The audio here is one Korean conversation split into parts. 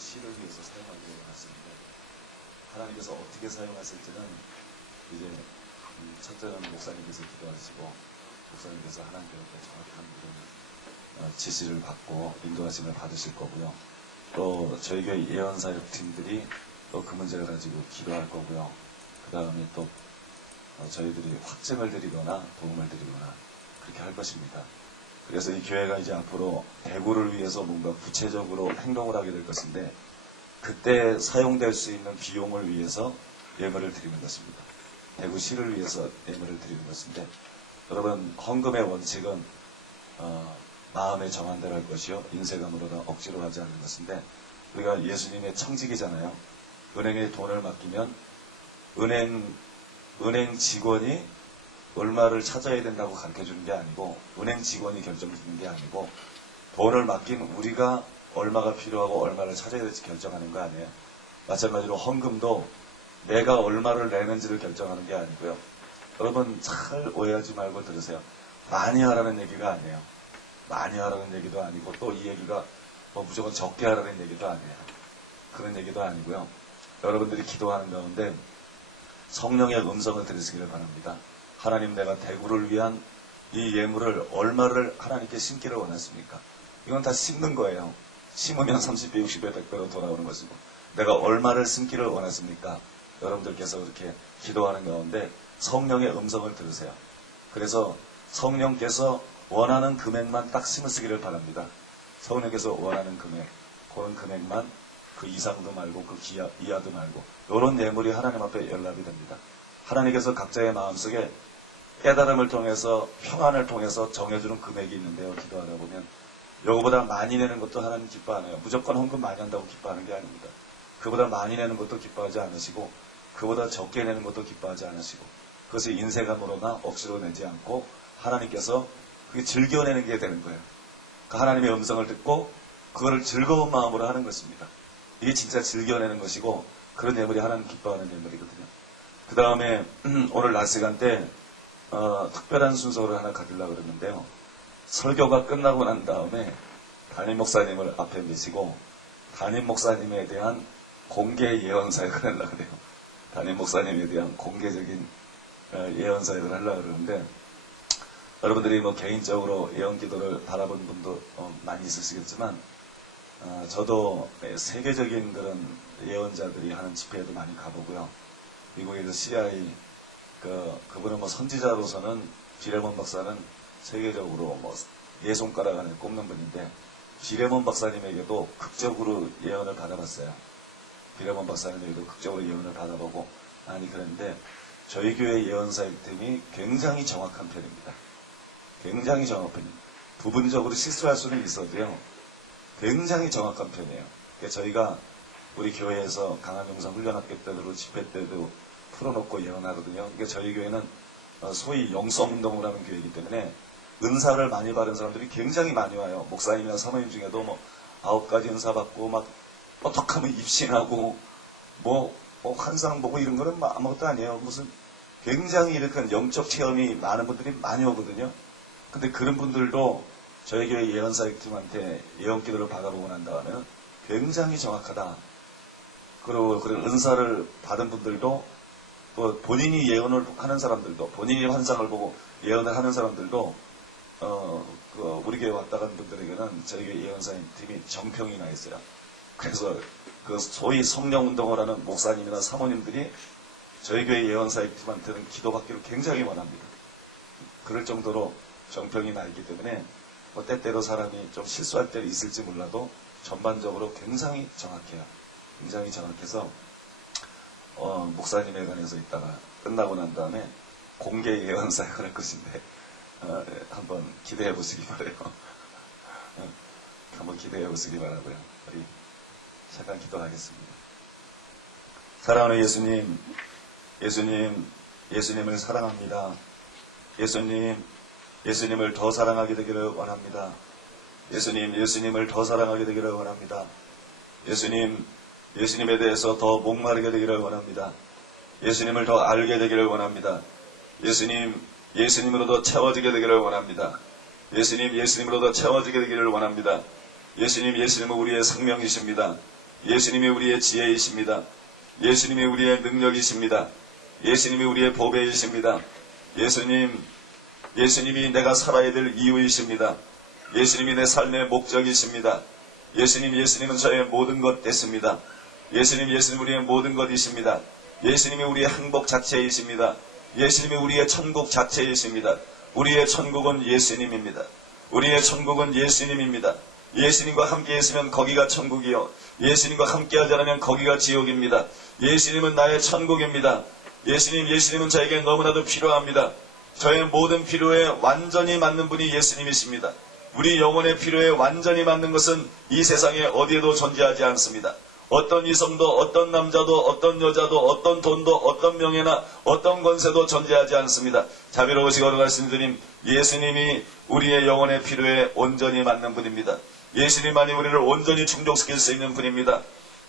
시를 위해서 사용하기로 했습니다. 하나님께서 어떻게 사용하실지는 이제 첫째는 목사님께서 기도하시고 목사님께서 하나님께로부터 정확한 그런 지시를 받고 인도하심을 받으실 거고요. 또 저희 교회 예언사역 팀들이 또 그 문제를 가지고 기도할 거고요. 그 다음에 또 저희들이 확증을 드리거나 도움을 드리거나 그렇게 할 것입니다. 그래서 이 교회가 이제 앞으로 대구를 위해서 뭔가 구체적으로 행동을 하게 될 것인데 그때 사용될 수 있는 비용을 위해서 예물을 드리는 것입니다. 대구시를 위해서 예물을 드리는 것인데 여러분 헌금의 원칙은 마음에 정한 대로 할 것이요 인쇄감으로나 억지로 하지 않는 것인데 우리가 예수님의 청직이잖아요. 은행에 돈을 맡기면 은행 직원이 얼마를 찾아야 된다고 가르쳐주는 게 아니고 은행 직원이 결정짓는 게 아니고 돈을 맡긴 우리가 얼마가 필요하고 얼마를 찾아야 될지 결정하는 거 아니에요. 마찬가지로 헌금도 내가 얼마를 내는지를 결정하는 게 아니고요. 여러분 잘 오해하지 말고 들으세요. 많이 하라는 얘기가 아니에요. 많이 하라는 얘기도 아니고 또 이 얘기가 뭐 무조건 적게 하라는 얘기도 아니에요. 그런 얘기도 아니고요. 여러분들이 기도하는 가운데 성령의 음성을 들으시기를 바랍니다. 하나님 내가 대구를 위한 이 예물을 얼마를 하나님께 심기를 원했습니까? 이건 다 심는 거예요. 심으면 30배, 60배, 100배로 돌아오는 것이고 내가 얼마를 심기를 원했습니까? 여러분들께서 그렇게 기도하는 가운데 성령의 음성을 들으세요. 그래서 성령께서 원하는 금액만 딱 심으시기를 바랍니다. 성령께서 원하는 금액, 그런 금액만 그 이상도 말고 그 이하도 말고 이런 예물이 하나님 앞에 연락이 됩니다. 하나님께서 각자의 마음속에 깨달음을 통해서 평안을 통해서 정해주는 금액이 있는데요. 기도하다 보면 이거보다 많이 내는 것도 하나님 기뻐 안 해요. 무조건 헌금 많이 한다고 기뻐하는 게 아닙니다. 그보다 많이 내는 것도 기뻐하지 않으시고 그보다 적게 내는 것도 기뻐하지 않으시고 그것을 인쇄감으로나 억지로 내지 않고 하나님께서 그게 즐겨내는 게 되는 거예요. 그 하나님의 음성을 듣고 그거를 즐거운 마음으로 하는 것입니다. 이게 진짜 즐겨내는 것이고 그런 예물이 하나님 기뻐하는 예물이거든요. 그 다음에 오늘 낮 시간 때 특별한 순서를 하나 가지려고 그랬는데요. 설교가 끝나고 난 다음에 담임 목사님을 앞에 모시고 담임 목사님에 대한 공개 예언 사역을 하려고 그래요. 담임 목사님에 대한 공개적인 예언 사역을 하려고 그러는데 여러분들이 뭐 개인적으로 예언 기도를 바라본 분도 많이 있으시겠지만 저도 세계적인 그런 예언자들이 하는 집회에도 많이 가보고요. 미국에서 CI 그분은 뭐 선지자로서는 비레몬 박사는 세계적으로 뭐 네 손가락 안에 꼽는 분인데 비레몬 박사님에게도 극적으로 예언을 받아봤어요. 비레몬 박사님에게도 극적으로 예언을 받아보고 많이 그랬는데 저희 교회 예언사역팀이 굉장히 정확한 편입니다. 굉장히 정확한 편입니다. 부분적으로 실수할 수는 있어도요. 굉장히 정확한 편이에요. 그러니까 저희가 우리 교회에서 강한용사 훈련학교 때도 집회 때도 풀어놓고 예언하거든요. 그러니까 저희 교회는 소위 영성운동을 하는 교회이기 때문에 은사를 많이 받은 사람들이 굉장히 많이 와요. 목사님이나 사모님 중에도 뭐 9가지 은사 받고 막 어떻게 하면 입신하고 뭐 환상 보고 이런 거는 아무것도 아니에요. 무슨 굉장히 이렇게 영적 체험이 많은 분들이 많이 오거든요. 근데 그런 분들도 저희 교회 예언사역팀한테 예언 기도를 받아보고 난 다음에는 굉장히 정확하다. 그리고 그런 은사를 받은 분들도 또 본인이 예언을 하는 사람들도 본인이 환상을 보고 예언을 하는 사람들도 우리 교회 왔다 간 분들에게는 저희 교회 예언사역팀이 정평이 나 있어요. 그래서 그 소위 성령운동을 하는 목사님이나 사모님들이 저희 교회 예언사역팀한테는 기도받기를 굉장히 원합니다. 그럴 정도로 정평이 나 있기 때문에 때때로 사람이 좀 실수할 때 있을지 몰라도 전반적으로 굉장히 정확해요. 굉장히 정확해서 목사님에 관해서 있다가 끝나고 난 다음에 공개 예언 사역을 할 것인데 한번 기대해 보시기 바라요. 한번 기대해 보시기 바라고요. 우리 잠깐 기도하겠습니다. 사랑하는 예수님, 예수님을 사랑합니다. 예수님을 더 사랑하게 되기를 원합니다. 예수님을 더 사랑하게 되기를 원합니다. 예수님에 대해서 더 목마르게 되기를 원합니다. 예수님을 더 알게 되기를 원합니다. 예수님으로 더 채워지게 되기를 원합니다. 예수님으로 더 채워지게 되기를 원합니다. 예수님은 우리의 생명이십니다. 예수님이 우리의 지혜이십니다. 예수님이 우리의 능력이십니다. 예수님이 우리의 보배이십니다. 예수님이 내가 살아야 될 이유이십니다. 예수님이 내 삶의 목적이십니다. 예수님은 저의 모든 것 됐습니다. 예수님 우리의 모든 것이십니다. 예수님이 우리의 행복 자체이십니다. 예수님이 우리의 천국 자체이십니다. 우리의 천국은 예수님입니다. 우리의 천국은 예수님입니다. 예수님과 함께 있으면 거기가 천국이요, 예수님과 함께하지 않으면 거기가 지옥입니다. 예수님은 나의 천국입니다. 예수님은 저에게 너무나도 필요합니다. 저의 모든 필요에 완전히 맞는 분이 예수님이십니다. 우리 영혼의 필요에 완전히 맞는 것은 이 세상에 어디에도 존재하지 않습니다. 어떤 이성도, 어떤 남자도, 어떤 여자도, 어떤 돈도, 어떤 명예나 어떤 권세도 존재하지 않습니다. 자비로우시고 거룩하신 주님, 예수님이 우리의 영혼의 필요에 온전히 맞는 분입니다. 예수님만이 우리를 온전히 충족시킬 수 있는 분입니다.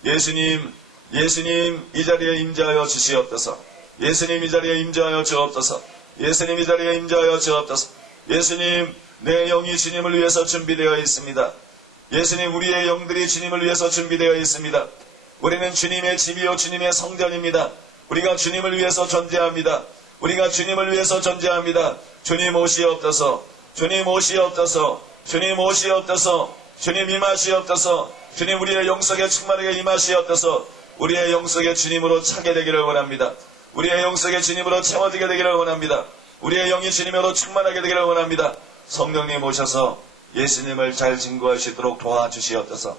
예수님 이 자리에 임재하여 주시옵소서. 예수님 이 자리에 임재하여 주옵소서. 예수님 이 자리에 임재하여 주옵소서. 예수님, 내 영이 주님을 위해서 준비되어 있습니다. 예수님, 우리의 영들이 주님을 위해서 준비되어 있습니다. 우리는 주님의 집이요 주님의 성전입니다. 우리가 주님을 위해서 존재합니다. 우리가 주님을 위해서 존재합니다. 주님 오시옵소서. 주님 오시옵소서. 주님 오시옵소서. 주님 임하시옵소서. 주님 우리의 영속에 충만하게 임하시옵소서. 우리의 영속에 주님으로 차게 되기를 원합니다. 우리의 영속에 주님으로 채워지게 되기를 원합니다. 우리의 영이 주님으로 충만하게 되기를 원합니다. 성령님 오셔서 예수님을 잘 증거하시도록 도와주시옵소서.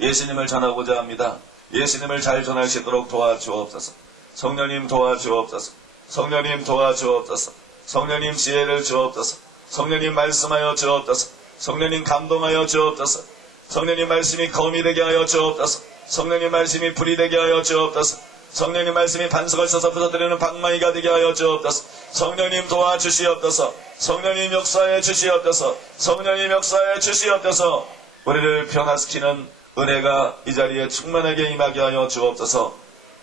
예수님을 전하고자 합니다. 예수님을 잘 전할 수 있도록 도와주옵소서. 성령님 도와주옵소서. 성령님 도와주옵소서. 성령님 지혜를 주옵소서. 성령님 말씀하여 주옵소서. 성령님 감동하여 주옵소서. 성령님 말씀이 검이 되게 하여 주옵소서. 성령님 말씀이 불이 되게 하여 주옵소서. 성령님 말씀이 반석을 써서 부서뜨리는 방망이가 되게 하여 주옵소서. 성령님 도와주시옵소서. 성령님 역사해 주시옵소서. 성령님 역사해 주시옵소서. 우리를 변화시키는 은혜가 이 자리에 충만하게 임하게 하여 주옵소서.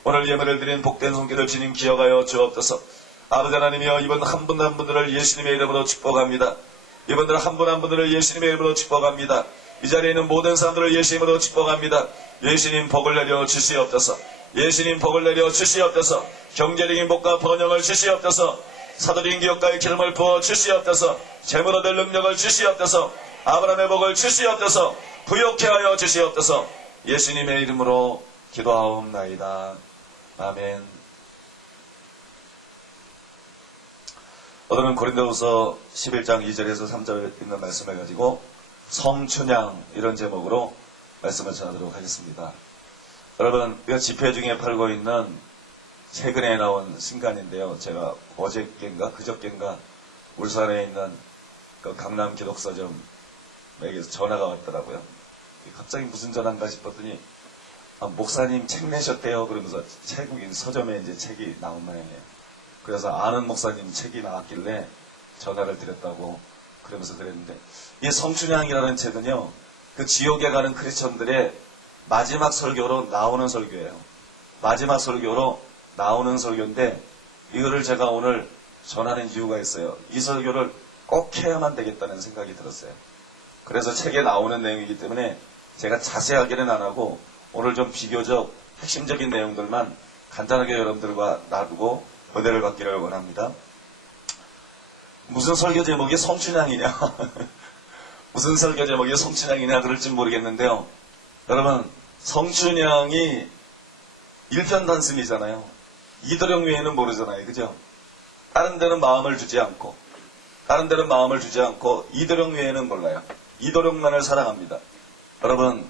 오늘 예배를 드린 복된 손길을 주님 기억하여 주옵소서. 아버지 하나님이여, 이번 한 분 한 분들을 예수님의 이름으로 축복합니다. 이분들 한 분 한 분들을 예수님의 이름으로 축복합니다. 이 자리에 있는 모든 사람들을 예수님으로 축복합니다. 예수님 복을 내려 주시옵소서. 예수님 복을 내려 주시옵소서. 경제적인 복과 번영을 주시옵소서. 사도적인 기업가의 기름을 부어 주시옵소서. 재물 얻을 능력을 주시옵소서. 아브라함의 복을 주시옵소서. 부욕케 하여 주시옵소서. 예수님의 이름으로 기도하옵나이다. 아멘. 오늘은 고린도후서 11장 2절에서 3절에 있는 말씀을 가지고 성춘향, 이런 제목으로 말씀을 전하도록 하겠습니다. 여러분, 우리가 집회 중에 팔고 있는 최근에 나온 신간인데요. 제가 어저께인가 그저께인가 울산에 있는 그 강남 기독서점에게서 전화가 왔더라고요. 갑자기 무슨 전화인가 싶었더니 목사님 책 내셨대요. 그러면서 태국인 서점에 이제 책이 나온 모양이에요. 그래서 아는 목사님 책이 나왔길래 전화를 드렸다고 그러면서 드렸는데, 이 성춘향이라는 책은요, 그 지옥에 가는 크리스천들의 마지막 설교로 나오는 설교예요. 마지막 설교로 나오는 설교인데, 이거를 제가 오늘 전하는 이유가 있어요. 이 설교를 꼭 해야만 되겠다는 생각이 들었어요. 그래서 책에 나오는 내용이기 때문에 제가 자세하게는 안 하고 오늘 좀 비교적 핵심적인 내용들만 간단하게 여러분들과 나누고 은혜를 받기를 원합니다. 무슨 설교 제목이 성춘향이냐 무슨 설교 제목이 성춘향이냐 그럴지 모르겠는데요. 여러분, 성춘향이 일편단심이잖아요. 이도령 외에는 모르잖아요. 그죠? 다른 데는 마음을 주지 않고 이도령 외에는 몰라요. 이도령만을 사랑합니다. 여러분,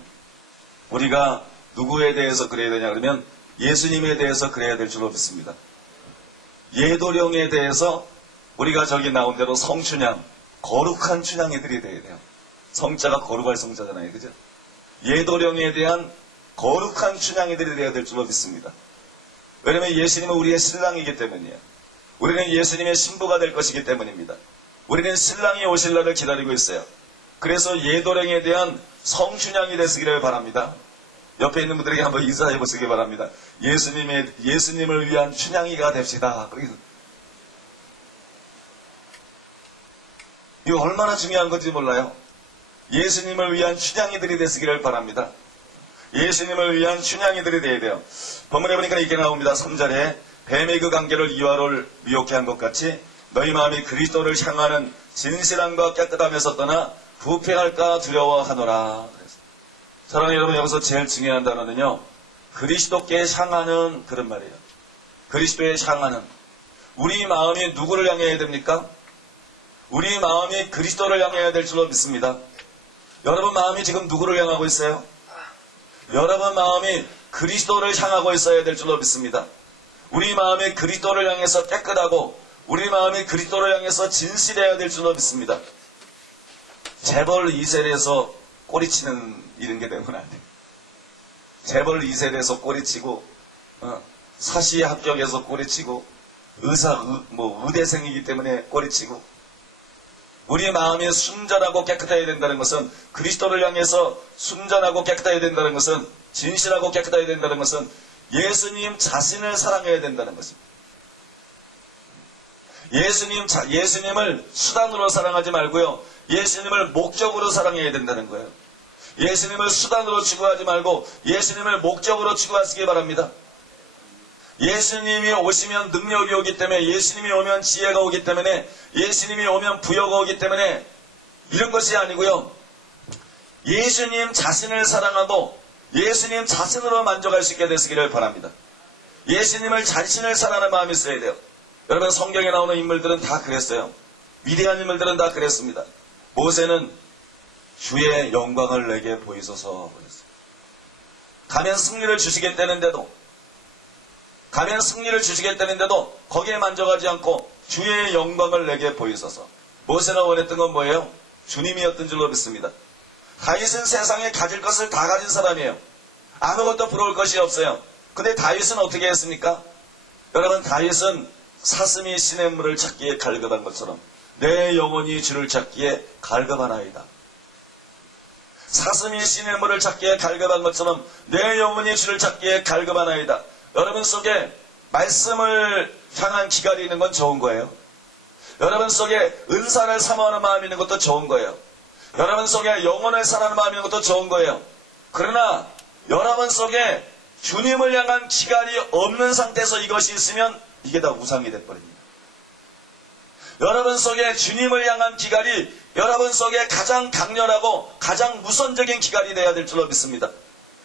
우리가 누구에 대해서 그래야 되냐 그러면 예수님에 대해서 그래야 될 줄로 믿습니다. 예도령에 대해서 우리가 저기 나온 대로 성춘향, 거룩한 춘향이들이 돼야 돼요. 성자가 거룩할 성자잖아요. 그죠? 예도령에 대한 거룩한 춘향이들이 돼야 될 줄로 믿습니다. 왜냐면 예수님은 우리의 신랑이기 때문이에요. 우리는 예수님의 신부가 될 것이기 때문입니다. 우리는 신랑이 오실 날을 기다리고 있어요. 그래서 예도령에 대한 성춘향이 되시기를 바랍니다. 옆에 있는 분들에게 한번 인사해 보시기 바랍니다. 예수님을 위한 춘향이가 됩시다. 이거 얼마나 중요한 건지 몰라요. 예수님을 위한 춘향이들이 되시기를 바랍니다. 예수님을 위한 춘향이들이 되어야 돼요. 본문에 보니까 이렇게 나옵니다. 3절에 뱀의 그 관계를 이화를 미혹해 한 것 같이 너희 마음이 그리스도를 향하는 진실함과 깨끗함에서 떠나 부패할까 두려워하노라. 사랑하는 여러분, 여기서 제일 중요한 단어는요, 그리스도께 향하는, 그런 말이에요. 그리스도에 향하는. 우리 마음이 누구를 향해야 됩니까? 우리 마음이 그리스도를 향해야 될 줄로 믿습니다. 여러분 마음이 지금 누구를 향하고 있어요? 여러분 마음이 그리스도를 향하고 있어야 될 줄로 믿습니다. 우리 마음이 그리스도를 향해서 깨끗하고 우리 마음이 그리스도를 향해서 진실해야 될 줄로 믿습니다. 재벌 2세에서 꼬리치는 이런 게 되면 안 돼요. 재벌 2세에서 꼬리치고 사시에 합격해서 꼬리치고 의대생이기 때문에 꼬리치고 우리 마음이 순전하고 깨끗해야 된다는 것은 그리스도를 향해서 순전하고 깨끗해야 된다는 것은 진실하고 깨끗해야 된다는 것은 예수님 자신을 사랑해야 된다는 것입니다. 예수님을 수단으로 사랑하지 말고요. 예수님을 목적으로 사랑해야 된다는 거예요. 예수님을 수단으로 추구하지 말고 예수님을 목적으로 추구하시기 바랍니다. 예수님이 오시면 능력이 오기 때문에 예수님이 오면 지혜가 오기 때문에 예수님이 오면 부여가 오기 때문에 이런 것이 아니고요. 예수님 자신을 사랑하고 예수님 자신으로 만족할 수 있게 되시기를 바랍니다. 예수님을 자신을 사랑하는 마음이 있어야 돼요. 여러분 성경에 나오는 인물들은 다 그랬어요. 위대한 인물들은 다 그랬습니다. 모세는 주의 영광을 내게 보이소서 그랬어요. 가면 승리를 주시겠다는데도 거기에 만족하지 않고 주의 영광을 내게 보이소서. 모세가 원했던 건 뭐예요? 주님이었던 줄로 믿습니다. 다윗은 세상에 가질 것을 다 가진 사람이에요. 아무것도 부러울 것이 없어요. 근데 다윗은 어떻게 했습니까? 여러분 다윗은 사슴이 시냇물을 찾기에 갈급한 것처럼 내 영혼이 주를 찾기에 갈급하나이다. 사슴이 시냇물을 찾기에 갈급한 것처럼 내 영혼이 주를 찾기에 갈급하나이다. 여러분 속에 말씀을 향한 기갈이 있는 건 좋은 거예요. 여러분 속에 은사를 사모하는 마음이 있는 것도 좋은 거예요. 여러분 속에 영혼을 사랑하는 마음이 있는 것도 좋은 거예요. 그러나 여러분 속에 주님을 향한 기갈이 없는 상태에서 이것이 있으면 이게 다 우상이 돼버립니다. 여러분 속에 주님을 향한 기갈이 여러분 속에 가장 강렬하고 가장 우선적인 기갈이 되어야 될 줄로 믿습니다.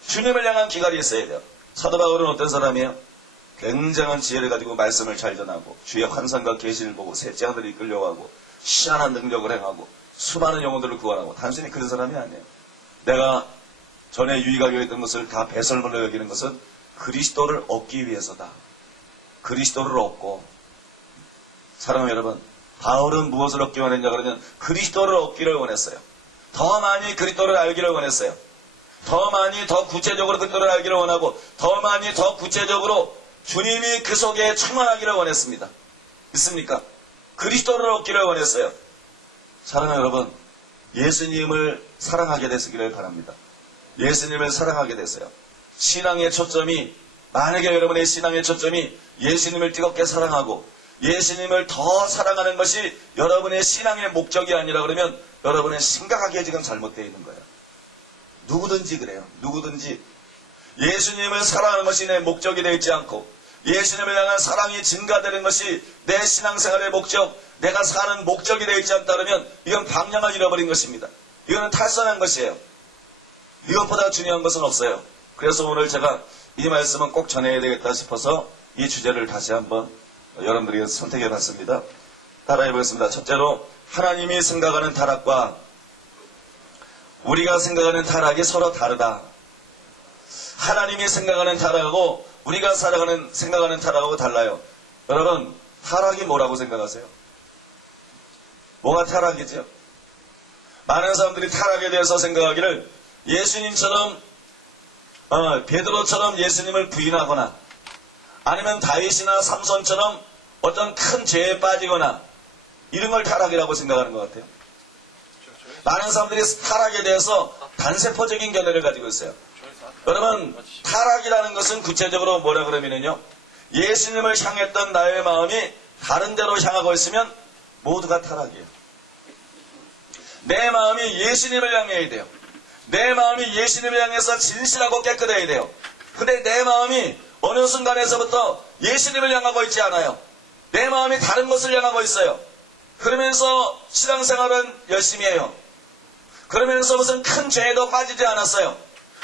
주님을 향한 기갈이 있어야 돼요. 사도 바울은 어떤 사람이에요? 굉장한 지혜를 가지고 말씀을 잘 전하고 주의 환상과 계시를 보고 셋째 아들을 이끌려가고 희한한 능력을 행하고 수많은 영혼들을 구원하고 단순히 그런 사람이 아니에요. 내가 전에 유익하게 했던 것을 다 배설물로 여기는 것은 그리스도를 얻기 위해서다. 그리스도를 얻고 사랑하는 여러분 바울은 무엇을 얻기 원했냐 그러면 그리스도를 얻기를 원했어요. 더 많이 그리스도를 알기를 원했어요. 더 많이 더 구체적으로 그리스도를 알기를 원하고 더 많이 더 구체적으로 주님이 그 속에 충만하기를 원했습니다. 믿습니까? 그리스도를 얻기를 원했어요. 사랑하는 여러분 예수님을 사랑하게 되시기를 바랍니다. 예수님을 사랑하게 됐어요. 신앙의 초점이 만약에 여러분의 신앙의 초점이 예수님을 뜨겁게 사랑하고 예수님을 더 사랑하는 것이 여러분의 신앙의 목적이 아니라 그러면 여러분은 심각하게 지금 잘못되어 있는 거예요. 누구든지 그래요. 누구든지 예수님을 사랑하는 것이 내 목적이 되어 있지 않고 예수님을 향한 사랑이 증가되는 것이 내 신앙생활의 목적, 내가 사는 목적이 되어 있지 않다 그러면 이건 방향을 잃어버린 것입니다. 이거는 탈선한 것이에요. 이것보다 중요한 것은 없어요. 그래서 오늘 제가 이 말씀은 꼭 전해야 되겠다 싶어서 이 주제를 다시 한번 여러분들에게 선택해 봤습니다. 따라해 보겠습니다. 첫째로 하나님이 생각하는 타락과 우리가 생각하는 타락이 서로 다르다. 하나님이 생각하는 타락하고 우리가 생각하는 타락하고 달라요. 여러분 타락이 뭐라고 생각하세요? 뭐가 타락이죠? 많은 사람들이 타락에 대해서 생각하기를 예수님처럼 베드로처럼 예수님을 부인하거나 아니면 다윗이나 삼손처럼 어떤 큰 죄에 빠지거나 이런 걸 타락이라고 생각하는 것 같아요. 많은 사람들이 타락에 대해서 단세포적인 견해를 가지고 있어요. 여러분 타락이라는 것은 구체적으로 뭐라 그러면요 예수님을 향했던 나의 마음이 다른 데로 향하고 있으면 모두가 타락이에요. 내 마음이 예수님을 향해야 돼요. 내 마음이 예수님을 향해서 진실하고 깨끗해야 돼요. 근데 내 마음이 어느 순간에서부터 예수님을 향하고 있지 않아요. 내 마음이 다른 것을 향하고 있어요. 그러면서 신앙생활은 열심히 해요. 그러면서 무슨 큰 죄에도 빠지지 않았어요.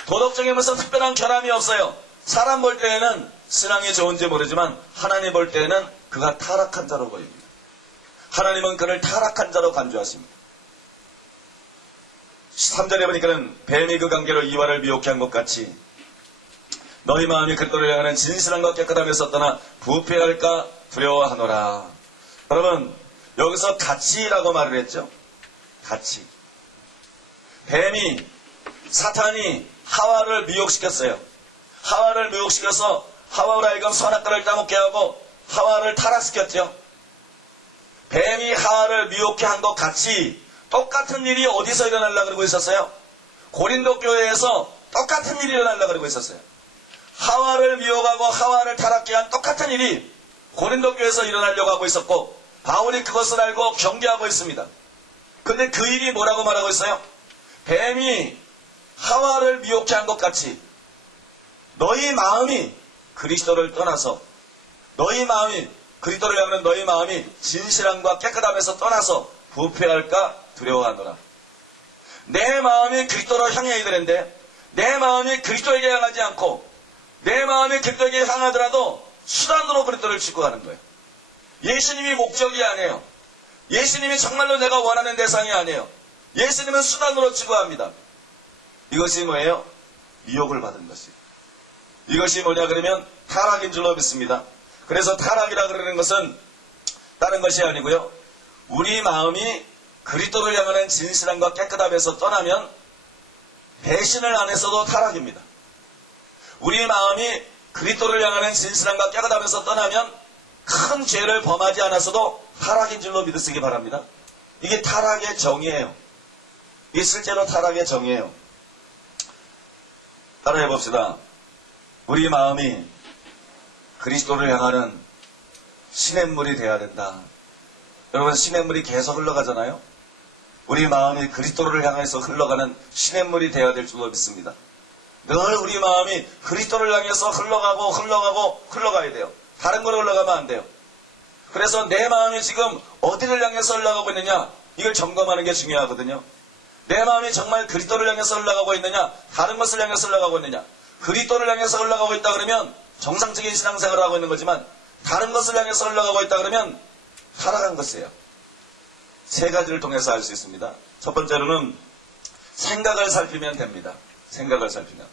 도덕적인 무슨 특별한 결함이 없어요. 사람 볼 때에는 신앙이 좋은지 모르지만 하나님 볼 때에는 그가 타락한 자로 보입니다. 하나님은 그를 타락한 자로 간주하십니다. 3절에 보니까는 뱀이 그 관계로 이와를 미혹해 한 것 같이 너희 마음이 그리스도를 향하는 진실함과 깨끗함에서 떠나 부패할까 두려워하노라. 여러분, 여기서 같이라고 말을 했죠. 같이. 뱀이, 사탄이 하와를 미혹시켰어요. 하와를 미혹시켜서 하와로 하여금 선악과를 따먹게 하고 하와를 타락시켰죠. 뱀이 하와를 미혹해 한 것 같이 똑같은 일이 어디서 일어나려고 그러고 있었어요? 고린도 교회에서 똑같은 일이 일어나려고 그러고 있었어요. 하와를 미혹하고 하와를 타락케 한 똑같은 일이 고린도 교회에서 일어나려고 하고 있었고 바울이 그것을 알고 경계하고 있습니다. 근데 그 일이 뭐라고 말하고 있어요? 뱀이 하와를 미혹해 한 것 같이 너희 마음이 그리스도를 떠나서 너희 마음이 그리스도를 향하는 너희 마음이 진실함과 깨끗함에서 떠나서 부패할까 두려워하노라. 내 마음이 그리스도를 향해야 되는데 내 마음이 그리스도에게 향하지 않고 내 마음이 그리스도에게 향하더라도 수단으로 그리스도를 짓고 가는 거예요. 예수님이 목적이 아니에요. 예수님이 정말로 내가 원하는 대상이 아니에요. 예수님은 수단으로 추구합니다. 이것이 뭐예요? 미혹을 받은 것이에요. 이것이 뭐냐 그러면 타락인 줄로 믿습니다. 그래서 타락이라 그러는 것은 다른 것이 아니고요. 우리 마음이 그리스도를 향하는 진실함과 깨끗함에서 떠나면 배신을 안 했어도 타락입니다. 우리 마음이 그리스도를 향하는 진실함과 깨끗함에서 떠나면 큰 죄를 범하지 않았어도 타락인 줄로 믿으시기 바랍니다. 이게 타락의 정의예요. 이게 실제로 타락의 정의예요. 따라해 봅시다. 우리 마음이 그리스도를 향하는 시냇물이 되어야 된다. 여러분, 시냇물이 계속 흘러가잖아요. 우리 마음이 그리스도를 향해서 흘러가는 시냇물이 되어야 될 줄로 믿습니다. 늘 우리 마음이 그리스도를 향해서 흘러가야 돼요. 다른 걸로 흘러가면 안 돼요. 그래서 내 마음이 지금 어디를 향해서 흘러가고 있느냐, 이걸 점검하는 게 중요하거든요. 내 마음이 정말 그리스도를 향해서 흘러가고 있느냐, 다른 것을 향해서 흘러가고 있느냐. 그리스도를 향해서 흘러가고 있다 그러면 정상적인 신앙생활을 하고 있는 거지만 다른 것을 향해서 흘러가고 있다 그러면 타락한 것이에요. 세 가지를 통해서 알 수 있습니다. 첫 번째로는 생각을 살피면 됩니다. 생각을 살피면.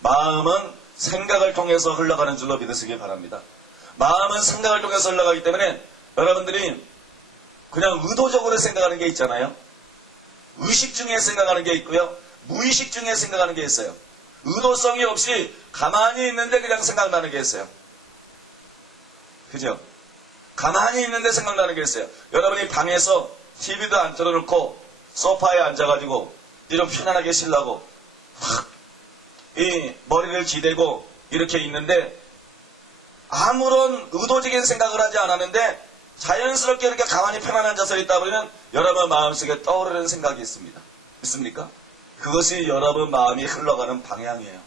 마음은 생각을 통해서 흘러가는 줄로 믿으시기 바랍니다. 마음은 생각을 통해서 흘러가기 때문에 여러분들이 그냥 의도적으로 생각하는 게 있잖아요. 의식 중에 생각하는 게 있고요. 무의식 중에 생각하는 게 있어요. 의도성이 없이 가만히 있는데 그냥 생각나는 게 있어요. 그죠? 가만히 있는데 생각나는 게 있어요. 여러분이 방에서 TV도 안 틀어놓고 소파에 앉아가지고 좀 편안하게 쉬려고 이 머리를 기대고 이렇게 있는데 아무런 의도적인 생각을 하지 않았는데 자연스럽게 이렇게 가만히 편안히 앉아서 있다 보면 여러분 마음속에 떠오르는 생각이 있습니다. 있습니까? 그것이 여러분 마음이 흘러가는 방향이에요.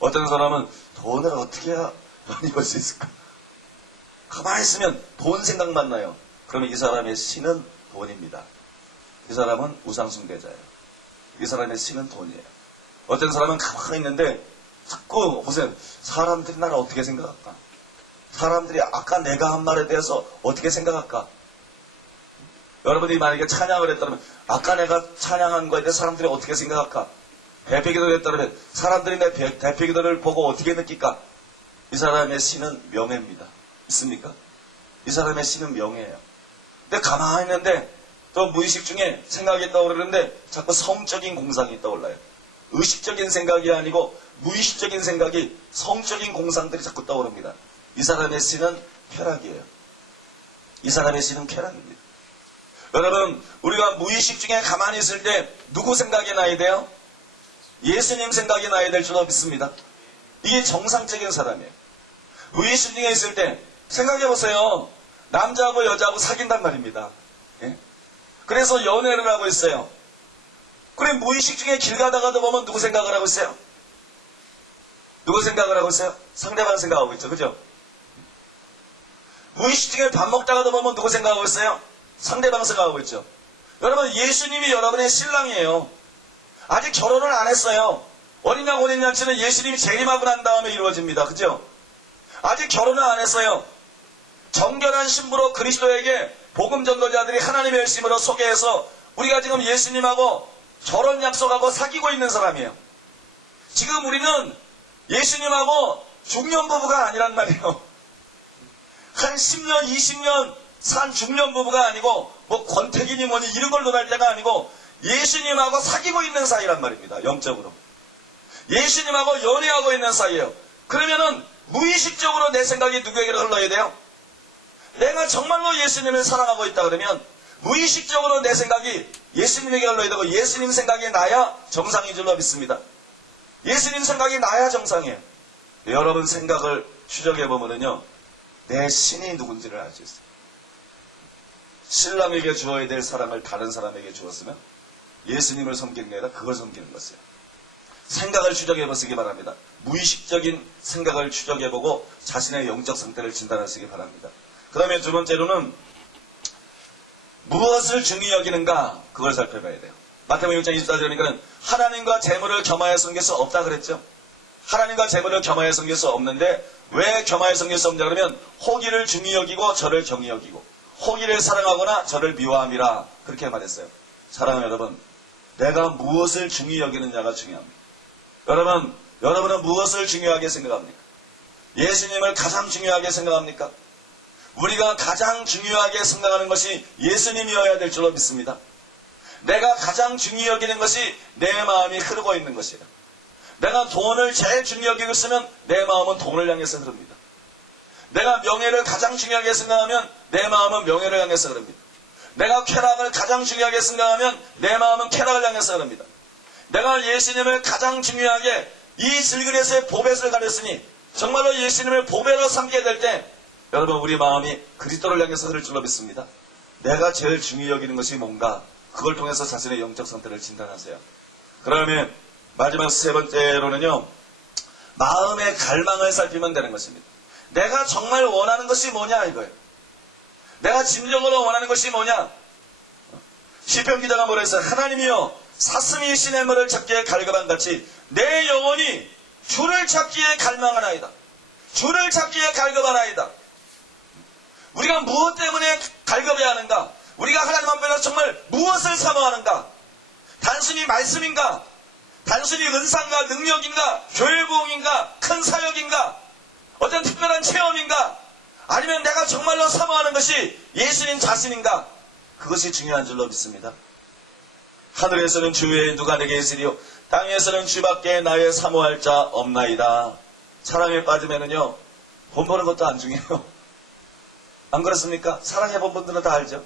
어떤 사람은 돈을 어떻게 해야 많이 벌 수 있을까? 가만히 있으면 돈 생각만 나요. 그러면 이 사람의 신은 돈입니다. 이 사람은 우상숭배자예요. 이 사람의 신은 돈이에요. 어떤 사람은 가만히 있는데 자꾸 보세요. 사람들이 나를 어떻게 생각할까? 사람들이 아까 내가 한 말에 대해서 어떻게 생각할까? 여러분이 만약에 찬양을 했다면 아까 내가 찬양한 거에 대해 사람들이 어떻게 생각할까? 대표기도를 했다면 사람들이 내 대표기도를 보고 어떻게 느낄까? 이 사람의 신은 명예입니다. 있습니까? 이 사람의 신은 명예예요. 근데 가만히 있는데 또 무의식 중에 생각이 떠오르는데 자꾸 성적인 공상이 떠올라요. 의식적인 생각이 아니고 무의식적인 생각이 성적인 공상들이 자꾸 떠오릅니다. 이 사람의 신은 쾌락이에요. 이 사람의 신은 쾌락입니다. 여러분, 우리가 무의식 중에 가만히 있을 때 누구 생각이 나야 돼요? 예수님 생각이 나야 될 줄로 믿습니다. 이게 정상적인 사람이에요. 무의식 중에 있을 때 생각해보세요. 남자하고 여자하고 사귄단 말입니다. 예? 그래서 연애를 하고 있어요. 그래, 무의식 중에 길 가다가도 보면 누구 생각을 하고 있어요? 누구 생각을 하고 있어요? 상대방 생각하고 있죠. 그죠? 무의식 중에 밥 먹다가도 보면 누구 생각하고 있어요? 상대방 생각하고 있죠. 여러분, 예수님이 여러분의 신랑이에요. 아직 결혼을 안 했어요. 어린 양 혼인 잔치는 예수님이 재림하고 난 다음에 이루어집니다. 그죠? 아직 결혼을 안 했어요. 정결한 신부로 그리스도에게 복음 전도자들이 하나님의 열심으로 소개해서 우리가 지금 예수님하고 결혼 약속하고 사귀고 있는 사람이에요. 지금 우리는 예수님하고 중년 부부가 아니란 말이에요. 한 10년, 20년 산 중년 부부가 아니고 뭐 권태기니 뭐니 이런 걸 논할 때가 아니고 예수님하고 사귀고 있는 사이란 말입니다. 영적으로. 예수님하고 연애하고 있는 사이예요. 그러면은 무의식적으로 내 생각이 누구에게로 흘러야 돼요? 내가 정말로 예수님을 사랑하고 있다 그러면 무의식적으로 내 생각이 예수님에게 흘러야 되고 예수님 생각이 나야 정상인 줄로 믿습니다. 예수님 생각이 나야 정상이에요. 여러분 생각을 추적해보면요, 내 신이 누군지를 알 수 있어요. 신랑에게 주어야 될 사랑을 다른 사람에게 주었으면 예수님을 섬기는 게 아니라 그걸 섬기는 것이에요. 생각을 추적해보시기 바랍니다. 무의식적인 생각을 추적해보고 자신의 영적 상태를 진단하시기 바랍니다. 그 다음에 두 번째로는 무엇을 중히 여기는가, 그걸 살펴봐야 돼요. 마태복음 6장 24절이니까는 하나님과 재물을 겸하여 섬길 수 없다 그랬죠. 하나님과 재물을 겸하여 섬길 수 없는데 왜 겸하여 섬길 수 없냐 그러면 호기를 중히 여기고 저를 경히 여기고 호기를 사랑하거나 저를 미워함이라 그렇게 말했어요. 사랑하는 여러분, 내가 무엇을 중히 여기느냐가 중요합니다. 여러분은 무엇을 중요하게 생각합니까? 예수님을 가장 중요하게 생각합니까? 우리가 가장 중요하게 생각하는 것이 예수님이어야 될 줄로 믿습니다. 내가 가장 중요히 여기는 것이 내 마음이 흐르고 있는 것이에요. 내가 돈을 제일 중요히 여기고 있으면 내 마음은 돈을 향해서 흐릅니다. 내가 명예를 가장 중요하게 생각하면 내 마음은 명예를 향해서 흐릅니다. 내가 쾌락을 가장 중요하게 생각하면 내 마음은 쾌락을 향해서 흐릅니다. 내가 예수님을 가장 중요하게 이 질그릇의 보배를 가렸으니 정말로 예수님을 보배로 삼게 될 때 여러분 우리 마음이 그리스도를 향해서 흐를 줄로 믿습니다. 내가 제일 중요히 여기는 것이 뭔가 그걸 통해서 자신의 영적 상태를 진단하세요. 그러면 마지막 세 번째로는요, 마음의 갈망을 살피면 되는 것입니다. 내가 정말 원하는 것이 뭐냐 이거예요. 내가 진정으로 원하는 것이 뭐냐. 시편 기자가 뭐라 했어요? 하나님이여 사슴이 시냇물을 찾기에 갈급한 같이 내 영혼이 주를 찾기에 갈망하나이다. 주를 찾기에 갈급하나이다. 우리가 무엇 때문에 갈급해야 하는가? 우리가 하나님 앞에서 정말 무엇을 사모하는가? 단순히 말씀인가? 단순히 은사인가? 능력인가? 교회 부흥인가? 큰 사역인가? 어떤 특별한 체험인가? 아니면 내가 정말로 사모하는 것이 예수님 자신인가? 그것이 중요한 줄로 믿습니다. 하늘에서는 주 외에 누가 내게 있으리요 땅에서는 주밖에 나의 사모할 자 없나이다. 사랑에 빠지면은요 돈 버는 것도 안 중요해요. 안 그렇습니까? 사랑해본 분들은 다 알죠.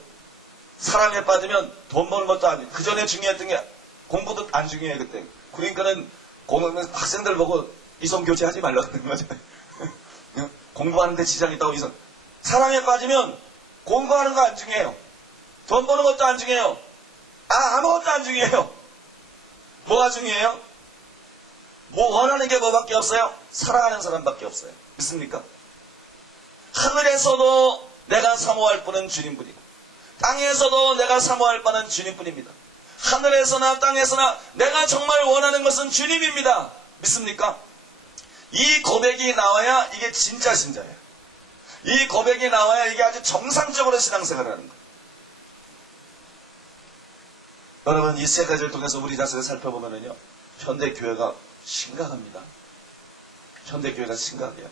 사랑에 빠지면 돈 버는 것도 안 중요해요. 그 전에 중요했던 게 공부도 안 중요해요. 그때. 그러니까는 학생들 보고 이성 교제하지 말라고 하는 거죠. 공부하는데 지장이 있다고 이성. 사랑에 빠지면 공부하는 거 안 중요해요. 돈 버는 것도 안 중요해요. 아무것도 안 중요해요. 뭐가 중요해요? 뭐 원하는 게 뭐밖에 없어요? 사랑하는 사람밖에 없어요. 믿습니까? 하늘에서도 내가 사모할 분은 주님뿐이고 땅에서도 내가 사모할 바는 주님뿐입니다. 하늘에서나 땅에서나 내가 정말 원하는 것은 주님입니다. 믿습니까? 이 고백이 나와야 이게 진짜 신자예요. 이 고백이 나와야 이게 아주 정상적으로 신앙생활을 하는 거예요. 여러분 이 세 가지를 통해서 우리 자신을 살펴보면요 현대교회가 심각합니다. 현대교회가 심각해요.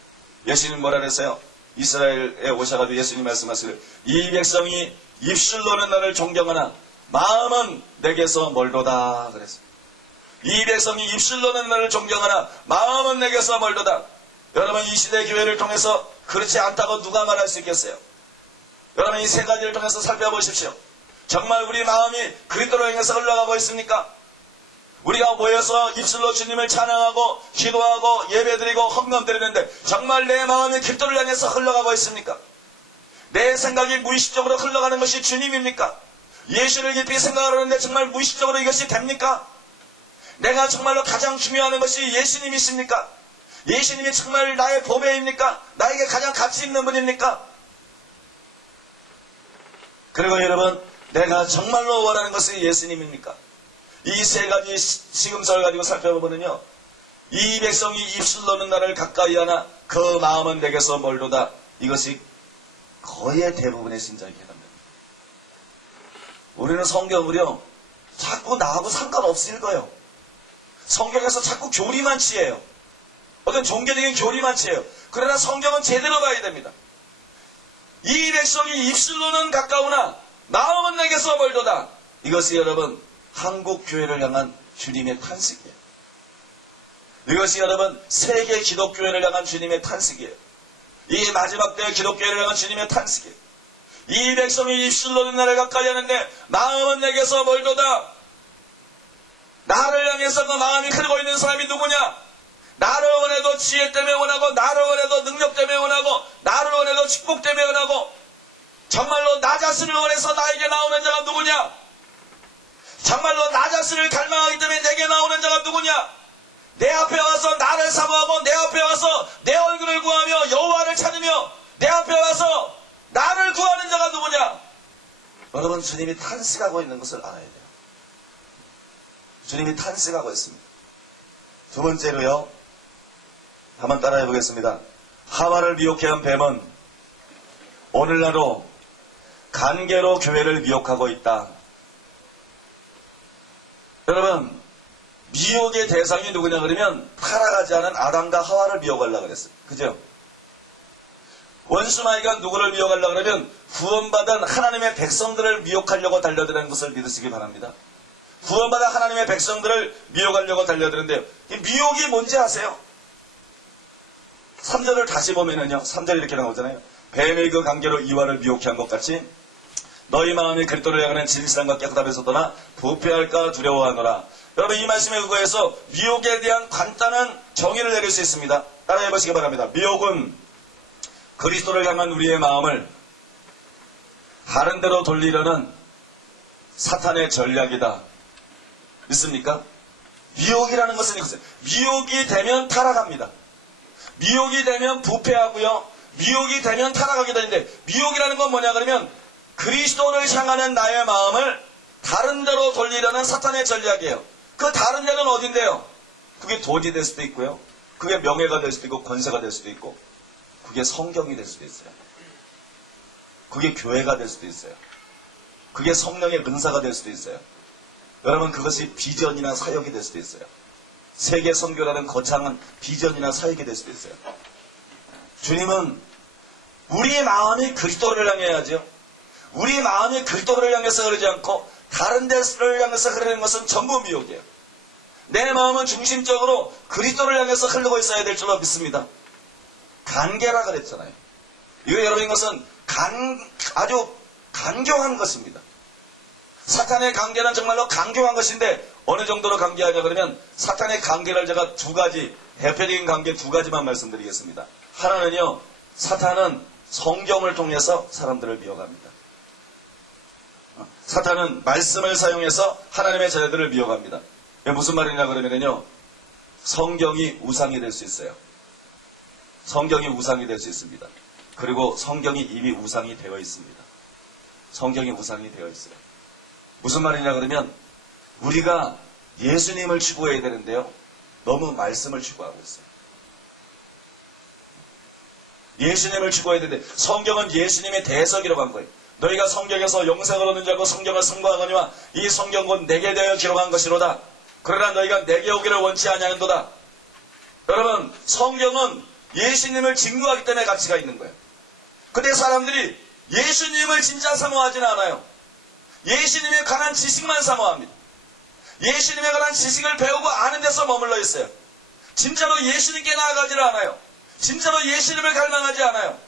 예수님 뭐라 그랬어요? 이스라엘에 오셔가지고 예수님 말씀하시길 이 백성이 입술로는 나를 존경하나 마음은 내게서 멀도다 그랬어요. 이 백성이 입술로는 나를 존경하나 마음은 내게서 멀도다. 여러분 이 시대 교회를 통해서 그렇지 않다고 누가 말할 수 있겠어요? 여러분 이 세 가지를 통해서 살펴보십시오. 정말 우리 마음이 그리스도로 향해서 흘러가고 있습니까? 우리가 모여서 입술로 주님을 찬양하고 기도하고 예배드리고 헌금 드리는데 정말 내 마음이 그리스도를 향해서 흘러가고 있습니까? 내 생각이 무의식적으로 흘러가는 것이 주님입니까? 예수를 깊이 생각하는데 정말 무의식적으로 이것이 됩니까? 내가 정말로 가장 중요한 것이 예수님이십니까? 예수님이 정말 나의 보배입니까? 나에게 가장 가치 있는 분입니까? 그리고 여러분, 내가 정말로 원하는 것이 예수님입니까? 이 세 가지 시금석을 가지고 살펴보면요, 이 백성이 입술로는 나를 가까이 하나 그 마음은 내게서 멀도다. 이것이 거의 대부분의 신자의 깨닫습니다. 우리는 성경을요, 자꾸 나하고 상관없이 읽어요. 성경에서 자꾸 교리만 취해요. 어떤 종교적인 교리만 취해요. 그러나 성경은 제대로 봐야 됩니다. 이 백성이 입술로는 가까우나 마음은 내게서 멀도다. 이것이 여러분 한국 교회를 향한 주님의 탄식이에요. 이것이 여러분 세계 기독교회를 향한 주님의 탄식이에요. 이 마지막 때의 기독교회를 향한 주님의 탄식이에요. 이 백성이 입술로는 나를 가까이 하는데 마음은 내게서 멀도다. 나를 향해서 그 마음이 흐르고 있는 사람이 누구냐? 나를 원해도 지혜 때문에 원하고, 나를 원해도 능력 때문에 원하고, 나를 원해도 축복 때문에 원하고, 정말로 나 자신을 원해서 나에게 나오는 자가 누구냐? 정말로 나 자신을 갈망하기 때문에 내게 나오는 자가 누구냐? 내 앞에 와서 나를 사모하고, 내 앞에 와서 내 얼굴을 구하며 여호와를 찾으며 내 앞에 와서 나를 구하는 자가 누구냐? 여러분, 주님이 탄식하고 있는 것을 알아야 돼요. 주님이 탄식하고 있습니다. 두 번째로요, 한번 따라해 보겠습니다. 하와를 미혹해 한 뱀은 오늘날로 간계로 교회를 미혹하고 있다. 여러분, 미혹의 대상이 누구냐 그러면 타락하지 않은 아담과 하와를 미혹하려고 그랬어요. 그죠? 원수마귀가 누구를 미혹하려고 그러면 구원받은 하나님의 백성들을 미혹하려고 달려드는 것을 믿으시기 바랍니다. 구원받은 하나님의 백성들을 미혹하려고 달려드는데요. 이 미혹이 뭔지 아세요? 3절을 다시 보면은요, 3절이 이렇게 나오잖아요. 뱀의 그 관계로 이와를 미혹해 한 것 같이 너희 마음이 그리스도를 향하는 진실함과 깨끗함에서 떠나 부패할까 두려워하노라. 여러분, 이 말씀에 의거해서 미혹에 대한 간단한 정의를 내릴 수 있습니다. 따라해 보시기 바랍니다. 미혹은 그리스도를 향한 우리의 마음을 다른 데로 돌리려는 사탄의 전략이다. 믿습니까? 미혹이라는 것은 이것이에요. 미혹이 되면 타락합니다. 미혹이 되면 부패하고요. 미혹이 되면 타락하게 되는데, 미혹이라는 건 뭐냐 그러면 그리스도를 향하는 나의 마음을 다른 데로 돌리려는 사탄의 전략이에요. 그 다른 데는 어딘데요? 그게 돈이 될 수도 있고요. 그게 명예가 될 수도 있고 권세가 될 수도 있고, 그게 성경이 될 수도 있어요. 그게 교회가 될 수도 있어요. 그게 성령의 은사가 될 수도 있어요. 여러분, 그것이 비전이나 사역이 될 수도 있어요. 세계 선교라는 거창한 비전이나 사역이 될 수도 있어요. 주님은 우리의 마음이 그리스도를 향해야죠. 우리 마음이 그리스도를 향해서 흐르지 않고 다른 데를 향해서 흐르는 것은 전부 미혹이에요. 내 마음은 중심적으로 그리스도를 향해서 흐르고 있어야 될 줄로 믿습니다. 간계라 그랬잖아요. 이거 여러분, 이것은 아주 간교한 것입니다. 사탄의 관계는 정말로 간교한 것인데, 어느 정도로 관계하냐 그러면 사탄의 관계를 제가 두 가지, 대표적인 관계 두 가지만 말씀드리겠습니다. 하나는요, 사탄은 성경을 통해서 사람들을 미혹합니다. 사탄은 말씀을 사용해서 하나님의 자녀들을 미혹합니다. 이게 무슨 말이냐 그러면요, 성경이 우상이 될 수 있어요. 성경이 우상이 될 수 있습니다. 그리고 성경이 이미 우상이 되어 있습니다. 성경이 우상이 되어 있어요. 무슨 말이냐 그러면 우리가 예수님을 추구해야 되는데요, 너무 말씀을 추구하고 있어요. 예수님을 추구해야 되는데, 성경은 예수님의 대석이라고 한 거예요. 너희가 성경에서 영생을 얻는 자고 성경을 선고하거니와 이 성경 곧 내게 대하여 기록한 것이로다. 그러나 너희가 내게 오기를 원치 아니하는도다. 여러분, 성경은 예수님을 증거하기 때문에 가치가 있는 거예요. 근데 사람들이 예수님을 진짜 사모하지는 않아요. 예수님에 관한 지식만 사모합니다. 예수님에 관한 지식을 배우고 아는 데서 머물러 있어요. 진짜로 예수님께 나아가지를 않아요. 진짜로 예수님을 갈망하지 않아요.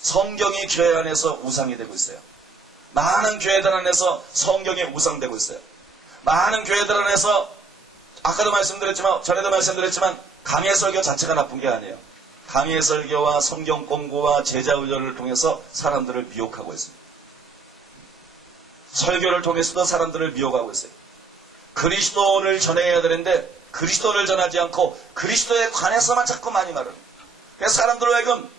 성경이 교회 안에서 우상이 되고 있어요. 많은 교회들 안에서 성경이 우상되고 있어요. 많은 교회들 안에서 아까도 말씀드렸지만, 전에도 말씀드렸지만, 강해 설교 자체가 나쁜 게 아니에요. 강해 설교와 성경 공부와 제자 훈련을 통해서 사람들을 미혹하고 있습니다. 설교를 통해서도 사람들을 미혹하고 있어요. 그리스도를 전해야 되는데 그리스도를 전하지 않고 그리스도에 관해서만 자꾸 많이 말합니다. 그래서 사람들 하여금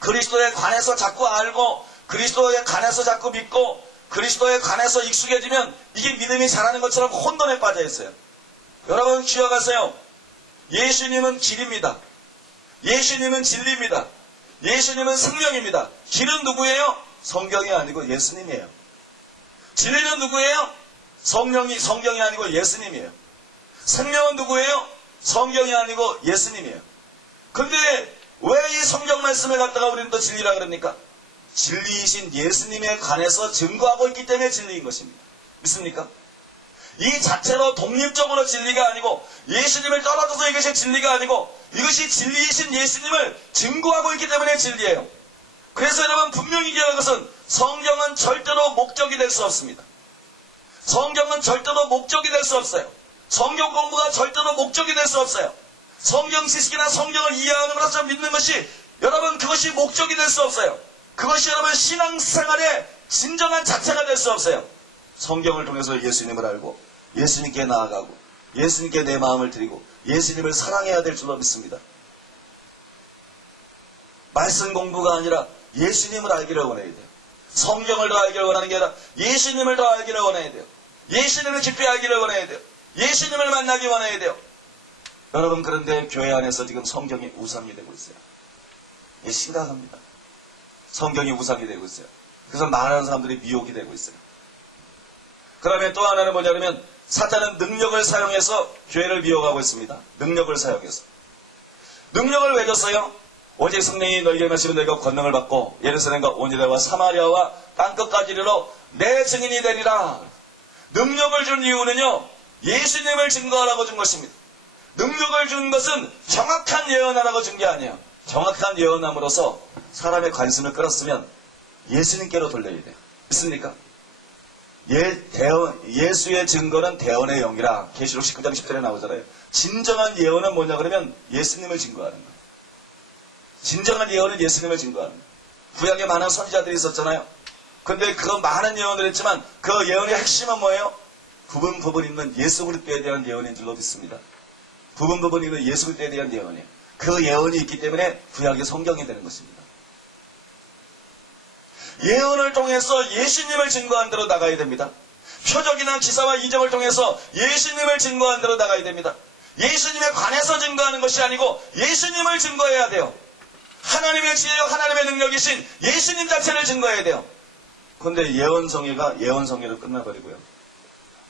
그리스도에 관해서 자꾸 알고 그리스도에 관해서 자꾸 믿고 그리스도에 관해서 익숙해지면 이게 믿음이 자라는 것처럼 혼돈에 빠져 있어요. 여러분 기억하세요. 예수님은 길입니다. 예수님은 진리입니다. 예수님은 생명입니다. 길은 누구예요? 성경이 아니고 예수님이에요. 진리는 누구예요? 성경이 아니고 예수님이에요. 생명은 누구예요? 성경이 아니고 예수님이에요. 근데 왜 이 성경 말씀을 갖다가 우리는 또 진리라 그럽니까? 진리이신 예수님에 관해서 증거하고 있기 때문에 진리인 것입니다. 믿습니까? 이 자체로 독립적으로 진리가 아니고 예수님을 떨어져서 이것이 진리가 아니고 이것이 진리이신 예수님을 증거하고 있기 때문에 진리예요. 그래서 여러분 분명히 기억할 것은 성경은 절대로 목적이 될 수 없습니다. 성경은 절대로 목적이 될 수 없어요. 성경 공부가 절대로 목적이 될 수 없어요. 성경 지식이나 성경을 이해하는 것을 믿는 것이 여러분 그것이 목적이 될 수 없어요. 그것이 여러분 신앙생활의 진정한 자체가 될 수 없어요. 성경을 통해서 예수님을 알고 예수님께 나아가고 예수님께 내 마음을 드리고 예수님을 사랑해야 될 줄로 믿습니다. 말씀 공부가 아니라 예수님을 알기를 원해야 돼요. 성경을 더 알기를 원하는 게 아니라 예수님을 더 알기를 원해야 돼요. 예수님을 깊이 알기를 원해야 돼요. 예수님을 만나기 원해야 돼요. 여러분 그런데 교회 안에서 지금 성경이 우상이 되고 있어요. 이게 심각합니다. 성경이 우상이 되고 있어요. 그래서 많은 사람들이 미혹이 되고 있어요. 그다음에 또 하나는 뭐냐면 사탄은 능력을 사용해서 교회를 미혹하고 있습니다. 능력을 사용해서. 능력을 왜 줬어요? 오직 성령이 너희에게 임하시면 너희가 권능을 받고 예루살렘과 온 유다와 사마리아와 땅끝까지 이르러 내 증인이 되리라. 능력을 준 이유는요. 예수님을 증거하라고 준 것입니다. 능력을 준 것은 정확한 예언하라고 준 게 아니에요. 정확한 예언함으로써 사람의 관심을 끌었으면 예수님께로 돌려야 돼요. 믿습니까? 예수의 증거는 대언의 영이라 계시록 19장 10절에 나오잖아요. 진정한 예언은 뭐냐 그러면 예수님을 증거하는 거예요. 진정한 예언은 예수님을 증거하는 거예요. 구약에 많은 선지자들이 있었잖아요. 근데 그 많은 예언을 했지만 그 예언의 핵심은 뭐예요? 부분 있는 예수 그리스도에 대한 예언인 줄로 믿습니다. 부분 있는 예수 그리스도에 대한 예언이에요. 그 예언이 있기 때문에 구약이 성경이 되는 것입니다. 예언을 통해서 예수님을 증거한 대로 나가야 됩니다. 표적이나 기사와 이적을 통해서 예수님을 증거한 대로 나가야 됩니다. 예수님에 관해서 증거하는 것이 아니고 예수님을 증거해야 돼요. 하나님의 지혜요 하나님의 능력이신 예수님 자체를 증거해야 돼요. 그런데 예언성회가 예언성회로 끝나버리고요.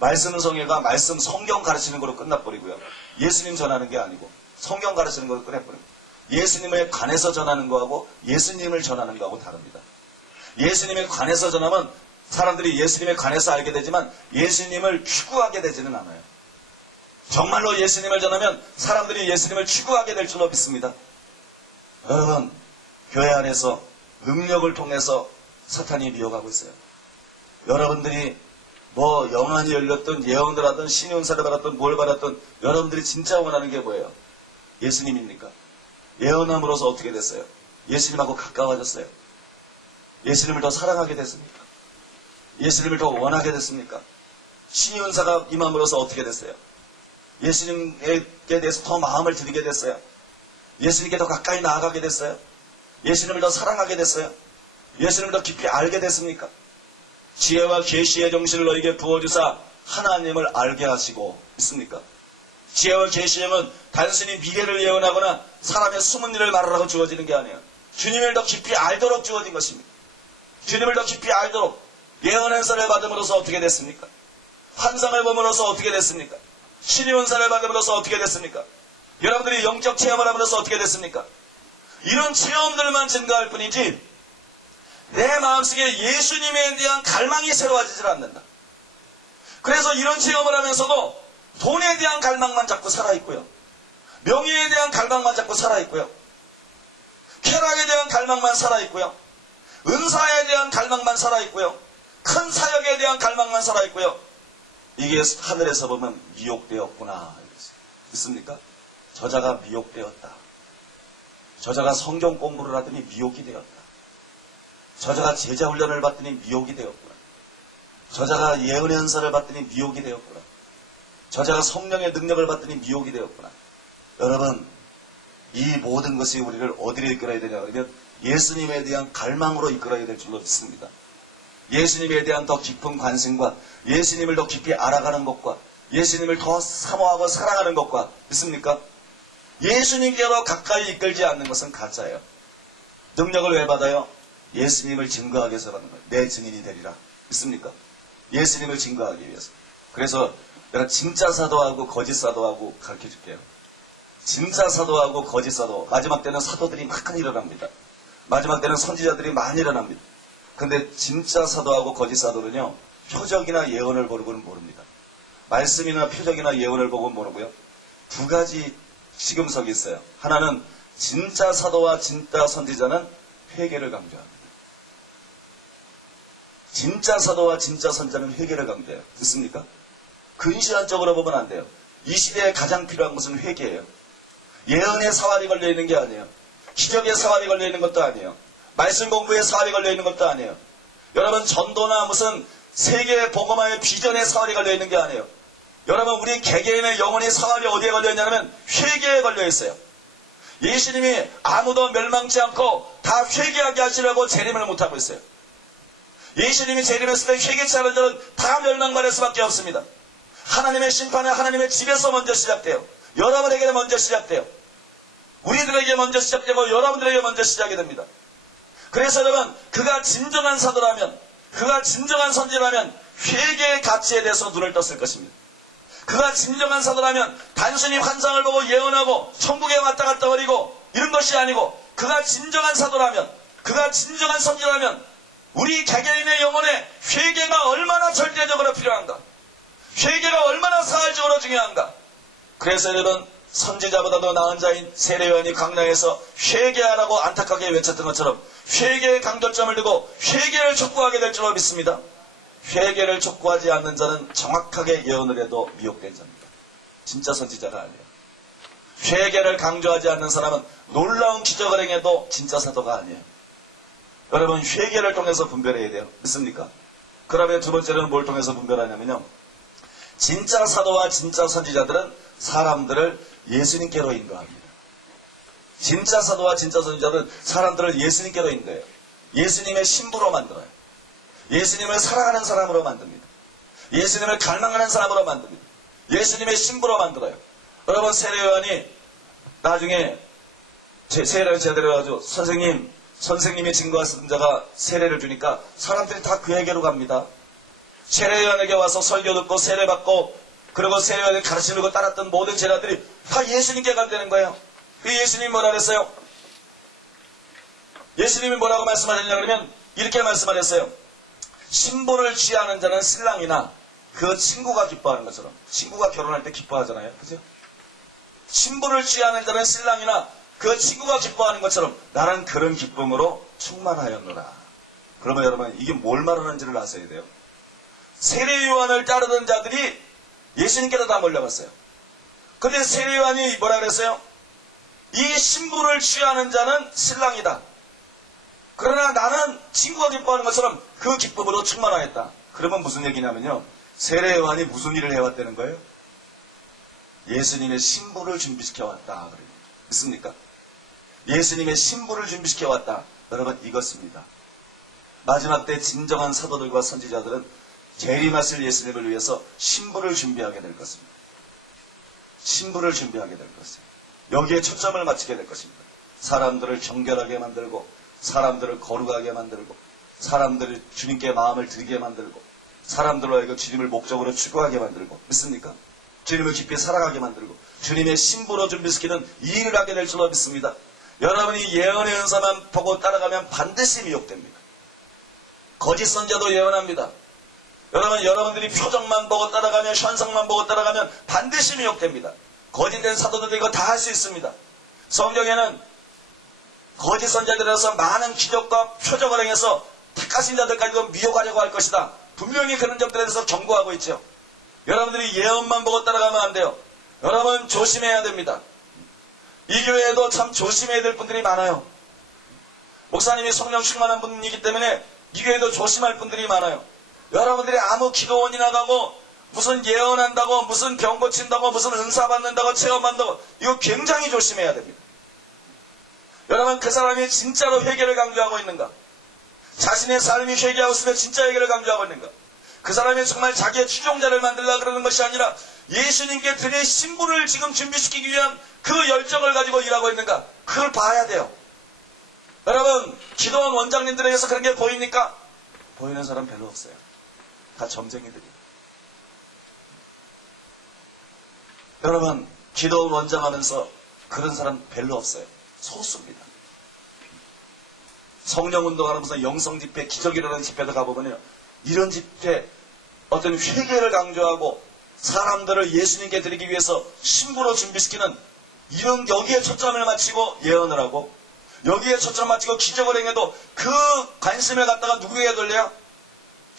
말씀성회가 말씀 성경 가르치는 거로 끝나버리고요. 예수님 전하는 게 아니고 성경 가르치는 거로 끝내버리고 예수님에 관해서 전하는 거하고 예수님을 전하는 거하고 다릅니다. 예수님에 관해서 전하면 사람들이 예수님에 관해서 알게 되지만 예수님을 추구하게 되지는 않아요. 정말로 예수님을 전하면 사람들이 예수님을 추구하게 될 줄로 믿습니다. 여러분, 교회 안에서 능력을 통해서 사탄이 미혹하고 있어요. 여러분들이 뭐 영안이 열렸든 예언을 하든 신용사를 받았든 뭘 받았든 여러분들이 진짜 원하는 게 뭐예요? 예수님입니까? 예언함으로써 어떻게 됐어요? 예수님하고 가까워졌어요. 예수님을 더 사랑하게 됐습니까? 예수님을 더 원하게 됐습니까? 신윤사가 임함으로써 어떻게 됐어요? 예수님에 대해서 더 마음을 들이게 됐어요. 예수님께 더 가까이 나아가게 됐어요. 예수님을 더 사랑하게 됐어요. 예수님을 더 깊이 알게 됐습니까? 지혜와 계시의 정신을 너에게 부어주사 하나님을 알게 하시고 있습니까? 지혜와 계시의 영은 단순히 미래를 예언하거나 사람의 숨은 일을 말하라고 주어지는 게 아니에요. 주님을 더 깊이 알도록 주어진 것입니다. 주님을 더 깊이 알도록 예언 은사를 받음으로써 어떻게 됐습니까? 환상을 보므로써 어떻게 됐습니까? 신의 은사를 받음으로써 어떻게 됐습니까? 여러분들이 영적 체험을 함으로써 어떻게 됐습니까? 이런 체험들만 증가할 뿐이지 내 마음속에 예수님에 대한 갈망이 새로워지질 않는다. 그래서 이런 체험을 하면서도 돈에 대한 갈망만 자꾸 살아있고요. 명예에 대한 갈망만 자꾸 살아있고요. 쾌락에 대한 갈망만 살아있고요. 은사에 대한 갈망만 살아있고요. 큰 사역에 대한 갈망만 살아있고요. 이게 하늘에서 보면 미혹되었구나. 믿습니까? 저자가 미혹되었다. 저자가 성경 공부를 하더니 미혹이 되었다. 저자가 제자 훈련을 받더니 미혹이 되었구나. 저자가 예언의 은사를 받더니 미혹이 되었구나. 저자가 성령의 능력을 받더니 미혹이 되었구나. 여러분, 이 모든 것이 우리를 어디로 이끌어야 되냐 그러면 예수님에 대한 갈망으로 이끌어야 될 줄로 믿습니다. 예수님에 대한 더 깊은 관심과 예수님을 더 깊이 알아가는 것과 예수님을 더 사모하고 사랑하는 것과 믿습니까? 예수님께로 가까이 이끌지 않는 것은 가짜예요. 능력을 왜 받아요? 예수님을 증거하기 위해서 받는 거예요. 내 증인이 되리라. 믿습니까? 예수님을 증거하기 위해서. 그래서 내가 진짜 사도하고 거짓 사도하고 가르쳐 줄게요. 진짜 사도하고 거짓 사도, 마지막 때는 사도들이 많이 일어납니다. 마지막 때는 선지자들이 많이 일어납니다. 근데 진짜 사도하고 거짓 사도는요, 표적이나 예언을 보고는 모릅니다. 말씀이나 표적이나 예언을 보고 모르고요. 두 가지 시금석이 있어요. 하나는 진짜 사도와 진짜 선지자는 회개를 강조합니다. 진짜 사도와 진짜 선지자는 회개를 강조해요. 듣습니까? 근시안적으로 보면 안 돼요. 이 시대에 가장 필요한 것은 회개예요. 예언의 사활이 걸려있는 게 아니에요. 기적의 사활이 걸려있는 것도 아니에요. 말씀 공부의 사활이 걸려있는 것도 아니에요. 여러분 전도나 무슨 세계 복음화의 비전의 사활이 걸려있는 게 아니에요. 여러분 우리 개개인의 영혼의 사활이 어디에 걸려있냐면 회개에 걸려있어요. 예수님이 아무도 멸망치 않고 다 회개하게 하시려고 재림을 못하고 있어요. 예수님이 재림했을 때 회개치 않은 자는 다 멸망받을 수밖에 없습니다. 하나님의 심판은 하나님의 집에서 먼저 시작돼요. 여러분에게 먼저 시작돼요. 우리들에게 먼저 시작되고 여러분들에게 먼저 시작이 됩니다. 그래서 여러분 그가 진정한 사도라면 그가 진정한 선지라면 회개의 가치에 대해서 눈을 떴을 것입니다. 그가 진정한 사도라면 단순히 환상을 보고 예언하고 천국에 왔다 갔다 버리고 이런 것이 아니고 그가 진정한 사도라면 그가 진정한 선지라면 우리 개개인의 영혼에 회개가 얼마나 절대적으로 필요한가, 회개가 얼마나 사활적으로 중요한가. 그래서 여러분 선지자보다도 나은 자인 세례요한이 광야에서 회개하라고 안타깝게 외쳤던 것처럼 회개의 강조점을 두고 회개를 촉구하게 될 줄로 믿습니다. 회개를 촉구하지 않는 자는 정확하게 예언을 해도 미혹된 자입니다. 진짜 선지자가 아니에요. 회개를 강조하지 않는 사람은 놀라운 기적을 행해도 진짜 사도가 아니에요. 여러분 회개를 통해서 분별해야 돼요. 믿습니까? 그러면 두 번째로는 뭘 통해서 분별하냐면요, 진짜 사도와 진짜 선지자들은 사람들을 예수님께로 인도합니다. 진짜 사도와 진짜 선지자들은 사람들을 예수님께로 인도해요. 예수님의 신부로 만들어요. 예수님을 사랑하는 사람으로 만듭니다. 예수님을 갈망하는 사람으로 만듭니다. 예수님의 신부로 만들어요. 여러분 세례요한이 나중에 세례를 제대로 해가지고 선생님이 증거하신 자가 세례를 주니까 사람들이 다 그에게로 갑니다. 세례요한에게 와서 설교 듣고 세례받고 그리고 세례요한의 가르침을 듣고 따랐던 모든 제자들이 다 예수님께 간다는 거예요. 그 예수님이 뭐라 그랬어요? 예수님이 뭐라고 말씀하셨냐 그러면 이렇게 말씀하셨어요. 신부를 취하는 자는 신랑이나 그 친구가 기뻐하는 것처럼, 친구가 결혼할 때 기뻐하잖아요. 그죠? 신부를 취하는 자는 신랑이나 그 친구가 기뻐하는 것처럼 나는 그런 기쁨으로 충만하였노라. 그러면 여러분 이게 뭘 말하는지를 아셔야 돼요. 세례요한을 따르던 자들이 예수님께로 다 몰려갔어요. 근데 세례요한이 뭐라 그랬어요? 이 신부를 취하는 자는 신랑이다. 그러나 나는 친구가 기뻐하는 것처럼 그 기쁨으로 충만하였다. 그러면 무슨 얘기냐면요, 세례요한이 무슨 일을 해왔다는 거예요? 예수님의 신부를 준비시켜왔다. 믿습니까? 예수님의 신부를 준비시켜왔다. 여러분 이것입니다. 마지막 때 진정한 사도들과 선지자들은 재림하실 예수님을 위해서 신부를 준비하게 될 것입니다. 신부를 준비하게 될 것입니다. 여기에 초점을 맞추게 될 것입니다. 사람들을 정결하게 만들고 사람들을 거룩하게 만들고 사람들을 주님께 마음을 드리게 만들고 사람들로 하여금 주님을 목적으로 추구하게 만들고, 믿습니까? 주님을 깊이 사랑하게 만들고 주님의 신부로 준비시키는 이 일을 하게 될 줄로 믿습니다. 여러분이 예언의 은사만 보고 따라가면 반드시 미혹됩니다. 거짓 선지자도 예언합니다. 여러분들이 표정만 보고 따라가면, 현상만 보고 따라가면 반드시 미혹됩니다. 거짓된 사도들도 이거 다 할 수 있습니다. 성경에는 거짓 선지자들에서 많은 기적과 표적을 행해서 택하신 자들까지도 미혹하려고 할 것이다. 분명히 그런 점들에 대해서 경고하고 있죠. 여러분들이 예언만 보고 따라가면 안 돼요. 여러분 조심해야 됩니다. 이 교회에도 참 조심해야 될 분들이 많아요. 목사님이 성령 충만한 분이기 때문에 이 교회도 조심할 분들이 많아요. 여러분들이 아무 기도원이나 가고 무슨 예언한다고, 무슨 병 고친다고, 무슨 은사 받는다고, 체험한다고, 이거 굉장히 조심해야 됩니다. 여러분, 그 사람이 진짜로 회개를 강조하고 있는가? 자신의 삶이 회개하고 있으면 진짜 회개를 강조하고 있는가? 그 사람이 정말 자기의 추종자를 만들려고 그러는 것이 아니라 예수님께 드릴 신부를 지금 준비시키기 위한 그 열정을 가지고 일하고 있는가? 그걸 봐야 돼요. 여러분, 기도원 원장님들에게서 그런 게 보입니까? 보이는 사람 별로 없어요. 다 점쟁이들이. 여러분, 기도원 원장하면서 그런 사람 별로 없어요. 소수입니다. 성령운동하면서 영성집회, 기적이라는 집회도 가보면요, 이런 집회, 어떤 회개를 강조하고 사람들을 예수님께 드리기 위해서 신부로 준비시키는 이런, 여기에 초점을 맞추고 예언을 하고, 여기에 초점을 맞추고 기적을 행해도 그 관심을 갖다가 누구에게 돌려요?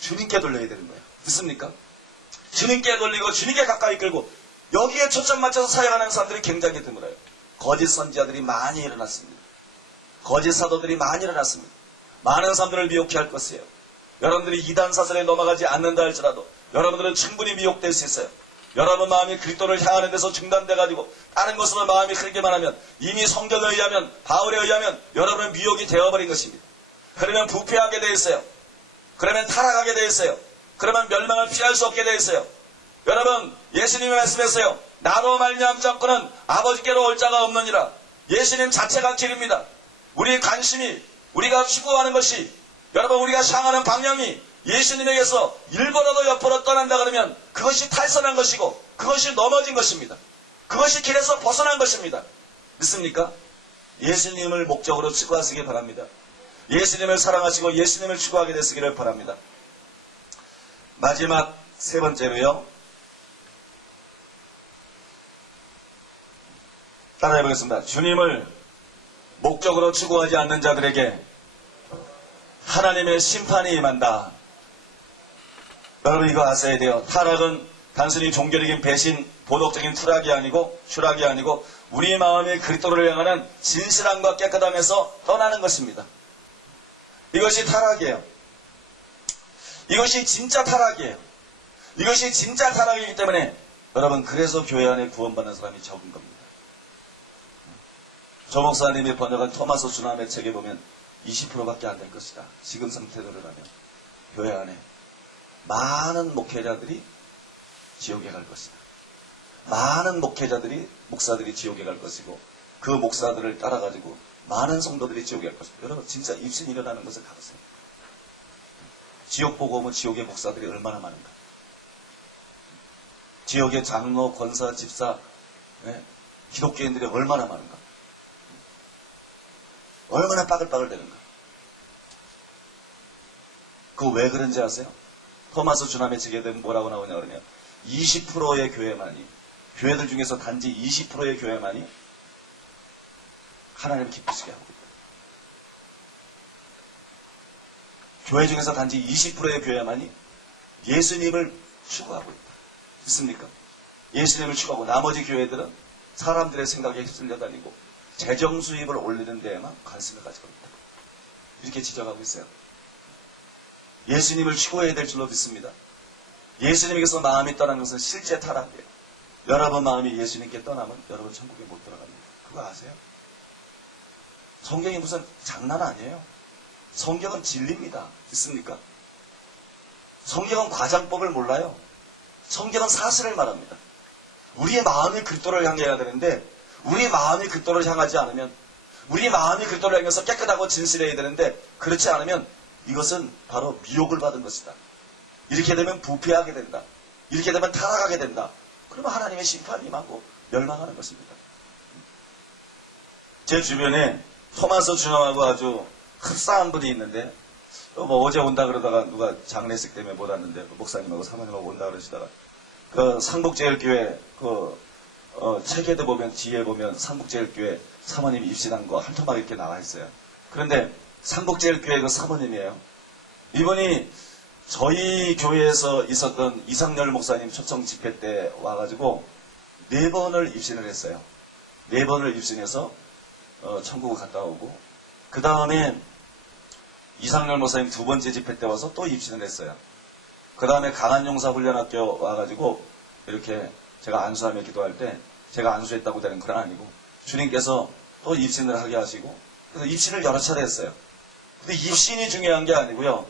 주님께 돌려야 되는 거예요. 믿습니까? 주님께 돌리고 주님께 가까이 끌고 여기에 초점 맞춰서 사역하는 사람들이 굉장히 드물어요. 거짓 선지자들이 많이 일어났습니다. 거짓 사도들이 많이 일어났습니다. 많은 사람들을 미혹해 할 것이에요. 여러분들이 이단 사설에 넘어가지 않는다 할지라도 여러분들은 충분히 미혹될 수 있어요. 여러분 마음이 그리스도를 향하는 데서 중단돼가지고 다른 것으로 마음이 흐르기만 하면 이미 성경에 의하면, 바울에 의하면 여러분은 미혹이 되어버린 것입니다. 그러면 부패하게 되어 있어요. 그러면 타락하게 되어 있어요. 그러면 멸망을 피할 수 없게 되어 있어요. 여러분, 예수님이 말씀했어요. 나로 말미암지 않고는 아버지께로 올 자가 없느니라. 예수님 자체가 길입니다. 우리의 관심이, 우리가 추구하는 것이, 여러분 우리가 향하는 방향이 예수님에게서 일부러도 옆으로 떠난다 그러면 그것이 탈선한 것이고 그것이 넘어진 것입니다. 그것이 길에서 벗어난 것입니다. 믿습니까? 예수님을 목적으로 추구하시기 바랍니다. 예수님을 사랑하시고 예수님을 추구하게 되시기를 바랍니다. 마지막 세 번째로요. 따라해보겠습니다. 주님을 목적으로 추구하지 않는 자들에게 하나님의 심판이 임한다. 여러분 이거 아셔야 돼요. 타락은 단순히 종교적인 배신, 도덕적인 추락이 아니고 우리 마음의 그리스도를 향하는 진실함과 깨끗함에서 떠나는 것입니다. 이것이 타락이에요. 이것이 진짜 타락이에요. 이것이 진짜 타락이기 때문에 여러분, 그래서 교회 안에 구원받는 사람이 적은 겁니다. 조 목사님이 번역한 토마스 주남의 책에 보면 20%밖에 안 될 것이다. 지금 상태대로라면 교회 안에 많은 목회자들이 지옥에 갈 것이다. 많은 목사들이 지옥에 갈 것이고 그 목사들을 따라가지고 많은 성도들이 지옥에 갈 것입니다. 여러분 진짜 입신이 일어나는 것을 가보세요. 지옥 보고 오면 지옥의 목사들이 얼마나 많은가. 지옥의 장로, 권사, 집사, 기독교인들이 얼마나 많은가. 얼마나 빠글빠글 되는가. 그거 왜 그런지 아세요? 토마스 주남의 책에 뭐라고 나오냐 그러면 20%의 교회만이, 교회들 중에서 단지 20%의 교회만이 하나님을 기쁘시게 하고 있다. 교회 중에서 단지 20%의 교회만이 예수님을 추구하고 있다. 믿습니까? 예수님을 추구하고 나머지 교회들은 사람들의 생각에 휩쓸려 다니고 재정 수입을 올리는 데에만 관심을 가지고 있다. 이렇게 지적하고 있어요. 예수님을 추구해야 될 줄로 믿습니다. 예수님에게서 마음이 떠난 것은 실제 타락이에요. 여러분 마음이 예수님께 떠나면 여러분 천국에 못 들어갑니다. 그거 아세요? 성경이 무슨 장난 아니에요. 성경은 진리입니다. 믿습니까? 성경은 과장법을 몰라요. 성경은 사실을 말합니다. 우리의 마음이 그리스도를 향해야 되는데 우리 마음이 그리스도를 향하지 않으면, 우리 마음이 그리스도를 향해서 깨끗하고 진실해야 되는데 그렇지 않으면 이것은 바로 미혹을 받은 것이다. 이렇게 되면 부패하게 된다. 이렇게 되면 타락하게 된다. 그러면 하나님의 심판이 임하고 멸망하는 것입니다. 제 주변에 토마스 주남하고 아주 흡사한 분이 있는데 뭐 어제 온다 그러다가 누가 장례식 때문에 못 왔는데 목사님하고 사모님하고 온다 그러시다가 그 상복제일교회 책에도 보면 뒤에 보면 상복제일교회 사모님 입신한 거 한 토막 이렇게 나와 있어요. 그런데 상복제일교회 그 사모님이에요. 이분이 저희 교회에서 있었던 이상열 목사님 초청 집회 때 와가지고 4번을 입신을 했어요. 4번을 입신해서 천국을 갔다 오고 그 다음에 이상열 목사님 2번째 집회 때 와서 또 입신을 했어요. 그 다음에 강한용사훈련학교 와가지고 이렇게 제가 안수하며 기도할 때 제가 안수했다고 되는 건 아니고 주님께서 또 입신을 하게 하시고 그래서 입신을 여러 차례 했어요. 근데 입신이 중요한 게 아니고요.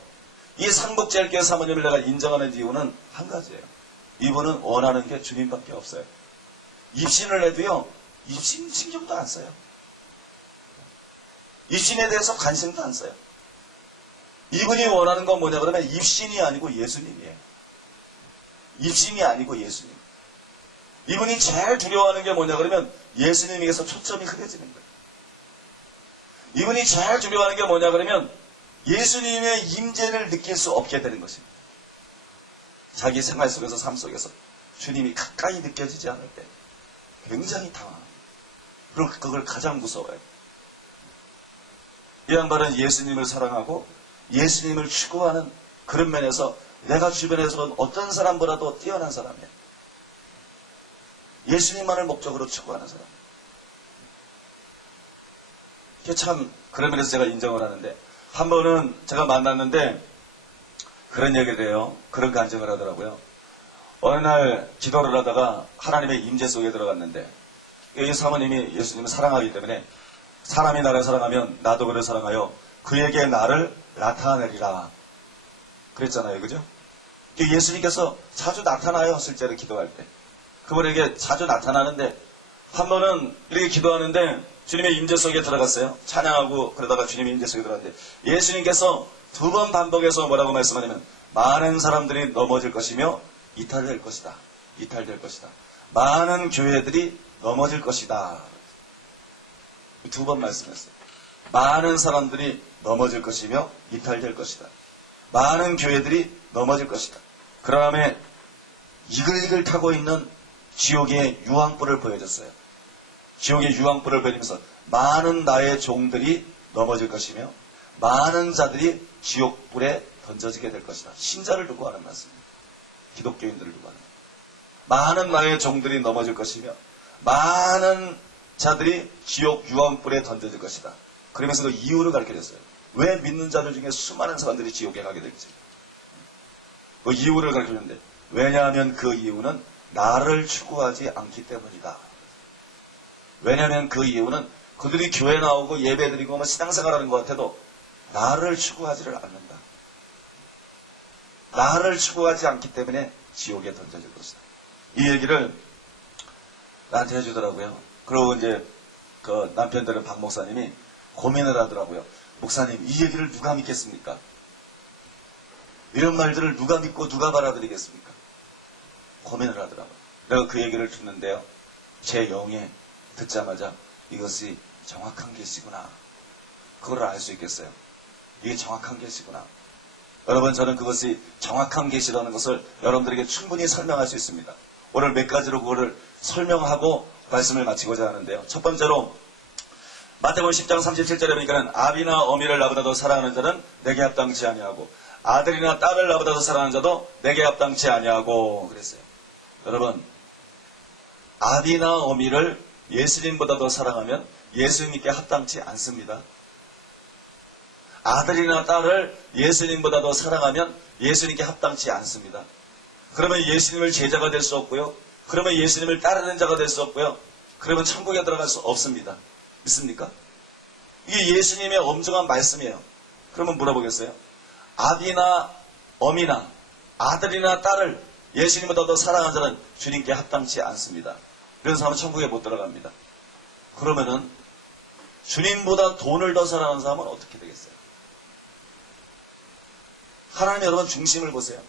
이 삼복제일교회 사모님을 내가 인정하는 이유는 한 가지예요. 이분은 원하는 게 주님밖에 없어요. 입신을 해도요. 입신 신경도 안 써요. 입신에 대해서 관심도 안 써요. 이분이 원하는 건 뭐냐 그러면 입신이 아니고 예수님이에요. 입신이 아니고 예수님. 이분이 제일 두려워하는 게 뭐냐 그러면 예수님에게서 초점이 흐려지는 거예요. 이분이 제일 두려워하는 게 뭐냐 그러면 예수님의 임재를 느낄 수 없게 되는 것입니다. 자기 생활 속에서 삶 속에서 주님이 가까이 느껴지지 않을 때 굉장히 당황합니다. 그리고 그걸 가장 무서워요. 이 양반은 예수님을 사랑하고 예수님을 추구하는 그런 면에서 내가 주변에서 어떤 사람보다도 뛰어난 사람이야. 예수님만을 목적으로 추구하는 사람. 이게 참 그런 면에서 제가 인정을 하는데 한 번은 제가 만났는데 그런 얘기를 해요. 그런 간증을 하더라고요. 어느 날 기도를 하다가 하나님의 임재 속에 들어갔는데 이 사모님이 예수님을 사랑하기 때문에 사람이 나를 사랑하면 나도 그를 사랑하여 그에게 나를 나타내리라 그랬잖아요. 그죠? 예수님께서 자주 나타나요. 실제로 기도할 때 그분에게 자주 나타나는데 한 번은 이렇게 기도하는데 주님의 임재 속에 들어갔어요. 찬양하고 그러다가 주님의 임재 속에 들어갔는데 예수님께서 두 번 반복해서 뭐라고 말씀하냐면 많은 사람들이 넘어질 것이며 이탈될 것이다. 이탈될 것이다. 많은 교회들이 넘어질 것이다. 두 번 말씀했어요. 많은 사람들이 넘어질 것이며 이탈될 것이다. 많은 교회들이 넘어질 것이다. 그 다음에 이글이글 타고 있는 지옥의 유황불을 보여줬어요. 지옥의 유황불을 보여주면서 많은 나의 종들이 넘어질 것이며 많은 자들이 지옥불에 던져지게 될 것이다. 신자를 두고 하는 말씀입니다. 기독교인들을 두고 하는 많은 나의 종들이 넘어질 것이며 많은 자들이 지옥 유황불에 던져질 것이다. 그러면서 그 이유를 가르쳐줬어요. 왜 믿는 자들 중에 수많은 사람들이 지옥에 가게 될지. 그 이유를 가르쳐줬는데 왜냐하면 그 이유는 나를 추구하지 않기 때문이다. 왜냐하면 그 이유는 그들이 교회 나오고 예배 드리고 뭐 신앙생활하는 것 같아도 나를 추구하지를 않는다. 나를 추구하지 않기 때문에 지옥에 던져질 것이다. 이 얘기를 나한테 해주더라고요. 그리고 이제 그 남편들은 박 목사님이 고민을 하더라고요. 목사님, 이 얘기를 누가 믿겠습니까? 이런 말들을 누가 믿고 누가 받아들이겠습니까? 고민을 하더라고요. 내가 그 얘기를 듣는데요. 제 영에 듣자마자 이것이 정확한 계시구나. 그걸 알 수 있겠어요. 이게 정확한 계시구나. 여러분, 저는 그것이 정확한 계시라는 것을 여러분들에게 충분히 설명할 수 있습니다. 오늘 몇 가지로 그거를 설명하고 말씀을 마치고자 하는데요. 첫 번째로 마태복음 10장 37절에 보니까는 아비나 어미를 나보다 더 사랑하는 자는 내게 합당치 아니하고 아들이나 딸을 나보다 더 사랑하는 자도 내게 합당치 아니하고 그랬어요. 여러분, 아비나 어미를 예수님보다 더 사랑하면 예수님께 합당치 않습니다. 아들이나 딸을 예수님보다 더 사랑하면 예수님께 합당치 않습니다. 그러면 예수님을 제자가 될 수 없고요. 그러면 예수님을 따르는 자가 될 수 없고요. 그러면 천국에 들어갈 수 없습니다. 믿습니까? 이게 예수님의 엄중한 말씀이에요. 그러면 물어보겠어요? 아비나 어미나 아들이나 딸을 예수님보다 더 사랑하는 자는 주님께 합당치 않습니다. 그런 사람은 천국에 못 들어갑니다. 그러면은 주님보다 돈을 더 사랑하는 사람은 어떻게 되겠어요? 하나님 여러분 중심을 보세요.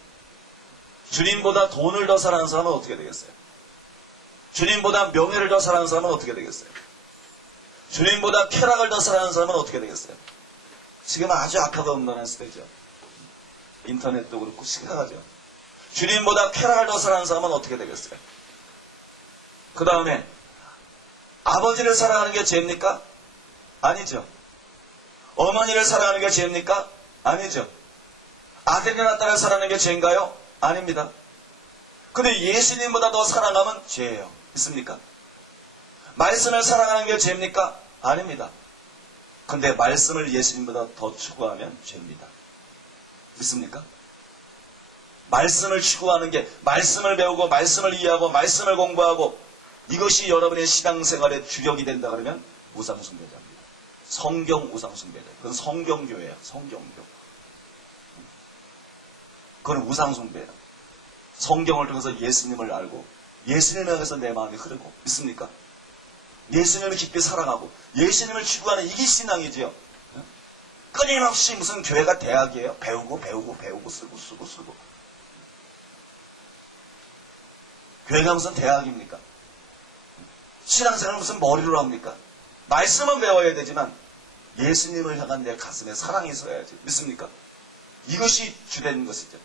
주님보다 돈을 더 사랑하는 사람은 어떻게 되겠어요? 주님보다 명예를 더 사랑하는 사람은 어떻게 되겠어요? 주님보다 쾌락을 더 사랑하는 사람은 어떻게 되겠어요? 지금 아주 악하고 음란한 시대죠. 인터넷도 그렇고 심각하죠. 주님보다 쾌락을 더 사랑하는 사람은 어떻게 되겠어요? 그 다음에 아버지를 사랑하는 게 죄입니까? 아니죠. 어머니를 사랑하는 게 죄입니까? 아니죠. 아들이나 딸을 사랑하는 게 죄인가요? 아닙니다. 근데 예수님보다 더 사랑하면 죄예요. 있습니까? 말씀을 사랑하는 게 죄입니까? 아닙니다. 근데 말씀을 예수님보다 더 추구하면 죄입니다. 믿습니까? 말씀을 추구하는 게, 말씀을 배우고 말씀을 이해하고 말씀을 공부하고, 이것이 여러분의 신앙생활의 주력이 된다 그러면 우상숭배자입니다. 성경 우상숭배자. 그건 성경교회예요. 성경교. 그건 우상숭배예요. 성경을 통해서 예수님을 알고 예수님을 향해서 내 마음이 흐르고, 믿습니까? 예수님을 깊이 사랑하고 예수님을 추구하는 이게 신앙이지요. 끊임없이 무슨 교회가 대학이에요. 배우고 쓰고. 교회가 무슨 대학입니까? 신앙생활을 무슨 머리로 합니까? 말씀은 배워야 되지만 예수님을 향한 내 가슴에 사랑이 있어야지. 믿습니까? 이것이 주된 것이죠.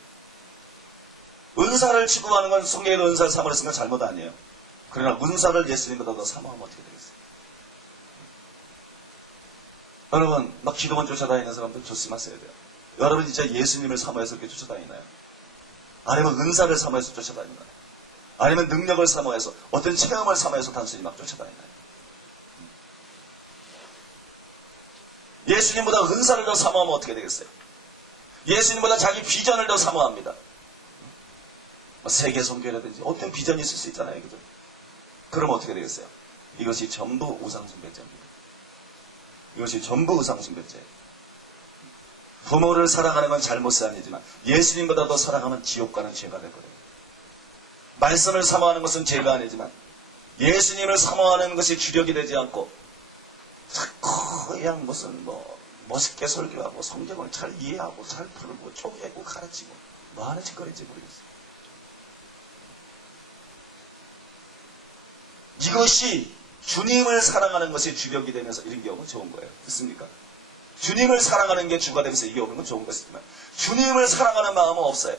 은사를 추구하는 건 성경에도 은사를 사모했으면 잘못 아니에요. 그러나 은사를 예수님보다 더 사모하면 어떻게 되겠어요? 여러분, 막 기도만 쫓아다니는 사람들 조심하셔야 돼요. 여러분 진짜 예수님을 사모해서 그렇게 쫓아다니나요? 아니면 은사를 사모해서 쫓아다니나요? 아니면 능력을 사모해서, 어떤 체험을 사모해서 단순히 막 쫓아다니나요? 예수님보다 은사를 더 사모하면 어떻게 되겠어요? 예수님보다 자기 비전을 더 사모합니다. 세계 선교라든지 어떤 비전이 있을 수 있잖아요. 그죠? 그럼 어떻게 되겠어요? 이것이 전부 우상숭배죄입니다. 이것이 전부 우상숭배죄예요. 부모를 사랑하는 건 잘못이 아니지만 예수님보다 더 사랑하면 지옥 가는 죄가 되거든요. 말씀을 사모하는 것은 죄가 아니지만 예수님을 사모하는 것이 주력이 되지 않고 자꾸 그냥 무슨 멋있게 설교하고 성경을 잘 이해하고 잘 풀고 쪼개고 가르치고 뭐 하는 짓거리인지 모르겠어요. 이것이 주님을 사랑하는 것이 주력이 되면서 이런 게 오면 좋은 거예요. 듣습니까? 주님을 사랑하는 게 주가 되면서 이게 오는 건 좋은 것이지만 주님을 사랑하는 마음은 없어요.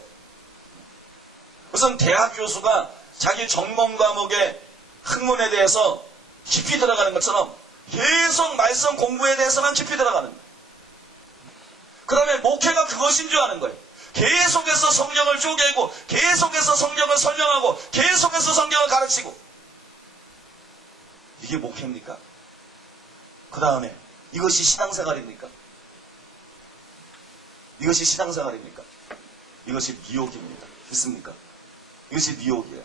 우선 대학 교수가 자기 전공 과목의 학문에 대해서 깊이 들어가는 것처럼 계속 말씀 공부에 대해서만 깊이 들어가는 거예요. 그 다음에 목회가 그것인 줄 아는 거예요. 계속해서 성경을 쪼개고 계속해서 성경을 설명하고 계속해서 성경을 가르치고, 이게 목회입니까? 그 다음에 이것이 신앙생활입니까? 이것이 신앙생활입니까? 이것이 미혹입니다. 믿습니까? 이것이 미혹이에요.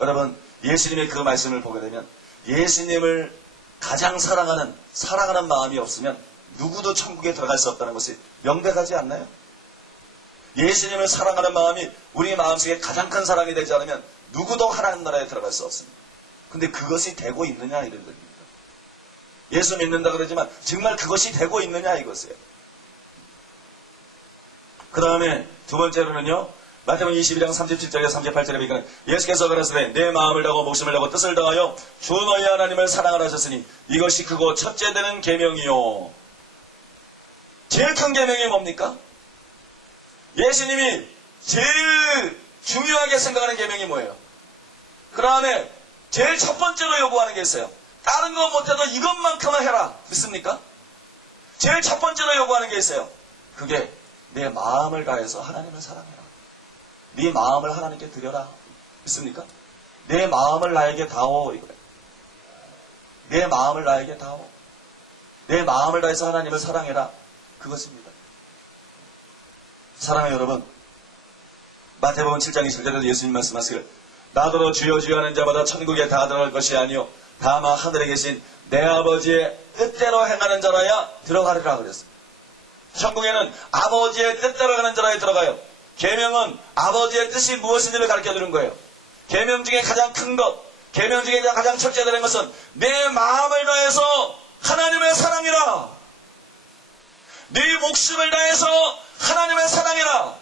여러분, 예수님의 그 말씀을 보게 되면 예수님을 가장 사랑하는 마음이 없으면 누구도 천국에 들어갈 수 없다는 것이 명백하지 않나요? 예수님을 사랑하는 마음이 우리 마음속에 가장 큰 사랑이 되지 않으면 누구도 하나님 나라에 들어갈 수 없습니다. 근데 그것이 되고 있느냐 이런 겁니다. 예수 믿는다 그러지만 정말 그것이 되고 있느냐 이것이에요. 그 다음에 두 번째로는요, 마태복음 22장 37절에 38절에 보니까 예수께서 그러시되 내 마음을 다하고 목숨을 다하고 뜻을 다하여 주 너희 하나님을 사랑하라 하셨으니 이것이 크고 첫째 되는 계명이요. 제일 큰 계명이 뭡니까? 예수님이 제일 중요하게 생각하는 계명이 뭐예요? 그 다음에 제일 첫 번째로 요구하는 게 있어요. 다른 거 못해도 이것만큼은 해라. 믿습니까? 제일 첫 번째로 요구하는 게 있어요. 그게 내 마음을 다해서 하나님을 사랑해라. 네 마음을 하나님께 드려라. 믿습니까? 내 마음을 나에게 다오. 이거예요. 내 마음을 나에게 다오. 내 마음을 다해서 하나님을 사랑해라. 그것입니다. 사랑하는 여러분, 마태복음 7장 20절에도 예수님 말씀하시길 나더러 주여 주여 하는 자마다 천국에 다 들어갈 것이 아니요 다만 하늘에 계신 내 아버지의 뜻대로 행하는 자라야 들어가리라 그랬어요. 천국에는 아버지의 뜻대로 하는 자라야 들어가요. 계명은 아버지의 뜻이 무엇인지를 가르쳐주는 거예요. 계명 중에 가장 큰 것, 계명 중에 가장 첫째되는 것은 내 마음을 다해서 하나님을 사랑해라. 네 목숨을 다해서 하나님을 사랑해라.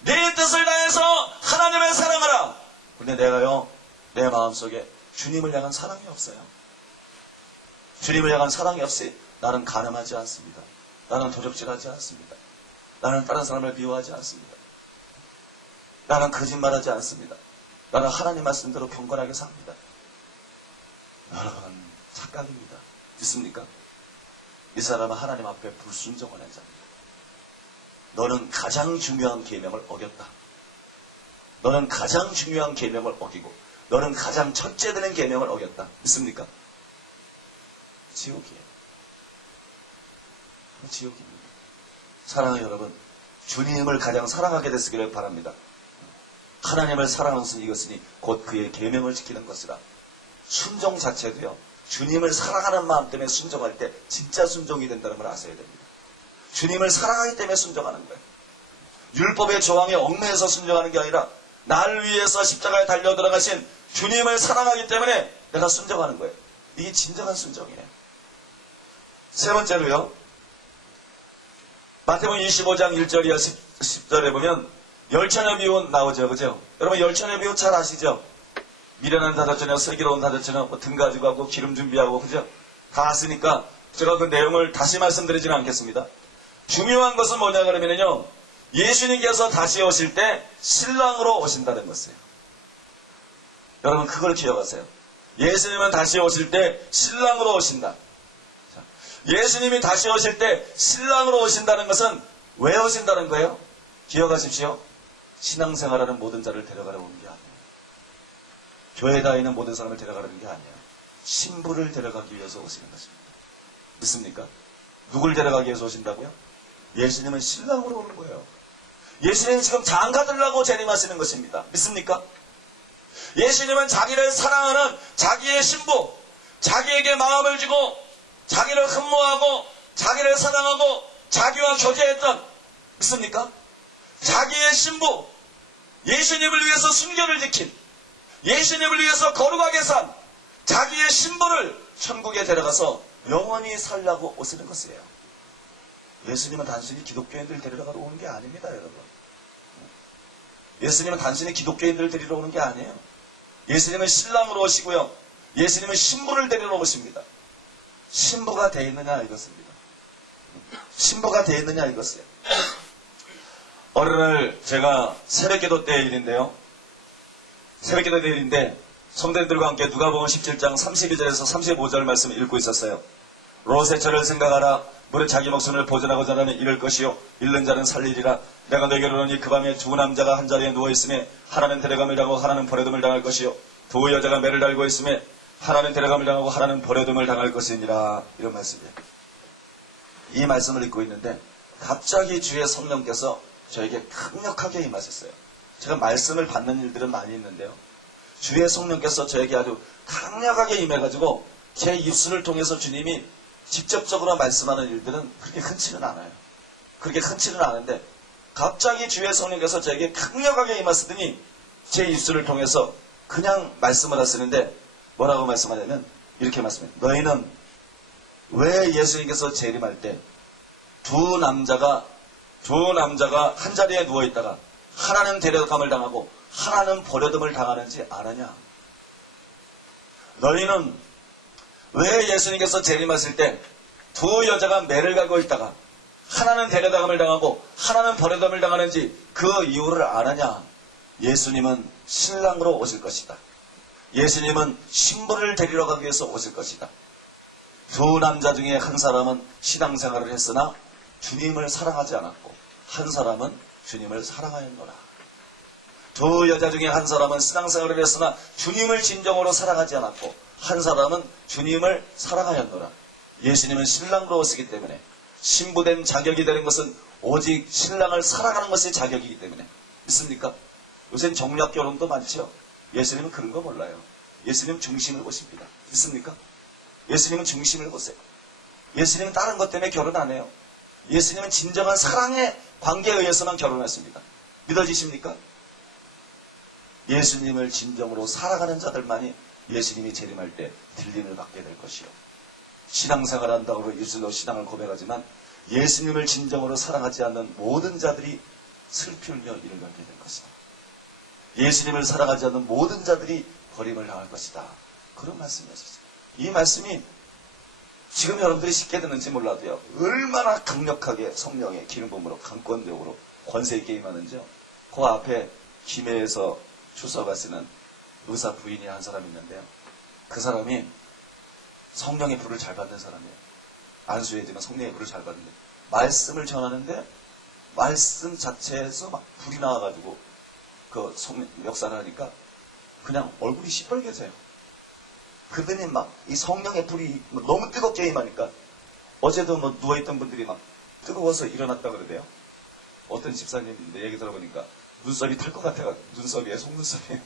내 뜻을 다해서 하나님을 사랑하라. 근데 내가요, 내 마음속에 주님을 향한 사랑이 없어요. 주님을 향한 사랑이 없이 나는 가늠하지 않습니다. 나는 도적질하지 않습니다. 나는 다른 사람을 미워하지 않습니다. 나는 거짓말하지 않습니다. 나는 하나님 말씀대로 경건하게 삽니다. 여러분, 착각입니다. 믿습니까? 이 사람은 하나님 앞에 불순종하는 자입니다. 너는 가장 중요한 계명을 어겼다. 너는 가장 중요한 계명을 어기고 너는 가장 첫째 되는 계명을 어겼다. 믿습니까? 지옥이에요. 지옥입니다. 사랑하는 여러분, 주님을 가장 사랑하게 되시기를 바랍니다. 하나님을 사랑하는 것은 이것이니 곧 그의 계명을 지키는 것이라. 순종 자체도요, 주님을 사랑하는 마음 때문에 순종할 때 진짜 순종이 된다는 걸 아셔야 됩니다. 주님을 사랑하기 때문에 순종하는 거예요. 율법의 조항에 얽매여서 순종하는 게 아니라 나를 위해서 십자가에 달려 들어가신 주님을 사랑하기 때문에 내가 순종하는 거예요. 이게 진정한 순종이에요. 세 번째로요, 마태복음 25장 1절 이하 10절에 보면 열처녀 비유 나오죠. 그죠? 여러분 열처녀 비유 잘 아시죠? 미련한 다섯처녀, 슬기로운 다섯처녀, 등 가지고 하고 기름 준비하고, 그죠? 다 아시니까 제가 그 내용을 다시 말씀드리지는 않겠습니다. 중요한 것은 뭐냐 그러면요, 예수님께서 다시 오실 때 신랑으로 오신다는 것이에요. 여러분 그걸 기억하세요. 예수님은 다시 오실 때 신랑으로 오신다. 자, 예수님이 다시 오실 때 신랑으로 오신다는 것은 왜 오신다는 거예요? 기억하십시오. 신앙생활하는 모든 자를 데려가러 오는 게 아니에요. 교회에 다니는 모든 사람을 데려가는 게 아니에요. 신부를 데려가기 위해서 오시는 것입니다. 믿습니까? 누굴 데려가기 위해서 오신다고요? 예수님은 신랑으로 오는 거예요. 예수님은 지금 장가들라고 재림하시는 것입니다. 믿습니까? 예수님은 자기를 사랑하는 자기의 신부, 자기에게 마음을 주고 자기를 흠모하고 자기를 사랑하고 자기와 교제했던, 믿습니까? 자기의 신부, 예수님을 위해서 순결을 지킨, 예수님을 위해서 거룩하게 산 자기의 신부를 천국에 데려가서 영원히 살라고 오시는 것이에요. 예수님은 단순히 기독교인들 데려가러 오는 게 아닙니다, 여러분. 예수님은 단순히 기독교인들을 데리러 오는 게 아니에요. 예수님은 신랑으로 오시고요, 예수님은 신부를 데리러 오십니다. 신부가 돼 있느냐 이것입니다. 신부가 돼 있느냐 이것이에요. 어느 날 제가 새벽기도 때 일인데요, 새벽기도 때 일인데 성도들과 함께 누가복음 17장 32절에서 35절 말씀을 읽고 있었어요. 롯의 절을 생각하라. 무릇 자기 목숨을 보존하고자 하는 이럴 것이요 잃는 자는 살리리라. 내가 너에게 이르노니 그 밤에 두 남자가 한 자리에 누워있음에 하나는 데려감을 당하고 하나는 버려둠을 당할 것이요 두 여자가 매를 달고 있음에 하나는 데려감을 당하고 하나는 버려둠을 당할 것이니라. 이런 말씀이에요. 이 말씀을 읽고 있는데 갑자기 주의 성령께서 저에게 강력하게 임하셨어요. 제가 말씀을 받는 일들은 많이 있는데요, 주의 성령께서 저에게 아주 강력하게 임해가지고 제 입술을 통해서 주님이 직접적으로 말씀하는 일들은 그렇게 흔치는 않아요. 그렇게 흔치는 않은데 갑자기 주의 성령께서 저에게 강력하게 임하시더니 제 입술을 통해서 그냥 말씀을 하시는데 뭐라고 말씀하냐면 이렇게 말씀해요. 너희는 왜 예수님께서 재림할 때 두 남자가 한 자리에 누워있다가 하나는 데려감을 당하고 하나는 버려둠을 당하는지 아느냐? 너희는 왜 예수님께서 재림하실 때 두 여자가 매를 갈고 있다가 하나는 데려감을 당하고 하나는 버려둠을 당하는지 그 이유를 아느냐? 예수님은 신랑으로 오실 것이다. 예수님은 신부를 데리러 가기 위해서 오실 것이다. 두 남자 중에 한 사람은 신앙생활을 했으나 주님을 사랑하지 않았고 한 사람은 주님을 사랑하였노라. 두 여자 중에 한 사람은 신앙생활을 했으나 주님을 진정으로 사랑하지 않았고 한 사람은 주님을 사랑하였노라. 예수님은 신랑으로 오시기 때문에 신부된 자격이 되는 것은 오직 신랑을 사랑하는 것이 자격이기 때문에. 믿습니까? 요새는 정략 결혼도 많죠. 예수님은 그런 거 몰라요. 예수님은 중심을 보십니다. 믿습니까? 예수님은 중심을 보세요. 예수님은 다른 것 때문에 결혼 안 해요. 예수님은 진정한 사랑의 관계에 의해서만 결혼했습니다. 믿어지십니까? 예수님을 진정으로 사랑하는 자들만이 예수님이 재림할 때 들림을 받게 될 것이요. 신앙생활 한다고 입술로 신앙을 고백하지만 예수님을 진정으로 사랑하지 않는 모든 자들이 슬피 울며 이를 갖게 될 것이다. 예수님을 사랑하지 않는 모든 자들이 버림을 당할 것이다. 그런 말씀이었어요. 이 말씀이 지금 여러분들이 쉽게 듣는지 몰라도요, 얼마나 강력하게 성령의 기름 부음으로 강권적으로 권세 있게 임하는지요. 그 앞에 김해에서 추석하시는 의사 부인이 한 사람이 있는데요, 그 사람이 성령의 불을 잘 받는 사람이에요. 안수해지만 성령의 불을 잘 받는데 말씀을 전하는데 말씀 자체에서 막 불이 나와가지고 그 역사를 하니까 그냥 얼굴이 시뻘개져요. 그러더니 막 이 성령의 불이 너무 뜨겁게 임하니까 어제도 누워있던 분들이 막 뜨거워서 일어났다 그러대요. 어떤 집사님인데 얘기 들어보니까 눈썹이 탈 것 같아가 눈썹이에요, 속눈썹이에요.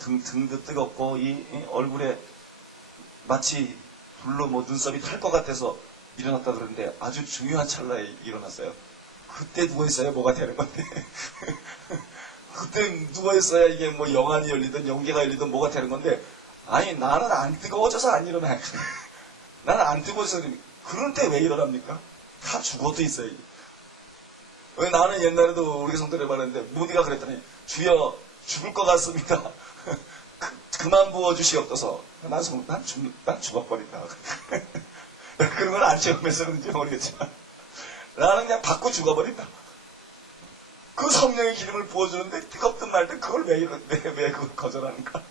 등도 뜨겁고 이 얼굴에 마치 불로 뭐 눈썹이 탈 것 같아서 일어났다 그러는데 아주 중요한 찰나에 일어났어요. 그때 누워있어야 뭐가 되는 건데 그때 누워있어야 이게 뭐 영안이 열리든 영계가 열리든 뭐가 되는 건데 아니 나는 안 뜨거워져서 안 일어나. 나는 안 뜨거워져서 그런 때 왜 일어납니까? 다 죽어도 있어요. 왜 나는 옛날에도 우리 성도를 말했는데 무디가 그랬더니 주여 죽을 것 같습니다. 그만 부어주시옵소서. 난 죽어버린다. 그런 걸 안 체험해서 그런지 모르겠지만 나는 그냥 받고 죽어버린다. 그 성령의 기름을 부어주는데 뜨겁든 말든 그걸 왜 그걸 거절하는가.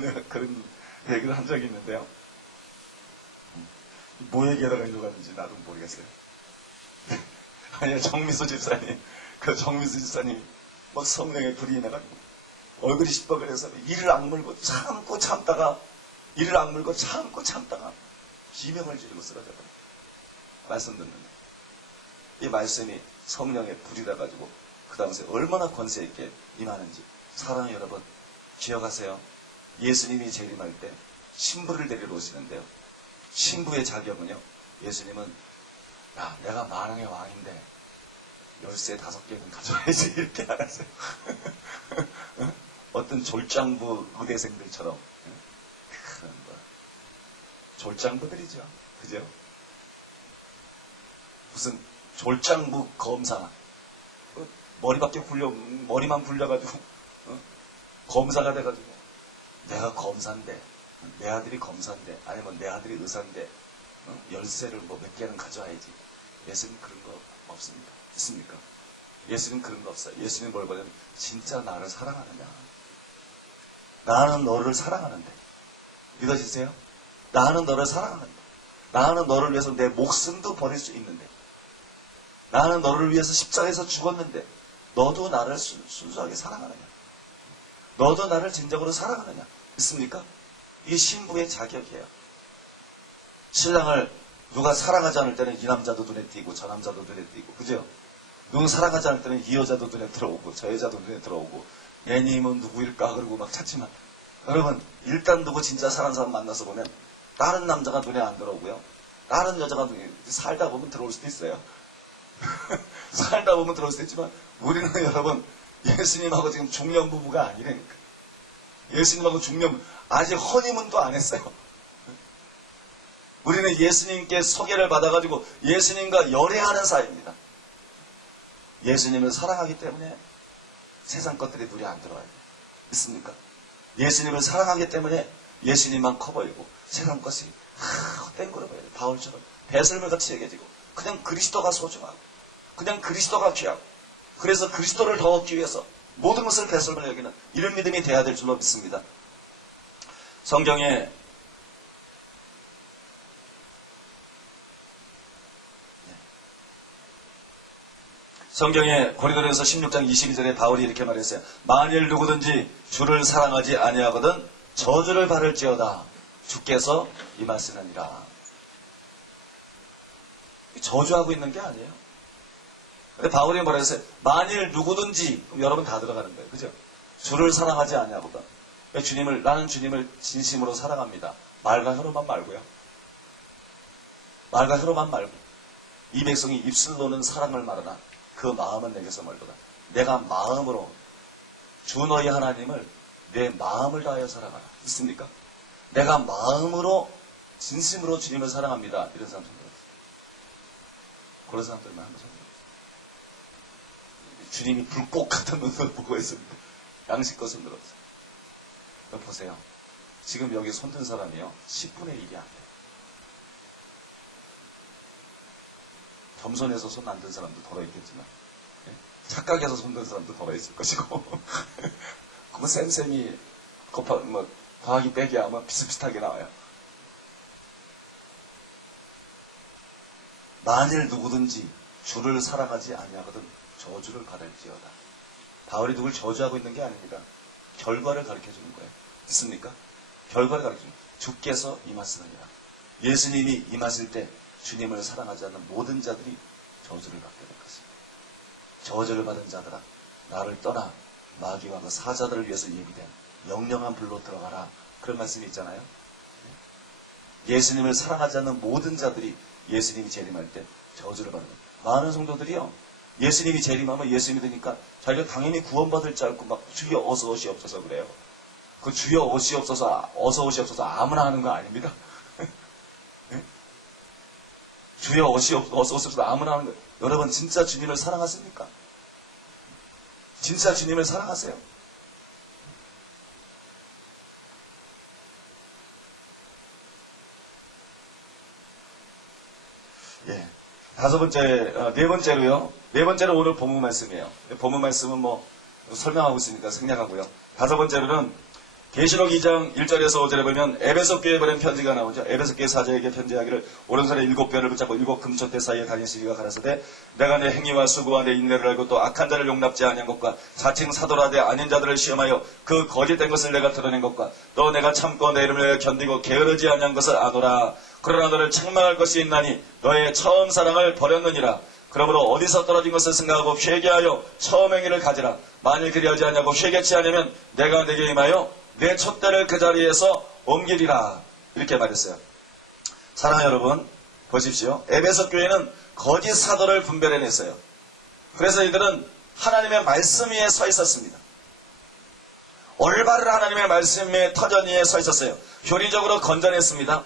내가 그런 얘기를 한 적이 있는데요. 뭐 얘기하다가 이러고 갔는지 나도 모르겠어요. 아니 정미수 집사님, 그 정미수 집사님이 막 성령의 불이 임해가지고 얼굴이 시뻘그래서 이를 악물고 참고 참다가 이를 악물고 참고 참다가 비명을 지르고 쓰러져버려요. 말씀 듣는데 이 말씀이 성령의 불이라 가지고 그 당시에 얼마나 권세 있게 임하는지. 사랑하는 여러분 기억하세요. 예수님이 재림할 때 신부를 데리러 오시는데요. 신부의 자격은요, 예수님은 야 내가 만왕의 왕인데 열쇠 5개는 가져야지 이렇게 알았어요. 어떤 졸장부 의대생들처럼 그런 거 졸장부들이죠. 그죠? 무슨 졸장부 검사 머리만 굴려가지고 검사가 돼가지고 내가 검사인데 내 아들이 검사인데 아니면 내 아들이 의사인데 열쇠를 뭐 몇 개는 가져와야지. 예수님 그런 거 없습니다. 있습니까? 예수님 그런 거 없어요. 예수님 뭘 보냐면 진짜 나를 사랑하느냐. 나는 너를 사랑하는데 믿어지세요? 나는 너를 사랑하는데 나는 너를 위해서 내 목숨도 버릴 수 있는데 나는 너를 위해서 십자가에서 죽었는데 너도 나를 순수하게 사랑하느냐? 너도 나를 진정으로 사랑하느냐? 믿습니까? 이게 신부의 자격이에요. 신랑을 누가 사랑하지 않을 때는 이 남자도 눈에 띄고 저 남자도 눈에 띄고 그죠? 누구 사랑하지 않을 때는 이 여자도 눈에 들어오고 저 여자도 눈에 들어오고 애님은 누구일까 그러고 막 찾지만 여러분 일단 누구 진짜 사랑하는 사람 만나서 보면 다른 남자가 눈에 안 들어오고요. 다른 여자가 눈에 살다 보면 들어올 수도 있어요. 살다 보면 들어올 수도 있지만 우리는 여러분 예수님하고 지금 중년부부가 아니라니까. 예수님하고 아직 허니문도 안 했어요. 우리는 예수님께 소개를 받아가지고 예수님과 열애하는 사이입니다. 예수님을 사랑하기 때문에 세상 것들이 눈에 안 들어와요. 믿습니까? 예수님을 사랑하기 때문에 예수님만 커 보이고 세상 것이 헛된 거로 보여요. 바울처럼 배설물같이 얘기해지고 그냥 그리스도가 소중하고 그냥 그리스도가 귀하고 그래서 그리스도를 더 얻기 위해서 모든 것을 배설물 여기는 이런 믿음이 돼야 될 줄로 믿습니다. 성경에 고린도전서 16장 22절에 바울이 이렇게 말했어요. 만일 누구든지 주를 사랑하지 아니하거든 저주를 받을지어다. 주께서 임하시느니라. 저주하고 있는 게 아니에요. 근데 바울이 뭐라 했어요? 만일 누구든지, 그럼 여러분 다 들어가는 거예요. 그죠? 주를 사랑하지 아니하거든. 나는 주님을 진심으로 사랑합니다. 말과 혀로만 말고요. 말과 혀로만 말고. 이 백성이 입술로는 사랑을 말하나 그 마음은 내게서 멀도다. 내가 마음으로 주 너희 하나님을 내 마음을 다하여 사랑하라. 있습니까? 내가 마음으로 진심으로 주님을 사랑합니다. 이런 사람 좀 들었어요. 그런 사람들만 한 거죠. 주님이 불꽃 같은 눈을 보고 있습니다. 양식껏 손들었어요. 보세요. 지금 여기 손든 사람이요. 10분의 1이 안 돼요. 겸손해서 손 안 든 사람도 덜어 있겠지만 착각해서 손 든 사람도 덜어 있을 것이고 그러면 쌤쌤이 더하기 빼기 하면 비슷비슷하게 나와요. 만일 누구든지 주를 사랑하지 아니하거든 저주를 받을지어다. 바울이 누굴 저주하고 있는 게 아닙니다. 결과를 가르쳐주는 거예요. 믿습니까? 결과를 가르쳐주는 거예요. 주께서 임하시느니라. 예수님이 임하실 때 주님을 사랑하지 않는 모든 자들이 저주를 받게 될 것입니다. 저주를 받은 자들아 나를 떠나 마귀와 그 사자들을 위해서 예비된 영영한 불로 들어가라. 그런 말씀이 있잖아요. 예수님을 사랑하지 않는 모든 자들이 예수님이 재림할 때 저주를 받는 거예요. 많은 성도들이요, 예수님이 재림하면 예수 믿으니까 자기가 당연히 구원받을 줄 알고 막 주여 어서 오시옵소서 그래요. 그 주여 오시옵소서 어서 오시옵소서 아무나 하는 거 아닙니다. 주여 어서 오시옵소서 아무나 하는 거. 여러분 진짜 주님을 사랑하십니까? 진짜 주님을 사랑하세요? 예. 네 번째로 오늘 본문 말씀이에요. 본문 말씀은 뭐 설명하고 있으니까 생략하고요. 다섯 번째로는 계시록 2장 1절에서 5절에 보면 에베소 교회에 보낸 편지가 나오죠. 에베소 교회 사자에게 편지하기를 오른손에 7뼈를 붙잡고 7 금초대 사이에 다니시기가 가라사대 내가 내 행위와 수고와 내 인내를 알고 또 악한 자를 용납지 아니한 것과 자칭 사도라되 아닌 자들을 시험하여 그 거짓된 것을 내가 드러낸 것과 또 내가 참고 내 이름을 견디고 게으르지 아니한 것을 아노라. 그러나 너를 책망할 것이 있나니 너의 처음 사랑을 버렸느니라. 그러므로 어디서 떨어진 것을 생각하고 회개하여 처음 행위를 가지라. 만일 그리하지 아니하고 회개치 않으면 내가 내게 임하여 내 촛대를 그 자리에서 옮기리라. 이렇게 말했어요. 사랑하는 여러분 보십시오. 에베소 교회는 거짓 사도를 분별해냈어요. 그래서 이들은 하나님의 말씀 위에 서 있었습니다. 올바른 하나님의 말씀 위에 터전 위에 서 있었어요. 교리적으로 건전했습니다.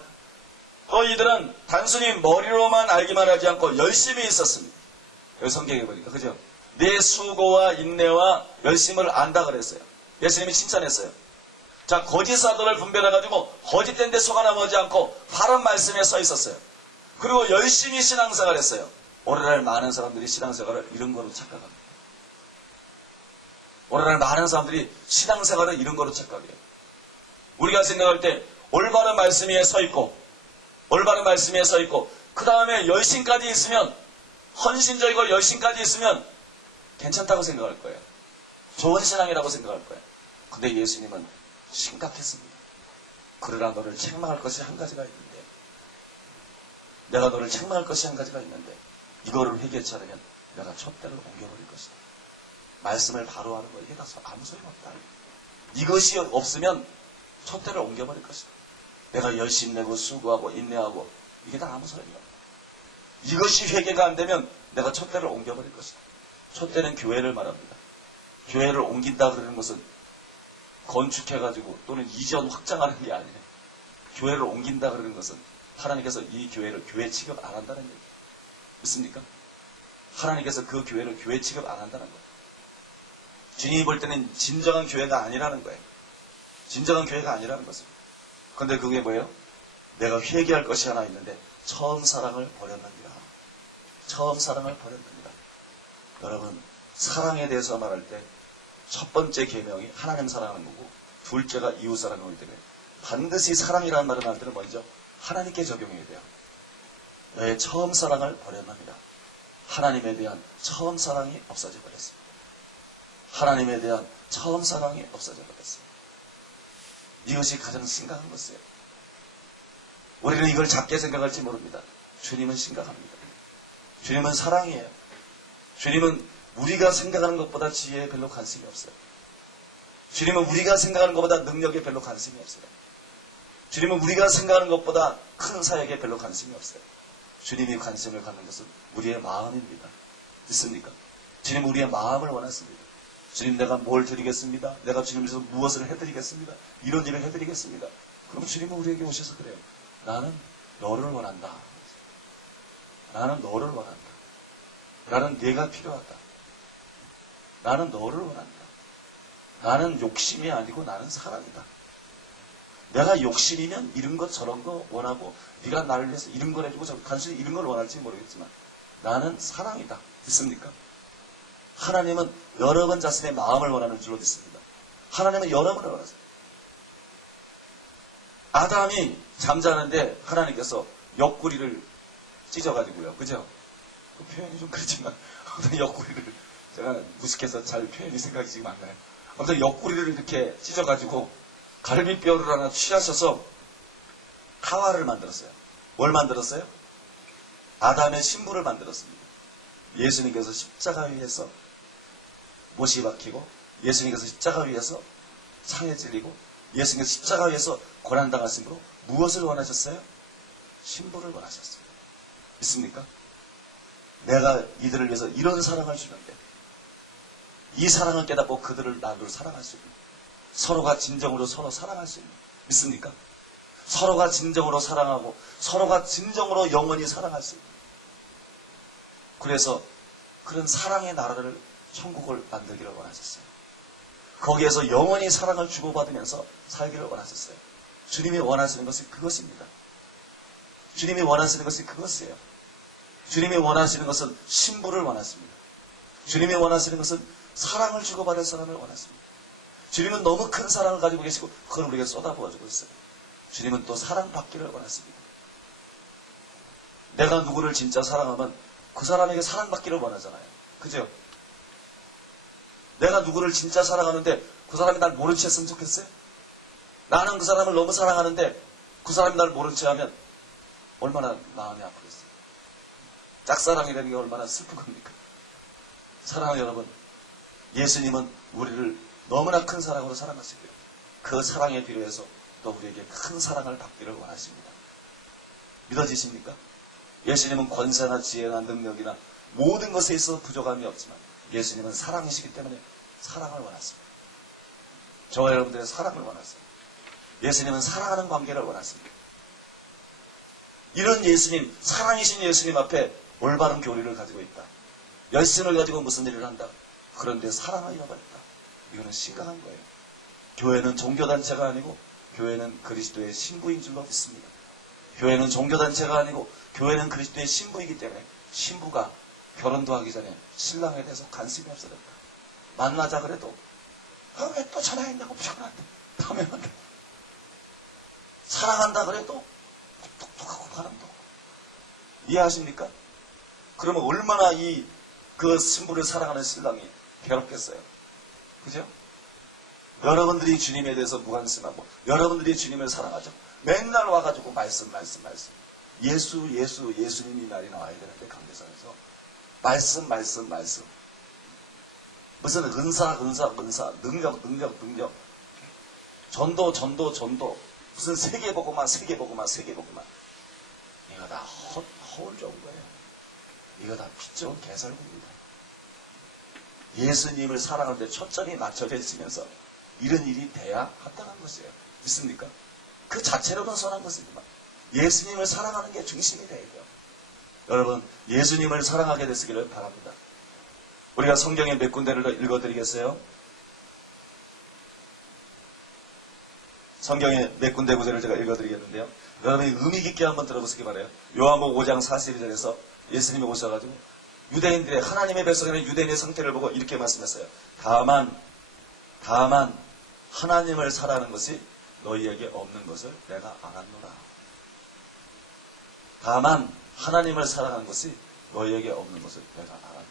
또 이들은 단순히 머리로만 알기만 하지 않고 열심히 있었습니다. 여기 성경에 보니까 그죠? 내 수고와 인내와 열심을 안다 그랬어요. 예수님이 칭찬했어요. 자, 거짓 사도를 분별해가지고 거짓된 데 속아 넘어지 않고 바른 말씀에 서 있었어요. 그리고 열심히 신앙생활을 했어요. 오늘날 많은 사람들이 신앙생활을 이런 거로 착각합니다. 오늘날 많은 사람들이 신앙생활을 이런 거로 착각해요. 우리가 생각할 때 올바른 말씀 위에 서 있고 올바른 말씀 위에 서 있고 그 다음에 열심까지 있으면 헌신적이고 열심까지 있으면 괜찮다고 생각할 거예요. 좋은 신앙이라고 생각할 거예요. 근데 예수님은 심각했습니다. 그러나 너를 책망할 것이 한 가지가 있는데 내가 너를 책망할 것이 한 가지가 있는데 이거를 회개치 않으면 내가 촛대를 옮겨버릴 것이다. 말씀을 바로 하는 거 이게 다 아무 소용없다. 이것이 없으면 촛대를 옮겨버릴 것이다. 내가 열심히 내고 수고하고 인내하고 이게 다 아무 소용이 없다. 이것이 회개가 안 되면 내가 촛대를 옮겨버릴 것이다. 촛대는 교회를 말합니다. 교회를 옮긴다 그러는 것은 건축해가지고 또는 이전 확장하는 게 아니에요. 교회를 옮긴다 그러는 것은 하나님께서 이 교회를 교회 취급 안 한다는 얘기예요. 믿습니까? 하나님께서 그 교회를 교회 취급 안 한다는 거예요. 주님이 볼 때는 진정한 교회가 아니라는 거예요. 진정한 교회가 아니라는 것입니다. 그런데 그게 뭐예요? 내가 회개할 것이 하나 있는데 처음 사랑을 버렸느니라. 처음 사랑을 버렸느니라. 여러분 사랑에 대해서 말할 때 첫 번째 계명이 하나님 사랑하는 거고 둘째가 이웃 사랑하는 거기 때문에 반드시 사랑이라는 말을 할 때는 먼저 하나님께 적용해야 돼요. 너의 처음 사랑을 버렸느니라. 하나님에 대한 처음 사랑이 없어져 버렸습니다. 하나님에 대한 처음 사랑이 없어져 버렸습니다. 이것이 가장 심각한 것이에요. 우리는 이걸 작게 생각할지 모릅니다. 주님은 심각합니다. 주님은 사랑이에요. 주님은 우리가 생각하는 것보다 지혜에 별로 관심이 없어요. 주님은 우리가 생각하는 것보다 능력에 별로 관심이 없어요. 주님은 우리가 생각하는 것보다 큰 사역에 별로 관심이 없어요. 주님이 관심을 갖는 것은 우리의 마음입니다. 믿습니까? 주님은 우리의 마음을 원하십니다. 주님 내가 뭘 드리겠습니다. 내가 주님 위해서 무엇을 해드리겠습니다. 이런 일을 해드리겠습니다. 그러면 주님은 우리에게 오셔서 그래요. 나는 너를 원한다. 나는 너를 원한다. 나는 네가 필요하다. 나는 너를 원한다. 나는 욕심이 아니고 나는 사랑이다. 내가 욕심이면 이런 것 저런 거 원하고 네가 나를 위해서 이런 걸 해주고 단순히 이런 걸 원할지 모르겠지만 나는 사랑이다. 믿습니까? 하나님은 여러 번 자신의 마음을 원하는 줄로 믿습니다. 하나님은 여러 번을 원하세요. 아담이 잠자는데 하나님께서 옆구리를 찢어가지고요. 그죠? 그 표현이 좀 그렇지만 옆구리를 제가 무식해서 잘 표현이 생각이 지금 안 나요. 아무튼 옆구리를 이렇게 찢어가지고 갈비뼈를 하나 취하셔서 하와를 만들었어요. 뭘 만들었어요? 아담의 신부를 만들었습니다. 예수님께서 십자가 위에서 못이 박히고 예수님께서 십자가 위에서 창에 찔리고 예수님께서 십자가 위에서 고난당하심으로 무엇을 원하셨어요? 신부를 원하셨어요. 믿습니까? 내가 이들을 위해서 이런 사랑을 주는데 이 사랑을 깨닫고 그들을 나를 사랑할 수 있는, 서로가 진정으로 서로 사랑할 수 있는, 믿습니까? 서로가 진정으로 사랑하고 서로가 진정으로 영원히 사랑할 수 있는, 그래서 그런 사랑의 나라를, 천국을 만들기를 원하셨어요. 거기에서 영원히 사랑을 주고받으면서 살기를 원하셨어요. 주님이 원하시는 것이 그것입니다. 주님이 원하시는 것이 그것이에요. 주님이 원하시는 것은 신부를 원하십니다. 주님이 원하시는 것은 사랑을 주고받을 사람을 원하십니다. 주님은 너무 큰 사랑을 가지고 계시고 그걸 우리에게 쏟아부어주고 있어요. 주님은 또 사랑받기를 원하십니다. 내가 누구를 진짜 사랑하면 그 사람에게 사랑받기를 원하잖아요. 그죠? 내가 누구를 진짜 사랑하는데 그 사람이 날 모른 채 했으면 좋겠어요? 나는 그 사람을 너무 사랑하는데 그 사람이 날 모른 채 하면 얼마나 마음이 아프겠어요? 짝사랑이라는 게 얼마나 슬픈 겁니까? 사랑하는 여러분, 예수님은 우리를 너무나 큰 사랑으로 사랑하시고요. 그 사랑에 비례해서 또 우리에게 큰 사랑을 받기를 원하십니다. 믿어지십니까? 예수님은 권세나 지혜나 능력이나 모든 것에 있어 부족함이 없지만 예수님은 사랑이시기 때문에 사랑을 원하십니다. 저와 여러분들의 사랑을 원하십니다. 예수님은 사랑하는 관계를 원하십니다. 이런 예수님, 사랑이신 예수님 앞에 올바른 교리를 가지고 있다. 열심을 가지고 무슨 일을 한다. 그런데 사랑을 잃어버렸다. 이거는 심각한 거예요. 교회는 종교단체가 아니고 교회는 그리스도의 신부인 줄로 믿습니다. 교회는 종교단체가 아니고 교회는 그리스도의 신부이기 때문에 신부가 결혼도 하기 전에 신랑에 대해서 관심이 없어야 된다. 만나자 그래도 왜 또 전화했냐고 피곤한데 다음에 만나. 사랑한다 그래도 톡톡하고 바람도. 이해하십니까? 그러면 얼마나 그 신부를 사랑하는 신랑이 괴롭겠어요. 그죠? 여러분들이 주님에 대해서 무관심하고 여러분들이 주님을 사랑하죠. 맨날 와가지고 말씀. 예수님이 말이 나와야 되는데 강대상에서 말씀. 무슨 은사, 능력. 전도. 무슨 세계보고만. 이거 다 허울 좋은 거예요. 이거 다 피 좋은 개설구입니다. 예수님을 사랑하는데 초점이 맞춰져 있으면서 이런 일이 돼야 합당한 것이에요. 믿습니까? 그 자체로는 선한 것이지만 예수님을 사랑하는 게 중심이 돼야 돼요. 여러분, 예수님을 사랑하게 되시기를 바랍니다. 우리가 성경의 몇 군데를 읽어드리겠어요? 성경의 몇 군데 구절을 제가 읽어드리겠는데요. 여러분이 의미 깊게 한번 들어보시기 바라요. 요한복음 5장 42절에서 예수님이 오셔가지고 유대인들의, 하나님의 백성이라는 유대인의 상태를 보고 이렇게 말씀했어요. 다만 하나님을 사랑하는 것이 너희에게 없는 것을 내가 알았노라. 다만 하나님을 사랑하는 것이 너희에게 없는 것을 내가 알았노라.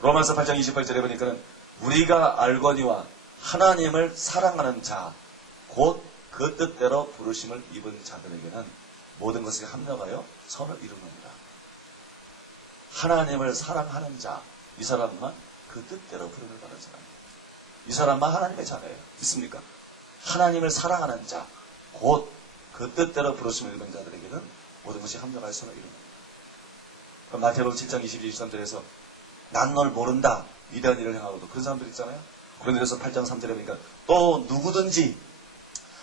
로마서 8장 28절에 보니까는 우리가 알거니와 하나님을 사랑하는 자, 곧 그 뜻대로 부르심을 입은 자들에게는 모든 것이 합력하여 선을 이루느니라. 하나님을 사랑하는 자, 이 사람만 그 뜻대로 부름을 받은 사람이에요. 이 사람만 하나님의 자녀예요. 믿습니까? 하나님을 사랑하는 자, 곧 그 뜻대로 부르심을 입은 자들에게는 모든 것이 합력하여 선을 이루느니라. 마태복음 7장 22, 23절에서 난 널 모른다. 위대한 일을 행하고도 그런 사람들 있잖아요. 그런데서 8장 3절에 보니까 또 누구든지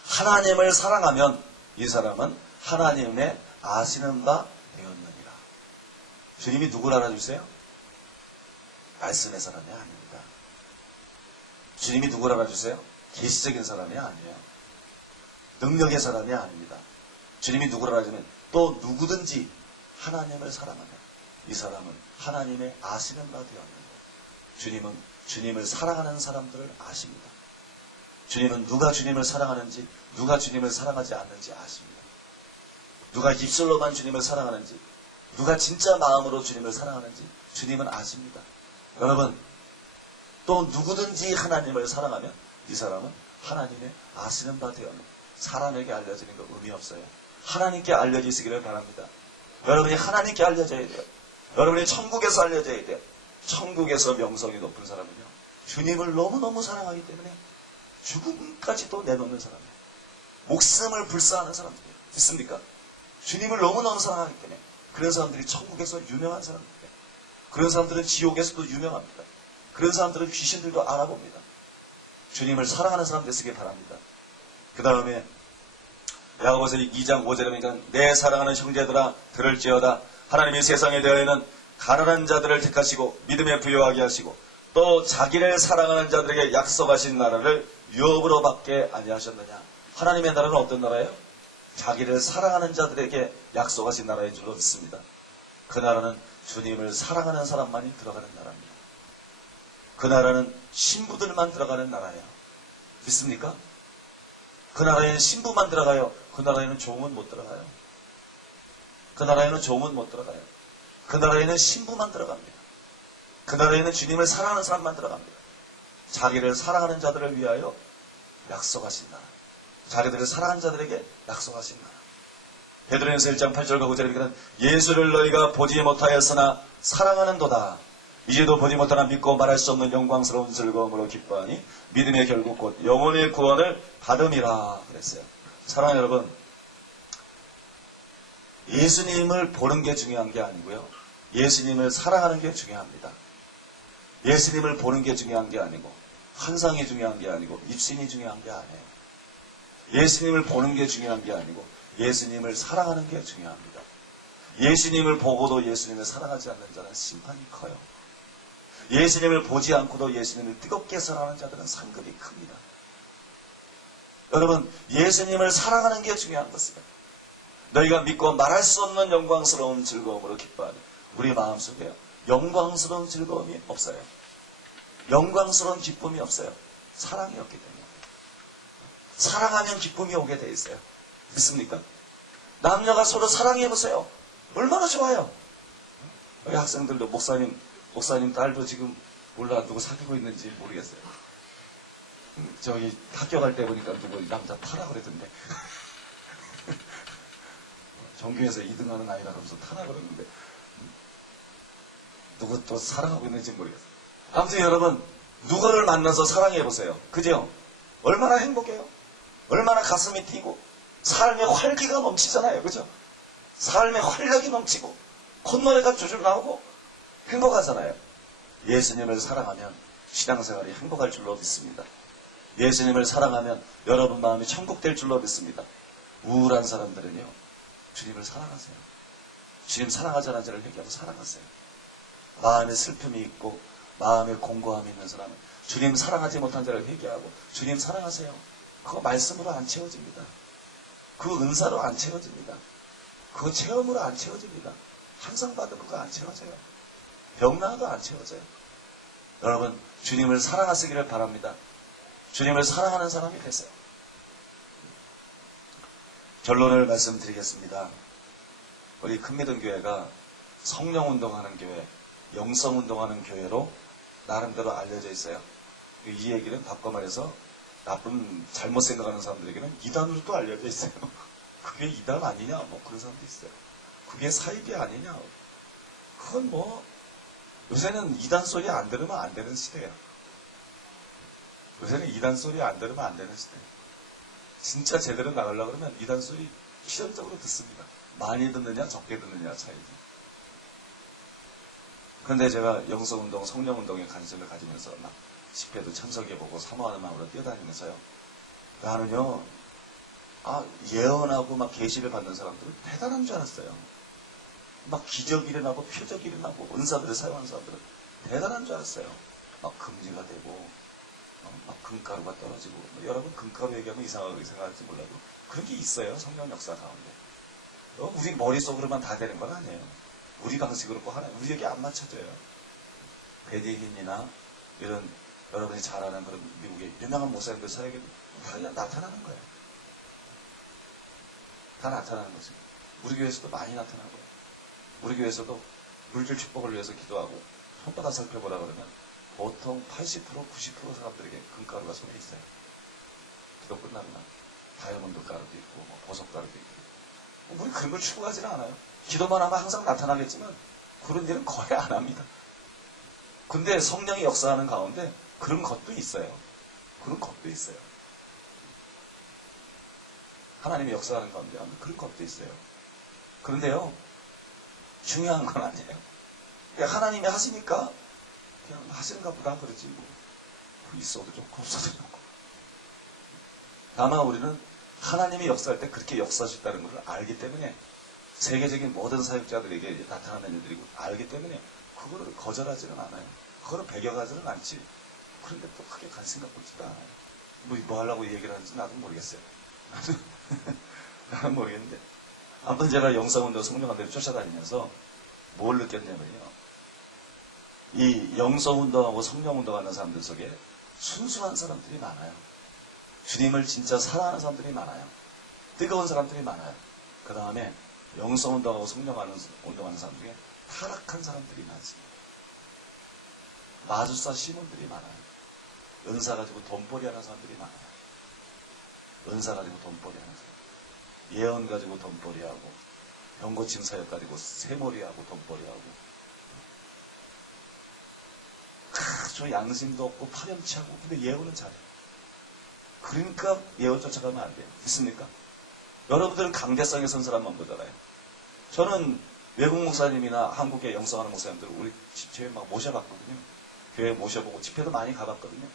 하나님을 사랑하면 이 사람은 하나님의 아시는 바 되었느니라. 주님이 누구를 알아주세요? 말씀의 사람이 아닙니다. 주님이 누구를 알아주세요? 계시적인 사람이 아니에요. 능력의 사람이 아닙니다. 주님이 누구를 알아주면 또 누구든지 하나님을 사랑하면 이 사람은 하나님의 아시는 바 되었느니라. 주님은 주님을 사랑하는 사람들을 아십니다. 주님은 누가 주님을 사랑하는지, 누가 주님을 사랑하지 않는지 아십니다. 누가 입술로만 주님을 사랑하는지, 누가 진짜 마음으로 주님을 사랑하는지 주님은 아십니다. 여러분, 또 누구든지 하나님을 사랑하면 이 사람은 하나님의 아시는 바 되었는, 사람에게 알려지는 거 의미 없어요. 하나님께 알려지시기를 바랍니다. 여러분이 하나님께 알려져야 돼요. 여러분이 천국에서 알려져야 돼요. 천국에서 명성이 높은 사람은요, 주님을 너무너무 사랑하기 때문에 죽음까지도 내놓는 사람이에요. 목숨을 불사하는 사람들이에요. 믿습니까? 주님을 너무너무 사랑하기 때문에 그런 사람들이 천국에서 유명한 사람들이에요. 그런 사람들은 지옥에서도 유명합니다. 그런 사람들은 귀신들도 알아봅니다. 주님을 사랑하는 사람 되시길 바랍니다. 그 다음에 야고보서 2장 5절에 보니까 내 사랑하는 형제들아 들을지어다. 하나님이 세상에 대하여는 가난한 자들을 택하시고 믿음에 부여하게 하시고 또 자기를 사랑하는 자들에게 약속하신 나라를 유업으로 받게 아니하셨느냐. 하나님의 나라는 어떤 나라예요? 자기를 사랑하는 자들에게 약속하신 나라인 줄로 믿습니다. 그 나라는 주님을 사랑하는 사람만이 들어가는 나라입니다. 그 나라는 신부들만 들어가는 나라예요. 믿습니까? 그 나라에는 신부만 들어가요. 그 나라에는 종은 못 들어가요. 그 나라에는 종은 못 들어가요. 그 나라에는 신부만 들어갑니다. 그 나라에는 주님을 사랑하는 사람만 들어갑니다. 자기를 사랑하는 자들을 위하여 약속하신 나라. 자기들을 사랑하는 자들에게 약속하신 나라. 베드로전서 1장 8절과 9절에 보면 예수를 너희가 보지 못하였으나 사랑하는도다. 이제도 보지 못하나 믿고 말할 수 없는 영광스러운 즐거움으로 기뻐하니 믿음의 결국 곧 영혼의 구원을 받음이라 그랬어요. 사랑하는 여러분, 예수님을 보는 게 중요한 게 아니고요. 예수님을 사랑하는 게 중요합니다. 예수님을 보는 게 중요한 게 아니고 환상이 중요한 게 아니고 입신이 중요한 게 아니에요. 예수님을 보는 게 중요한 게 아니고 예수님을 사랑하는 게 중요합니다. 예수님을 보고도 예수님을 사랑하지 않는 자는 심판이 커요. 예수님을 보지 않고도 예수님을 뜨겁게 사랑하는 자들은 상급이 큽니다. 여러분, 예수님을 사랑하는 게 중요한 것입니다. 너희가 믿고 말할 수 없는 영광스러운 즐거움으로 기뻐하니 우리 마음속에 영광스러운 즐거움이 없어요. 영광스러운 기쁨이 없어요. 사랑이 없기 때문에. 사랑하면 기쁨이 오게 돼 있어요. 믿습니까? 남녀가 서로 사랑해보세요. 얼마나 좋아요. 우리 학생들도 목사님 딸도 지금 몰라 누구 사귀고 있는지 모르겠어요. 저기 학교 갈 때 보니까 누구 남자 타라 그랬던데. 전교에서 2등하는 아이라 그러면서 타라 그랬는데 누구 또 사랑하고 있는지 모르겠어요. 아무튼 여러분, 누구를 만나서 사랑해보세요. 그죠? 얼마나 행복해요. 얼마나 가슴이 뛰고 삶의 활기가 넘치잖아요. 그죠? 삶의 활력이 넘치고 콧노래가 줄줄 나오고 행복하잖아요. 예수님을 사랑하면 신앙생활이 행복할 줄로 믿습니다. 예수님을 사랑하면 여러분 마음이 천국 될 줄로 믿습니다. 우울한 사람들은요, 주님을 사랑하세요. 주님 사랑하지 않은 자를 회개하고 사랑하세요. 마음에 슬픔이 있고 마음에 공고함이 있는 사람은 주님 사랑하지 못한 자를 회개하고 주님 사랑하세요. 그거 말씀으로 안 채워집니다. 그 은사로 안 채워집니다. 그거 체험으로 안 채워집니다. 항상 받은 그거 안 채워져요. 병나도 안 채워져요. 여러분, 주님을 사랑하시기를 바랍니다. 주님을 사랑하는 사람이 되세요. 결론을 말씀드리겠습니다. 우리 큰미등교회가 성령운동하는 교회, 영성운동하는 교회로 나름대로 알려져 있어요. 이 얘기는 바꿔 말해서 나쁜 잘못 생각하는 사람들에게는 이단으로도 알려져 있어요. 그게 이단 아니냐 뭐 그런 사람도 있어요. 그게 사이비 아니냐. 그건 뭐 요새는 이단 소리 안 들으면 안 되는 시대예요. 요새는 이단 소리 안 들으면 안 되는 시대예요. 진짜 제대로 나가려고 그러면 이단 소리 필연적으로 듣습니다. 많이 듣느냐 적게 듣느냐 차이지. 그런데 제가 영성운동, 성령운동에 관심을 가지면서 막 집회도 참석해보고 사모하는 마음으로 뛰어다니면서요. 나는요, 예언하고 막 계시를 받는 사람들은 대단한 줄 알았어요. 막 기적이 일어나고 표적이 일어나고 은사들을 사용하는 사람들은 대단한 줄 알았어요. 막 금지가 되고 막 금가루가 떨어지고 여러분 금가루 얘기하면 이상하게 생각할지 몰라도 그런 게 있어요. 성령 역사 가운데. 우리 머릿속으로만 다 되는 건 아니에요. 우리 방식으로 꼭 하나요. 우리에게 안 맞춰져요. 베디긴이나 이런 여러분이 잘 아는 그런 미국의 유명한 목사님들 사역에도 다 나타나는 거예요. 다 나타나는 거죠. 우리 교회에서도 많이 나타나는 거예요. 우리 교회에서도 물질 축복을 위해서 기도하고 손바닥 살펴보라 그러면 보통 80% 90% 사람들에게 금가루가 손에 있어요. 기도 끝나면 다이아몬드 가루도 있고 보석 가루도 있고 우리 그런 걸 추구하지는 않아요. 기도만 하면 항상 나타나겠지만 그런 일은 거의 안 합니다. 근데 성령이 역사하는 가운데 그런 것도 있어요. 그런 것도 있어요. 하나님이 역사하는 가운데 그런 것도 있어요. 그런데요, 중요한 건 아니에요. 그냥 하나님이 하시니까 그냥 하시는가 보다 그러지 뭐. 있어도 좋고 없어도 좋고. 다만 우리는 하나님이 역사할 때 그렇게 역사하셨다는 것을 알기 때문에 세계적인 모든 사역자들에게 나타나는 일들이고 알기 때문에 그거를 거절하지는 않아요. 그거를 배격하지는 않지. 그런데 또 크게 관심 갖고 있지도 않아요. 뭐 하려고 얘기를 하는지 나도 모르겠어요. 나는 모르겠는데. 아무튼 제가 영성운동 성령한테를 쫓아다니면서 뭘 느꼈냐면요. 이 영성운동하고 성령운동하는 사람들 속에 순수한 사람들이 많아요. 주님을 진짜 사랑하는 사람들이 많아요. 뜨거운 사람들이 많아요. 그 다음에 영성운동하고 성령운동하는 사람 중에 타락한 사람들이 많습니다. 마주사 시몬들이 많아요. 은사 가지고 돈벌이 하는 사람들이 많아요. 은사 가지고 돈벌이 하는 사람. 예언 가지고 돈벌이하고 병고침 사역 가지고 세머리하고 돈벌이하고 저 양심도 없고 파렴치하고 근데 예언은 잘해. 그러니까 예언 쫓아가면 안 돼요. 있습니까? 여러분들은 강대상에 선 사람만 보잖아요. 저는 외국 목사님이나 한국의 영성하는 목사님들 우리 집회에 막 모셔봤거든요. 교회 모셔보고 집회도 많이 가봤거든요.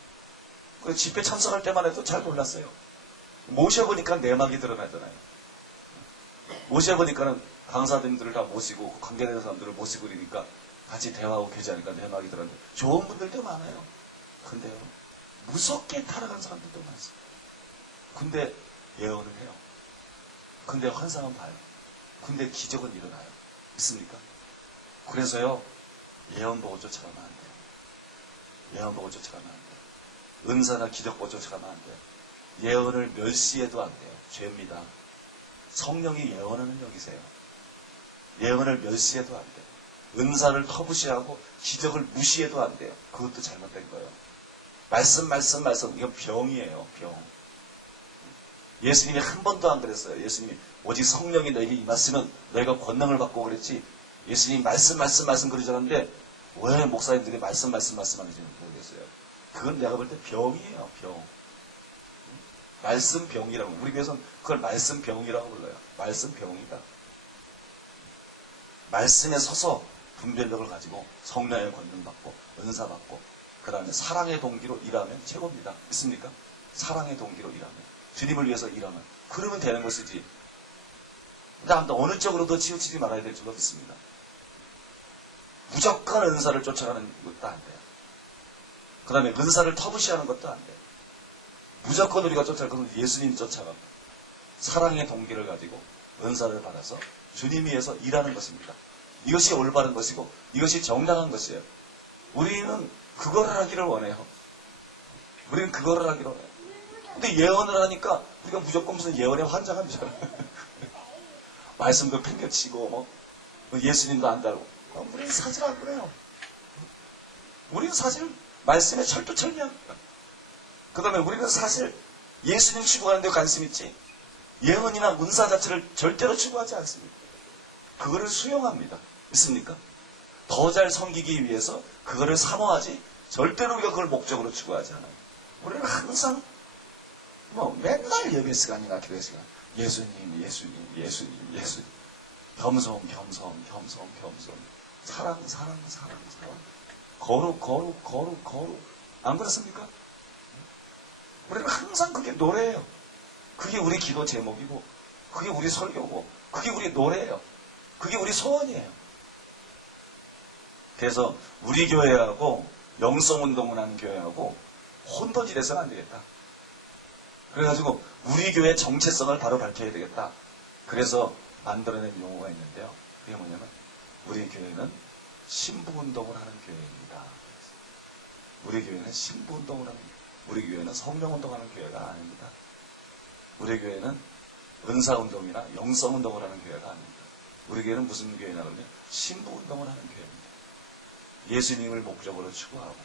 그 집회 참석할 때만 해도 잘 몰랐어요. 모셔보니까 내막이 드러나잖아요. 모셔보니까는 강사님들을 다 모시고 관계되는 사람들을 모시고 그러니까 같이 대화하고 교제하니까 내막이 드러나는데 좋은 분들도 많아요. 근데요, 무섭게 타락한 사람들도 많습니다. 근데 예언을 해요. 근데 환상은 봐요. 근데 기적은 일어나요. 있습니까? 그래서요, 예언 보고 쫓아가면 안 돼요. 예언 보고 쫓아가면 안 돼요. 은사나 기적 보고 쫓아가면 안 돼요. 예언을 멸시해도 안 돼요. 죄입니다. 성령이 예언하는 영이세요. 예언을 멸시해도 안 돼요. 은사를 터부시하고 기적을 무시해도 안 돼요. 그것도 잘못된 거예요. 말씀. 이건 병이에요. 병. 예수님이 한 번도 안 그랬어요. 예수님이 오직 성령이 너에게 임했으면 너희가 권능을 받고 그랬지. 예수님이 말씀 그러지 않았는데 왜 목사님들이 말씀 하는지 모르겠어요. 그건 내가 볼 때 병이에요. 병. 말씀병이라고. 우리 교회에서는 그걸 말씀병이라고 불러요. 말씀병이다. 말씀에 서서 분별력을 가지고 성령의 권능 받고 은사 받고 그 다음에 사랑의 동기로 일하면 최고입니다. 있습니까? 사랑의 동기로 일하면 주님을 위해서 일하면 그러면 되는 것이지. 아무튼 어느 쪽으로도 치우치지 말아야 될 줄로 믿습니다. 무조건 은사를 쫓아가는 것도 안 돼요. 그 다음에 은사를 터부시하는 것도 안 돼요. 무조건 우리가 쫓아갈 것은 예수님 쫓아가고 사랑의 동기를 가지고 은사를 받아서 주님 위해서 일하는 것입니다. 이것이 올바른 것이고 이것이 정당한 것이에요. 우리는 그거를 하기를 원해요. 우리는 그거를 하기를 원해요. 근데 예언을 하니까 우리가 무조건 무슨 예언에 환장합니다. 말씀도 팽개치고 뭐 예수님도 안 달고 우리는 사실 안 그래요. 우리는 사실 말씀에 철두철미합니다. 그 다음에 우리는 사실 예수님 추구하는 데 관심 있지 예언이나 은사 자체를 절대로 추구하지 않습니다. 그거를 수용합니다. 있습니까? 더 잘 섬기기 위해서 그거를 사모하지 절대로 우리가 그걸 목적으로 추구하지 않아요. 우리는 항상 맨날 예배 시간이나 기도 시간 예수님 겸손 사랑 거룩 안 그렇습니까? 우리는 항상 그게 노래예요. 그게 우리 기도 제목이고 그게 우리 설교고 그게 우리 노래예요. 그게 우리 소원이에요. 그래서 우리 교회하고 영성운동을 하는 교회하고 혼돈질해서는 안 되겠다. 그래가지고 우리 교회의 정체성을 바로 밝혀야 되겠다. 그래서 만들어낸 용어가 있는데요. 그게 뭐냐면 우리 교회는 신부운동을 하는 교회입니다. 우리 교회는 신부운동을 하는 교회. 우리 교회는 성령운동하는 교회가 아닙니다. 우리 교회는 은사운동이나 영성운동을 하는 교회가 아닙니다. 우리 교회는 무슨 교회냐면 신부운동을 하는 교회입니다. 예수님을 목적으로 추구하고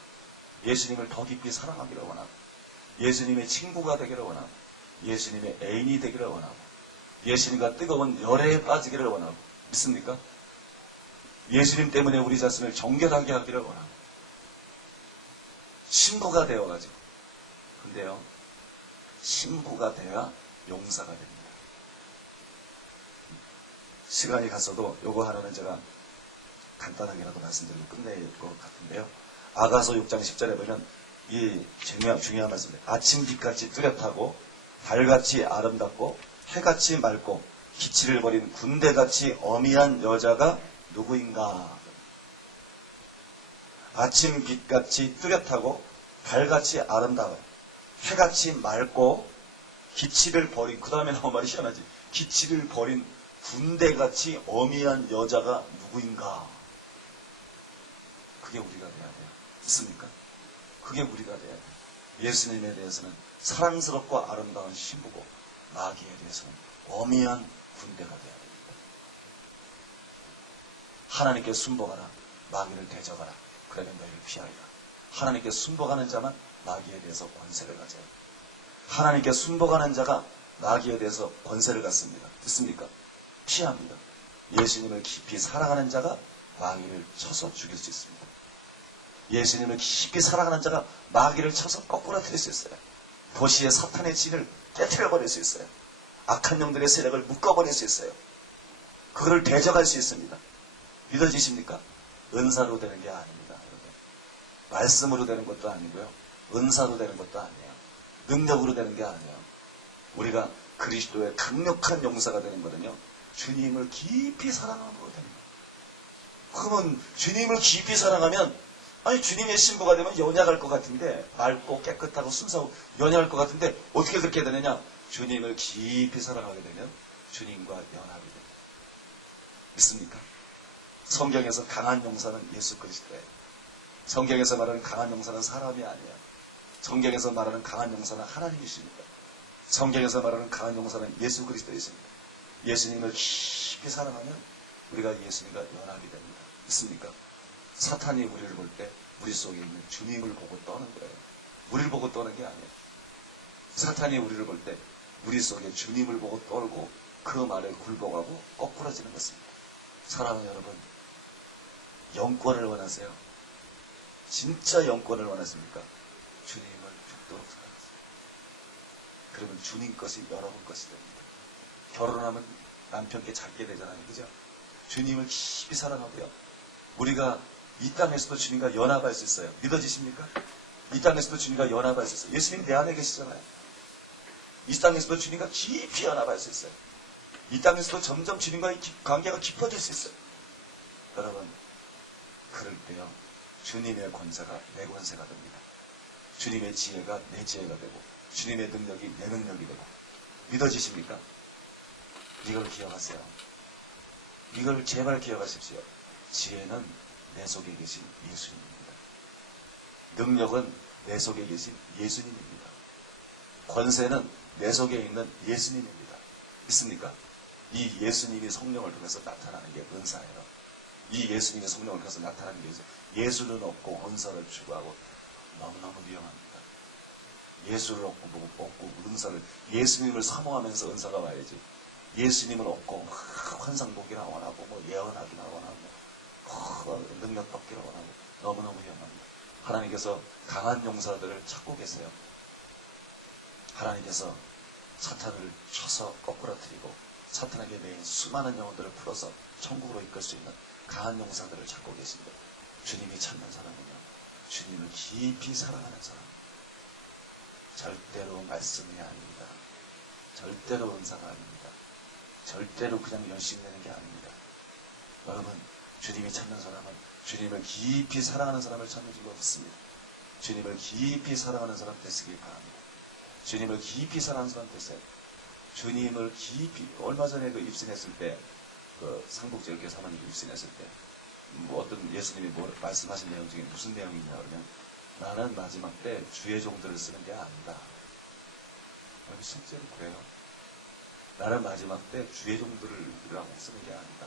예수님을 더 깊이 사랑하기를 원하고 예수님의 친구가 되기를 원하고 예수님의 애인이 되기를 원하고 예수님과 뜨거운 열애에 빠지기를 원하고 믿습니까? 예수님 때문에 우리 자신을 정결하게 하기를 원하고 신부가 되어가지고. 근데요, 신부가 돼야 용사가 됩니다. 시간이 갔어도 요거 하나는 제가 간단하게라도 말씀드리고 끝낼 것 같은데요. 아가서 6장 10절에 보면 이 중요한 말씀입니다. 아침 빛같이 뚜렷하고 달같이 아름답고 해같이 맑고 기치를 버린 군대같이 어미한 여자가 누구인가? 아침 빛같이 뚜렷하고 달같이 아름다워요. 해같이 맑고 기치를 버린, 그 다음에 나온 말이 희한하지. 기치를 버린 군대같이 어미한 여자가 누구인가? 그게 우리가 돼야 돼요. 있습니까? 그게 우리가 돼야 돼요. 예수님에 대해서는 사랑스럽고 아름다운 신부고 마귀에 대해서는 어미한 군대가 돼야 됩니다. 하나님께 순복하라. 마귀를 대적하라. 그러면 너희를 피하리라. 하나님께 순복하는 자만 마귀에 대해서 권세를 가져요. 하나님께 순복하는 자가 마귀에 대해서 권세를 갖습니다. 듣습니까? 피합니다. 예수님을 깊이 사랑하는 자가 마귀를 쳐서 죽일 수 있습니다. 예수님을 깊이 사랑하는 자가 마귀를 쳐서 거꾸로 틀릴 수 있어요. 도시의 사탄의 진을 깨트려버릴 수 있어요. 악한 영들의 세력을 묶어버릴 수 있어요. 그거를 대적할 수 있습니다. 믿어지십니까? 은사로 되는 게 아닙니다. 여러분. 말씀으로 되는 것도 아니고요. 은사로 되는 것도 아니에요. 능력으로 되는 게 아니에요. 우리가 그리스도의 강력한 용사가 되는 거는요. 주님을 깊이 사랑함으로 되는 거예요. 그러면 주님을 깊이 사랑하면 아니 주님의 신부가 되면 연약할 것 같은데 맑고 깨끗하고 순수하고 연약할 것 같은데 어떻게 그렇게 되느냐? 주님을 깊이 사랑하게 되면 주님과 연합이 됩니다. 믿습니까? 성경에서 강한 용사는 예수 그리스도예요. 성경에서 말하는 강한 용사는 사람이 아니에요. 성경에서 말하는 강한 용사는 하나님이십니다. 성경에서 말하는 강한 용사는 예수 그리스도이십니다. 예수님을 깊이 사랑하면 우리가 예수님과 연합이 됩니다. 믿습니까? 사탄이 우리를 볼 때 우리 속에 있는 주님을 보고 떠는 거예요. 우리를 보고 떠는 게 아니에요. 사탄이 우리를 볼 때 우리 속에 주님을 보고 떨고 그 말에 굴복하고 거꾸러지는 것입니다. 사랑하는 여러분, 영권을 원하세요? 진짜 영권을 원하십니까? 주님을 죽도록 사랑하세요. 그러면 주님 것이 여러분 것이 됩니다. 결혼하면 남편께 잡게 되잖아요. 그죠? 주님을 깊이 사랑하고요. 우리가 이 땅에서도 주님과 연합할 수 있어요. 믿어지십니까? 이 땅에서도 주님과 연합할 수 있어요. 예수님 내 안에 계시잖아요. 이 땅에서도 주님과 깊이 연합할 수 있어요. 이 땅에서도 점점 주님과의 관계가 깊어질 수 있어요. 여러분, 그럴 때요. 주님의 권세가 내 권세가 됩니다. 주님의 지혜가 내 지혜가 되고 주님의 능력이 내 능력이 되고 믿어지십니까? 이걸 기억하세요. 이걸 제발 기억하십시오. 지혜는 내 속에 계신 예수님입니다. 능력은 내 속에 계신 예수님입니다. 권세는 내 속에 있는 예수님입니다. 믿습니까? 이 예수님이 성령을 통해서 나타나는 게 은사예요. 이 예수님의 성령을 통해서 나타나는 게 예수는 없고 은사를 추구하고 너무너무 위험합니다. 예수를 없고 은사를 예수님을 사모하면서 은사가 와야지. 예수님을 없고 환상 보기나 원하고 예언하기나 원하고 능력 받기를 원하고 너무너무 위험합니다. 하나님께서 강한 용사들을 찾고 계세요. 하나님께서 사탄을 쳐서 거꾸러뜨리고 사탄에게 매인 수많은 영혼들을 풀어서 천국으로 이끌 수 있는 강한 용사들을 찾고 계십니다. 주님이 찾는 사람은요. 주님을 깊이 사랑하는 사람. 절대로 말씀이 아닙니다. 절대로 은사가 아닙니다. 절대로 그냥 열심히 되는 게 아닙니다. 여러분, 주님이 찾는 사람은 주님을 깊이 사랑하는 사람을 찾는 줄로 믿습니다. 주님을 깊이 사랑하는 사람 되시길 바랍니다. 주님을 깊이 사랑하는 사람 되세요. 주님을 깊이, 얼마 전에 그 입신했을 때, 그 상복제일교회 사모님 입신했을 때, 어떤 예수님이 말씀하신 내용 중에 무슨 내용이냐 그러면, 나는 마지막 때 주의 종들을 쓰는 게 아니다. 실제로 그래요. 나는 마지막 때 주의 종들이라고 쓰는 게 아니다.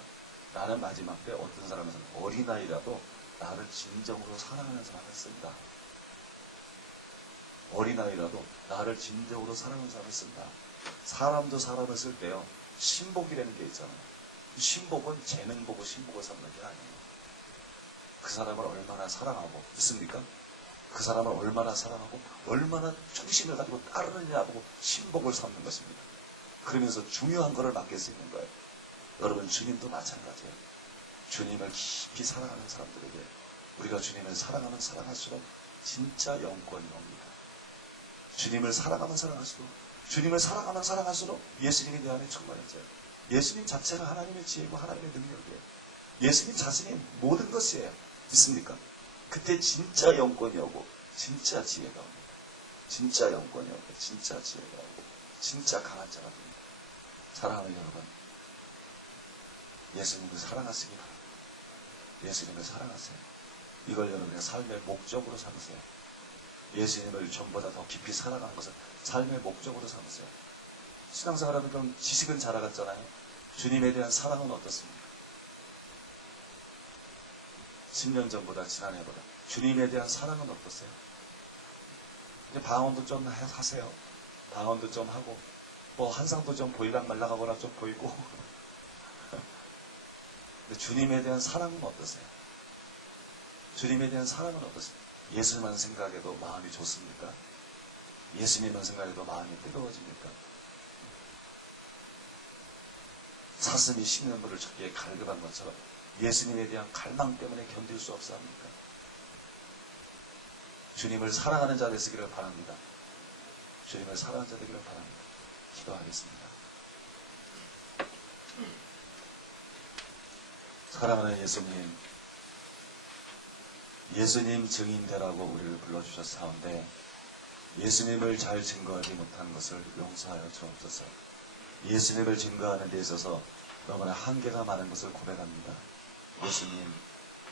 나는 마지막 때 어떤 사람은 어린아이라도 나를 진정으로 사랑하는 사람을 쓴다. 어린아이라도 나를 진정으로 사랑하는 사람을 쓴다. 사람도 사람을 쓸 때요. 신복이라는 게 있잖아요. 신복은 재능 보고 신복을 삼는 게 아니에요. 그 사람을 얼마나 사랑하고 있습니까? 그 사람을 얼마나 사랑하고 얼마나 충신을 가지고 따르느냐 보고 신복을 삼는 것입니다. 그러면서 중요한 것을 맡길 수 있는 거예요. 여러분, 주님도 마찬가지예요. 주님을 깊이 사랑하는 사람들에게 우리가 주님을 사랑하면 사랑할수록 진짜 영권이 옵니다. 주님을 사랑하면 사랑할수록, 주님을 사랑하면 사랑할수록 예수님이 내 안에 충만해져요. 예수님 자체가 하나님의 지혜고 하나님의 능력이에요. 예수님 자신이 모든 것이에요. 믿습니까? 그때 진짜 영권이 오고 진짜 지혜가 옵니다. 진짜 영권이 오고 진짜 지혜가 오고 진짜 강한 자가 됩니다. 사랑하는 여러분, 예수님을 사랑하시기 바랍니다. 예수님을 사랑하세요. 이걸 여러분의 삶의 목적으로 삼으세요. 예수님을 전보다 더 깊이 사랑하는 것을 삶의 목적으로 삼으세요. 신앙생활하면 그럼 지식은 잘 알았잖아요. 주님에 대한 사랑은 어떻습니까? 10년 전보다 지난해보다 주님에 대한 사랑은 어떠세요? 이제 방언도 좀 하세요. 방언도 좀 하고 뭐 한상도 좀 보일락 말락하거나 좀 보이고 근데 주님에 대한 사랑은 어떠세요? 주님에 대한 사랑은 어떠세요? 예수님만 생각해도 마음이 좋습니까? 예수님만 생각해도 마음이 뜨거워집니까? 사슴이 씹는 물을 저기에 갈급한 것처럼 예수님에 대한 갈망 때문에 견딜 수 없사옵니까? 주님을 사랑하는 자 되시기를 바랍니다. 주님을 사랑하는 자 되기를 바랍니다. 기도하겠습니다. 사랑하는 예수님, 예수님 증인되라고 우리를 불러주셨사온데 예수님을 잘 증거하지 못한 것을 용서하여 주옵소서. 예수님을 증거하는 데 있어서 너무나 한계가 많은 것을 고백합니다.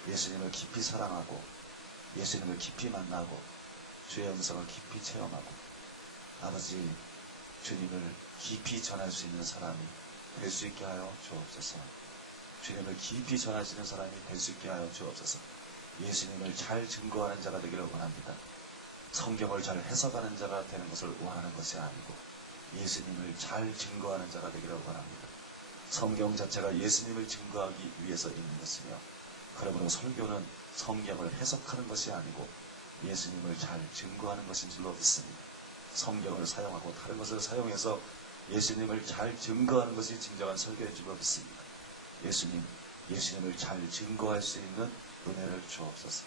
예수님을 깊이 사랑하고 예수님을 깊이 만나고 주의 음성을 깊이 체험하고 아버지 주님을 깊이 전할 수 있는 사람이 될 수 있게 하여 주옵소서. 주님을 깊이 전하시는 사람이 될 수 있게 하여 주옵소서. 예수님을 잘 증거하는 자가 되기를 원합니다. 성경을 잘 해석하는 자가 되는 것을 원하는 것이 아니고 예수님을 잘 증거하는 자가 되기를 원합니다. 성경 자체가 예수님을 증거하기 위해서 있는 것이며 그러므로 설교는 성경을 해석하는 것이 아니고 예수님을 잘 증거하는 것인 줄로 믿습니다. 성경을 사용하고 다른 것을 사용해서 예수님을 잘 증거하는 것이 진정한 설교인 줄로 믿습니다. 예수님을 잘 증거할 수 있는 은혜를 주옵소서.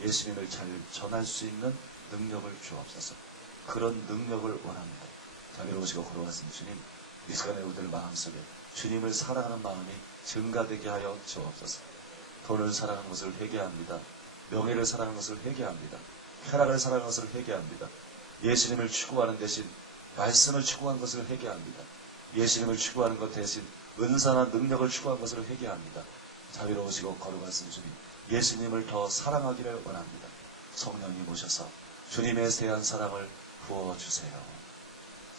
예수님을 잘 전할 수 있는 능력을 주옵소서. 그런 능력을 원합니다. 자비로우시고 걸어가신 주님, 이 시간에 우리들 마음속에 주님을 사랑하는 마음이 증가되게 하여 주옵소서. 돈을 사랑하는 것을 회개합니다. 명예를 사랑하는 것을 회개합니다. 쾌락을 사랑하는 것을 회개합니다. 예수님을 추구하는 대신 말씀을 추구한 것을 회개합니다. 예수님을 추구하는 것 대신 은사나 능력을 추구한 것을 회개합니다. 자비로우시고 거룩하신 주님, 예수님을 더 사랑하기를 원합니다. 성령님 오셔서 주님에 대한 사랑을 부어주세요.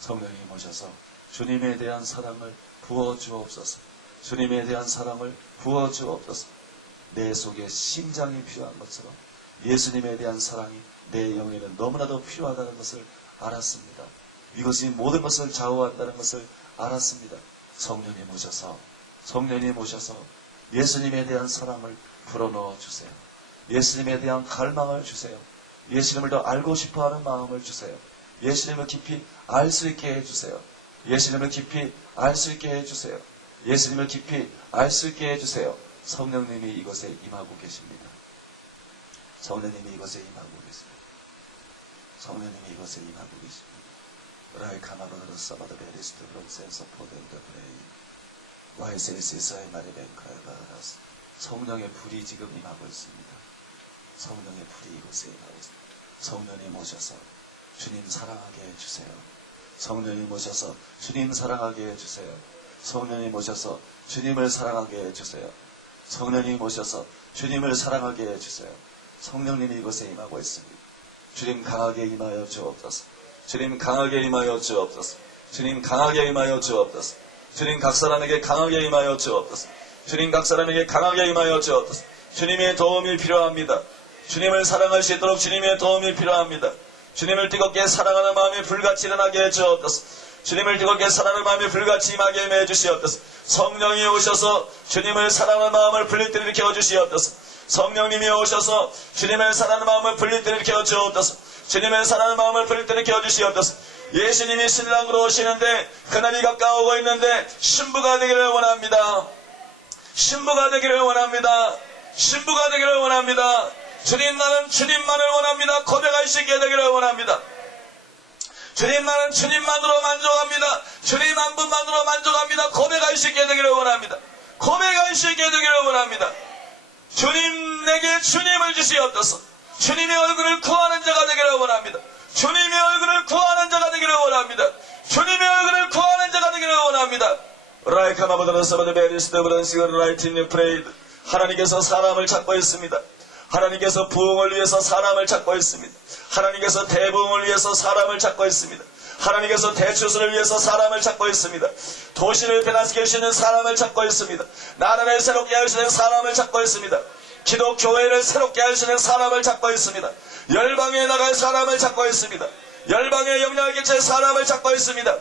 성령님 오셔서 주님에 대한 사랑을 부어주옵소서. 주님에 대한 사랑을 부어주옵소서. 내 속에 심장이 필요한 것처럼 예수님에 대한 사랑이 내 영에는 너무나도 필요하다는 것을 알았습니다. 이것이 모든 것을 좌우한다는 것을 알았습니다. 성령님 오셔서 예수님에 대한 사랑을 불어넣어 주세요. 예수님에 대한 갈망을 주세요. 예수님을 더 알고 싶어하는 마음을 주세요. 예수님을 깊이 알 수 있게 해주세요. 예수님을 깊이 알 수 있게 해주세요. 예수님을 깊이 알 수 있게 해주세요. 성령님이 이곳에 임하고 계십니다. 성령님이 이곳에 임하고 계십니다. 성령님이 이곳에 임하고 계십니다. 라이 카마로드 사바드 베리스트 브론센서 포덴드 브레이 와이세시사의 말이 벤카에바라스. 성령의 불이 지금 임하고 있습니다. 성령의 불이 이곳에 임하고 있습니다. 성령님 오셔서 주님 사랑하게 해주세요. 성령님 오셔서 주님 사랑하게 해주세요. 성령님 오셔서 주님을 사랑하게 해주세요. 성령님 오셔서 주님을 사랑하게 해주세요. 성령님이 이곳에 임하고 있습니다. 주님 강하게 임하여 주옵소서. 주님 강하게 임하여 주옵소서. 주님 강하게 임하여 주옵소서. 주님 각 사람에게 강하게 임하여 주옵소서. 주님 각 사람에게 강하게 임하여 주옵소서. 주님의 도움이 필요합니다. 주님을 사랑할 수 있도록 주님의 도움이 필요합니다. 주님을 뜨겁게 사랑하는 마음이 불같이 일어나게 해주옵소서. 주님을 뜨겁게 사랑하는 마음이 불같이 임하게 해 주시옵소서. 성령이 오셔서 주님을 사랑하는 마음을 불릴 때 일으켜 주시옵소서. 성령님이 오셔서 주님의 사랑하는 마음을 불릴 때를 일으켜 주옵소서. 주님의 사랑하는 마음을 불릴 때를 일으켜 주시옵소서. 예수님이 신랑으로 오시는데 그날이 가까워오고 있는데 신부가 되기를 원합니다. 신부가 되기를 원합니다. 신부가 되기를 원합니다. 주님, 나는 주님만을 원합니다. 고백할 수 있게 되기를 원합니다. 주님, 나는 주님만으로 만족합니다. 주님 한 분만으로 만족합니다. 고백할 수 있게 되기를 원합니다. 고백할 수 있게 되기를 원합니다. 주님, 내게 주님을 주시옵소서. 주님의 얼굴을 구하는 자가 되기를 원합니다. 주님의 얼굴을 구하는 자가 되기를 원합니다. 주님의 얼굴을 구하는 자가 되기를 원합니다. 하나님께서 사람을 찾고 있습니다. 하나님께서 부흥을 위해서 사람을 찾고 있습니다. 하나님께서 대부흥을 위해서 사람을 찾고 있습니다. 하나님께서 대추수를 위해서 사람을 찾고 있습니다. 도시를 변화시킬 수 있는 사람을 찾고 있습니다. 나라를 새롭게 할 수 있는 사람을 찾고 있습니다. 기독교회를 새롭게 할 수 있는 사람을 찾고 있습니다. 열방에 나갈 사람을 찾고 있습니다. 열방에 영향을 끼칠 사람을 찾고 있습니다.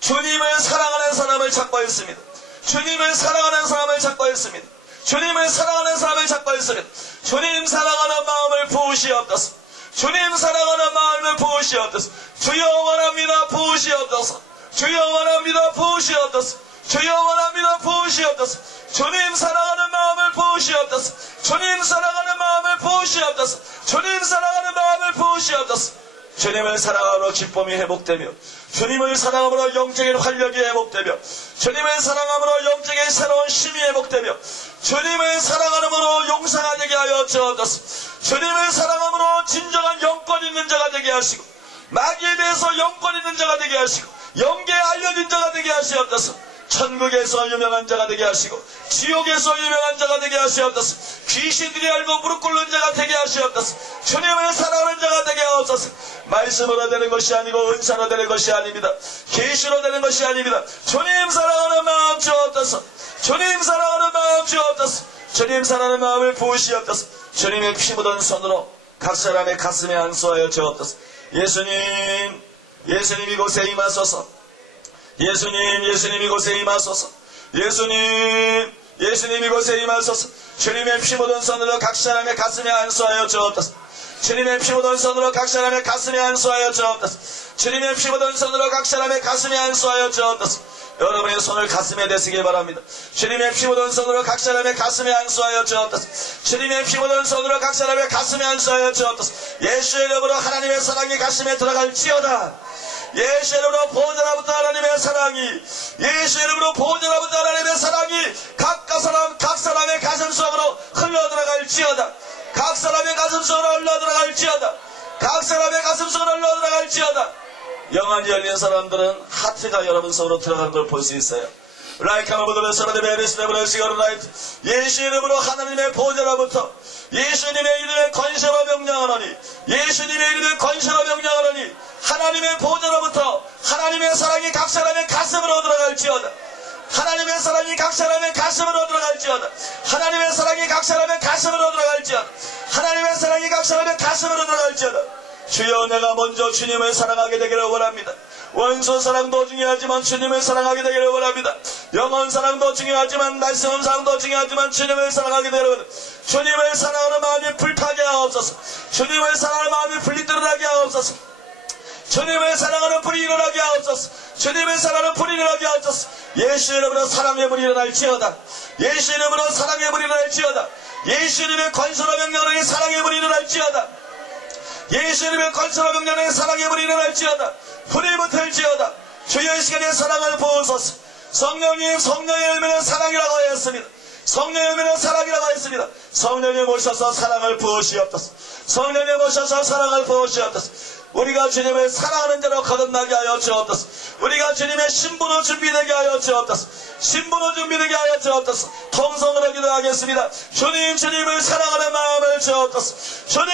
주님을 사랑하는 사람을 찾고 있습니다. 주님을 사랑하는 사람을 찾고 있습니다. 주님을 사랑하는 사람을 찾고 있습니다. 주님 사랑하는 마음을 부으시옵소서. 주님 사랑하는 마음을 부으시옵소서. 주여 원합니다. 부으시옵소서. 주여 원합니다. 부으시옵소서. 주여 원합니다. 부으시옵소서. 주님 사랑하는 마음을 부으시옵소서. 주님 사랑하는 마음을 부으시옵소서. 주님 사랑하는 마음을 부으시옵소서. 주님을 사랑함으로 기쁨이 회복되며, 주님을 사랑함으로 영적인 활력이 회복되며, 주님을 사랑함으로 영적인 새로운 힘이 회복되며, 주님을 사랑함으로 용사가 되게 하여 주옵소서. 주님을 사랑함으로 진정한 영권 있는 자가 되게 하시고, 마귀에 대해서 영권 있는 자가 되게 하시고, 영계에 알려진 자가 되게 하시옵소서. 천국에서 유명한 자가 되게 하시고, 지옥에서 유명한 자가 되게 하시옵소서. 귀신들이 알고 무릎 꿇는 자가 되게 하시옵소서. 주님을 사랑하는 자가 되게 하옵소서. 말씀으로 되는 것이 아니고 은사로 되는 것이 아닙니다. 계시로 되는 것이 아닙니다. 주님 사랑하는 마음 주옵소서. 주님 사랑하는 마음 주옵소서. 주님 사랑하는 마음을 부으시옵소서. 주님의 피 묻은 손으로 각 사람의 가슴에 안수하여 주옵소서. 예수님, 예수님 이곳에 임하소서. 예수님, 예수님 이곳에 임하소서. 예수님, 예수님 이곳에 임하소서. 주님의 피 묻은 손으로 각 사람의 가슴에 안수하여 주옵소서. 주님의 피 묻은 손으로 각 사람의 가슴에 안수하여 주옵소서. 주님의 피 묻은 손으로 각 사람의 가슴에 안수하여 주옵소서. 여러분의 손을 가슴에 대시기 바랍니다. 주님의 피 묻은 손으로 각 사람의 가슴에 안수하여 주옵소서. 주님의 피 묻은 손으로 각 사람의 가슴에 안수하여 주옵소서. 예수의 이름으로 하나님의 사랑이 가슴에 들어갈지어다. 예수 이름으로 보좌로부터 하나님의 사랑이, 예수 이름으로 보좌로부터 하나님의 사랑이 각 사람의 가슴 속으로 흘러들어갈지어다. 각 사람의 가슴 속으로 흘러들어갈지어다. 각 사람의 가슴 속으로 흘러들어갈지어다. 영안이 열린 사람들은 하트가 여러분 속으로 들어가는 걸 볼 수 있어요. 예수 이름으로 하나님의 보좌로부터 예수님의 이름의 권세로 명령하노니, 예수님의 이름의 권세로 명령하노니, 하나님의 보좌로부터 하나님의 사랑이 각 사람의 가슴으로 들어갈지어다. 하나님의 사랑이 각 사람의 가슴으로 들어갈지어다. 하나님의 사랑이 각 사람의 가슴으로 들어갈지어다. 하나님의 사랑이 각 사람의 가슴으로 들어갈지어다. 주여, 내가 먼저 주님을 사랑하게 되기를 원합니다. 원수 사랑도 중요하지만 주님을 사랑하게 되기를 원합니다. 영혼 사랑도 중요하지만, 말씀 사랑도 중요하지만 주님을 사랑하게 되기를 원합니다. 주님을 사랑하는 마음이 불타게 하옵소서. 주님을 사랑하는 마음이 불리들어나게 하옵소서. 주님을 사랑하는 불이 일어나게 하옵소서. 주님을 사랑하는 불이 일어나게 하옵소서. 예수 이름으로 사랑의 불이 일어날지어다. 예수 이름으로 사랑의 불이 일어날지어다. 예수 이름의 권세로 명령하는 사랑의 불이 일어날지어다. 예수 이름의 권세로 명령하는 사랑의 불이 일어날지어다. 불이 붙을지어다. 주여, 이 시간에 사랑을 부으소서. 성령님, 성령의 열매는 사랑이라고 하였습니다. 성령의 열매는 사랑이라고 하였습니다. 성령님 오셔서 사랑을 부으시옵소서. 성령님 오셔서 사랑을 부으시옵소서. 우리가 주님을 사랑하는 자로 거듭나게 하여 주옵소서. 우리가 주님의 신부로 준비되게 하여 주옵소서. 신부로 준비되게 하여 주옵소서. 통성으로 기도하겠습니다. 주님, 주님을 사랑하는 마음을 주옵소서. 주님,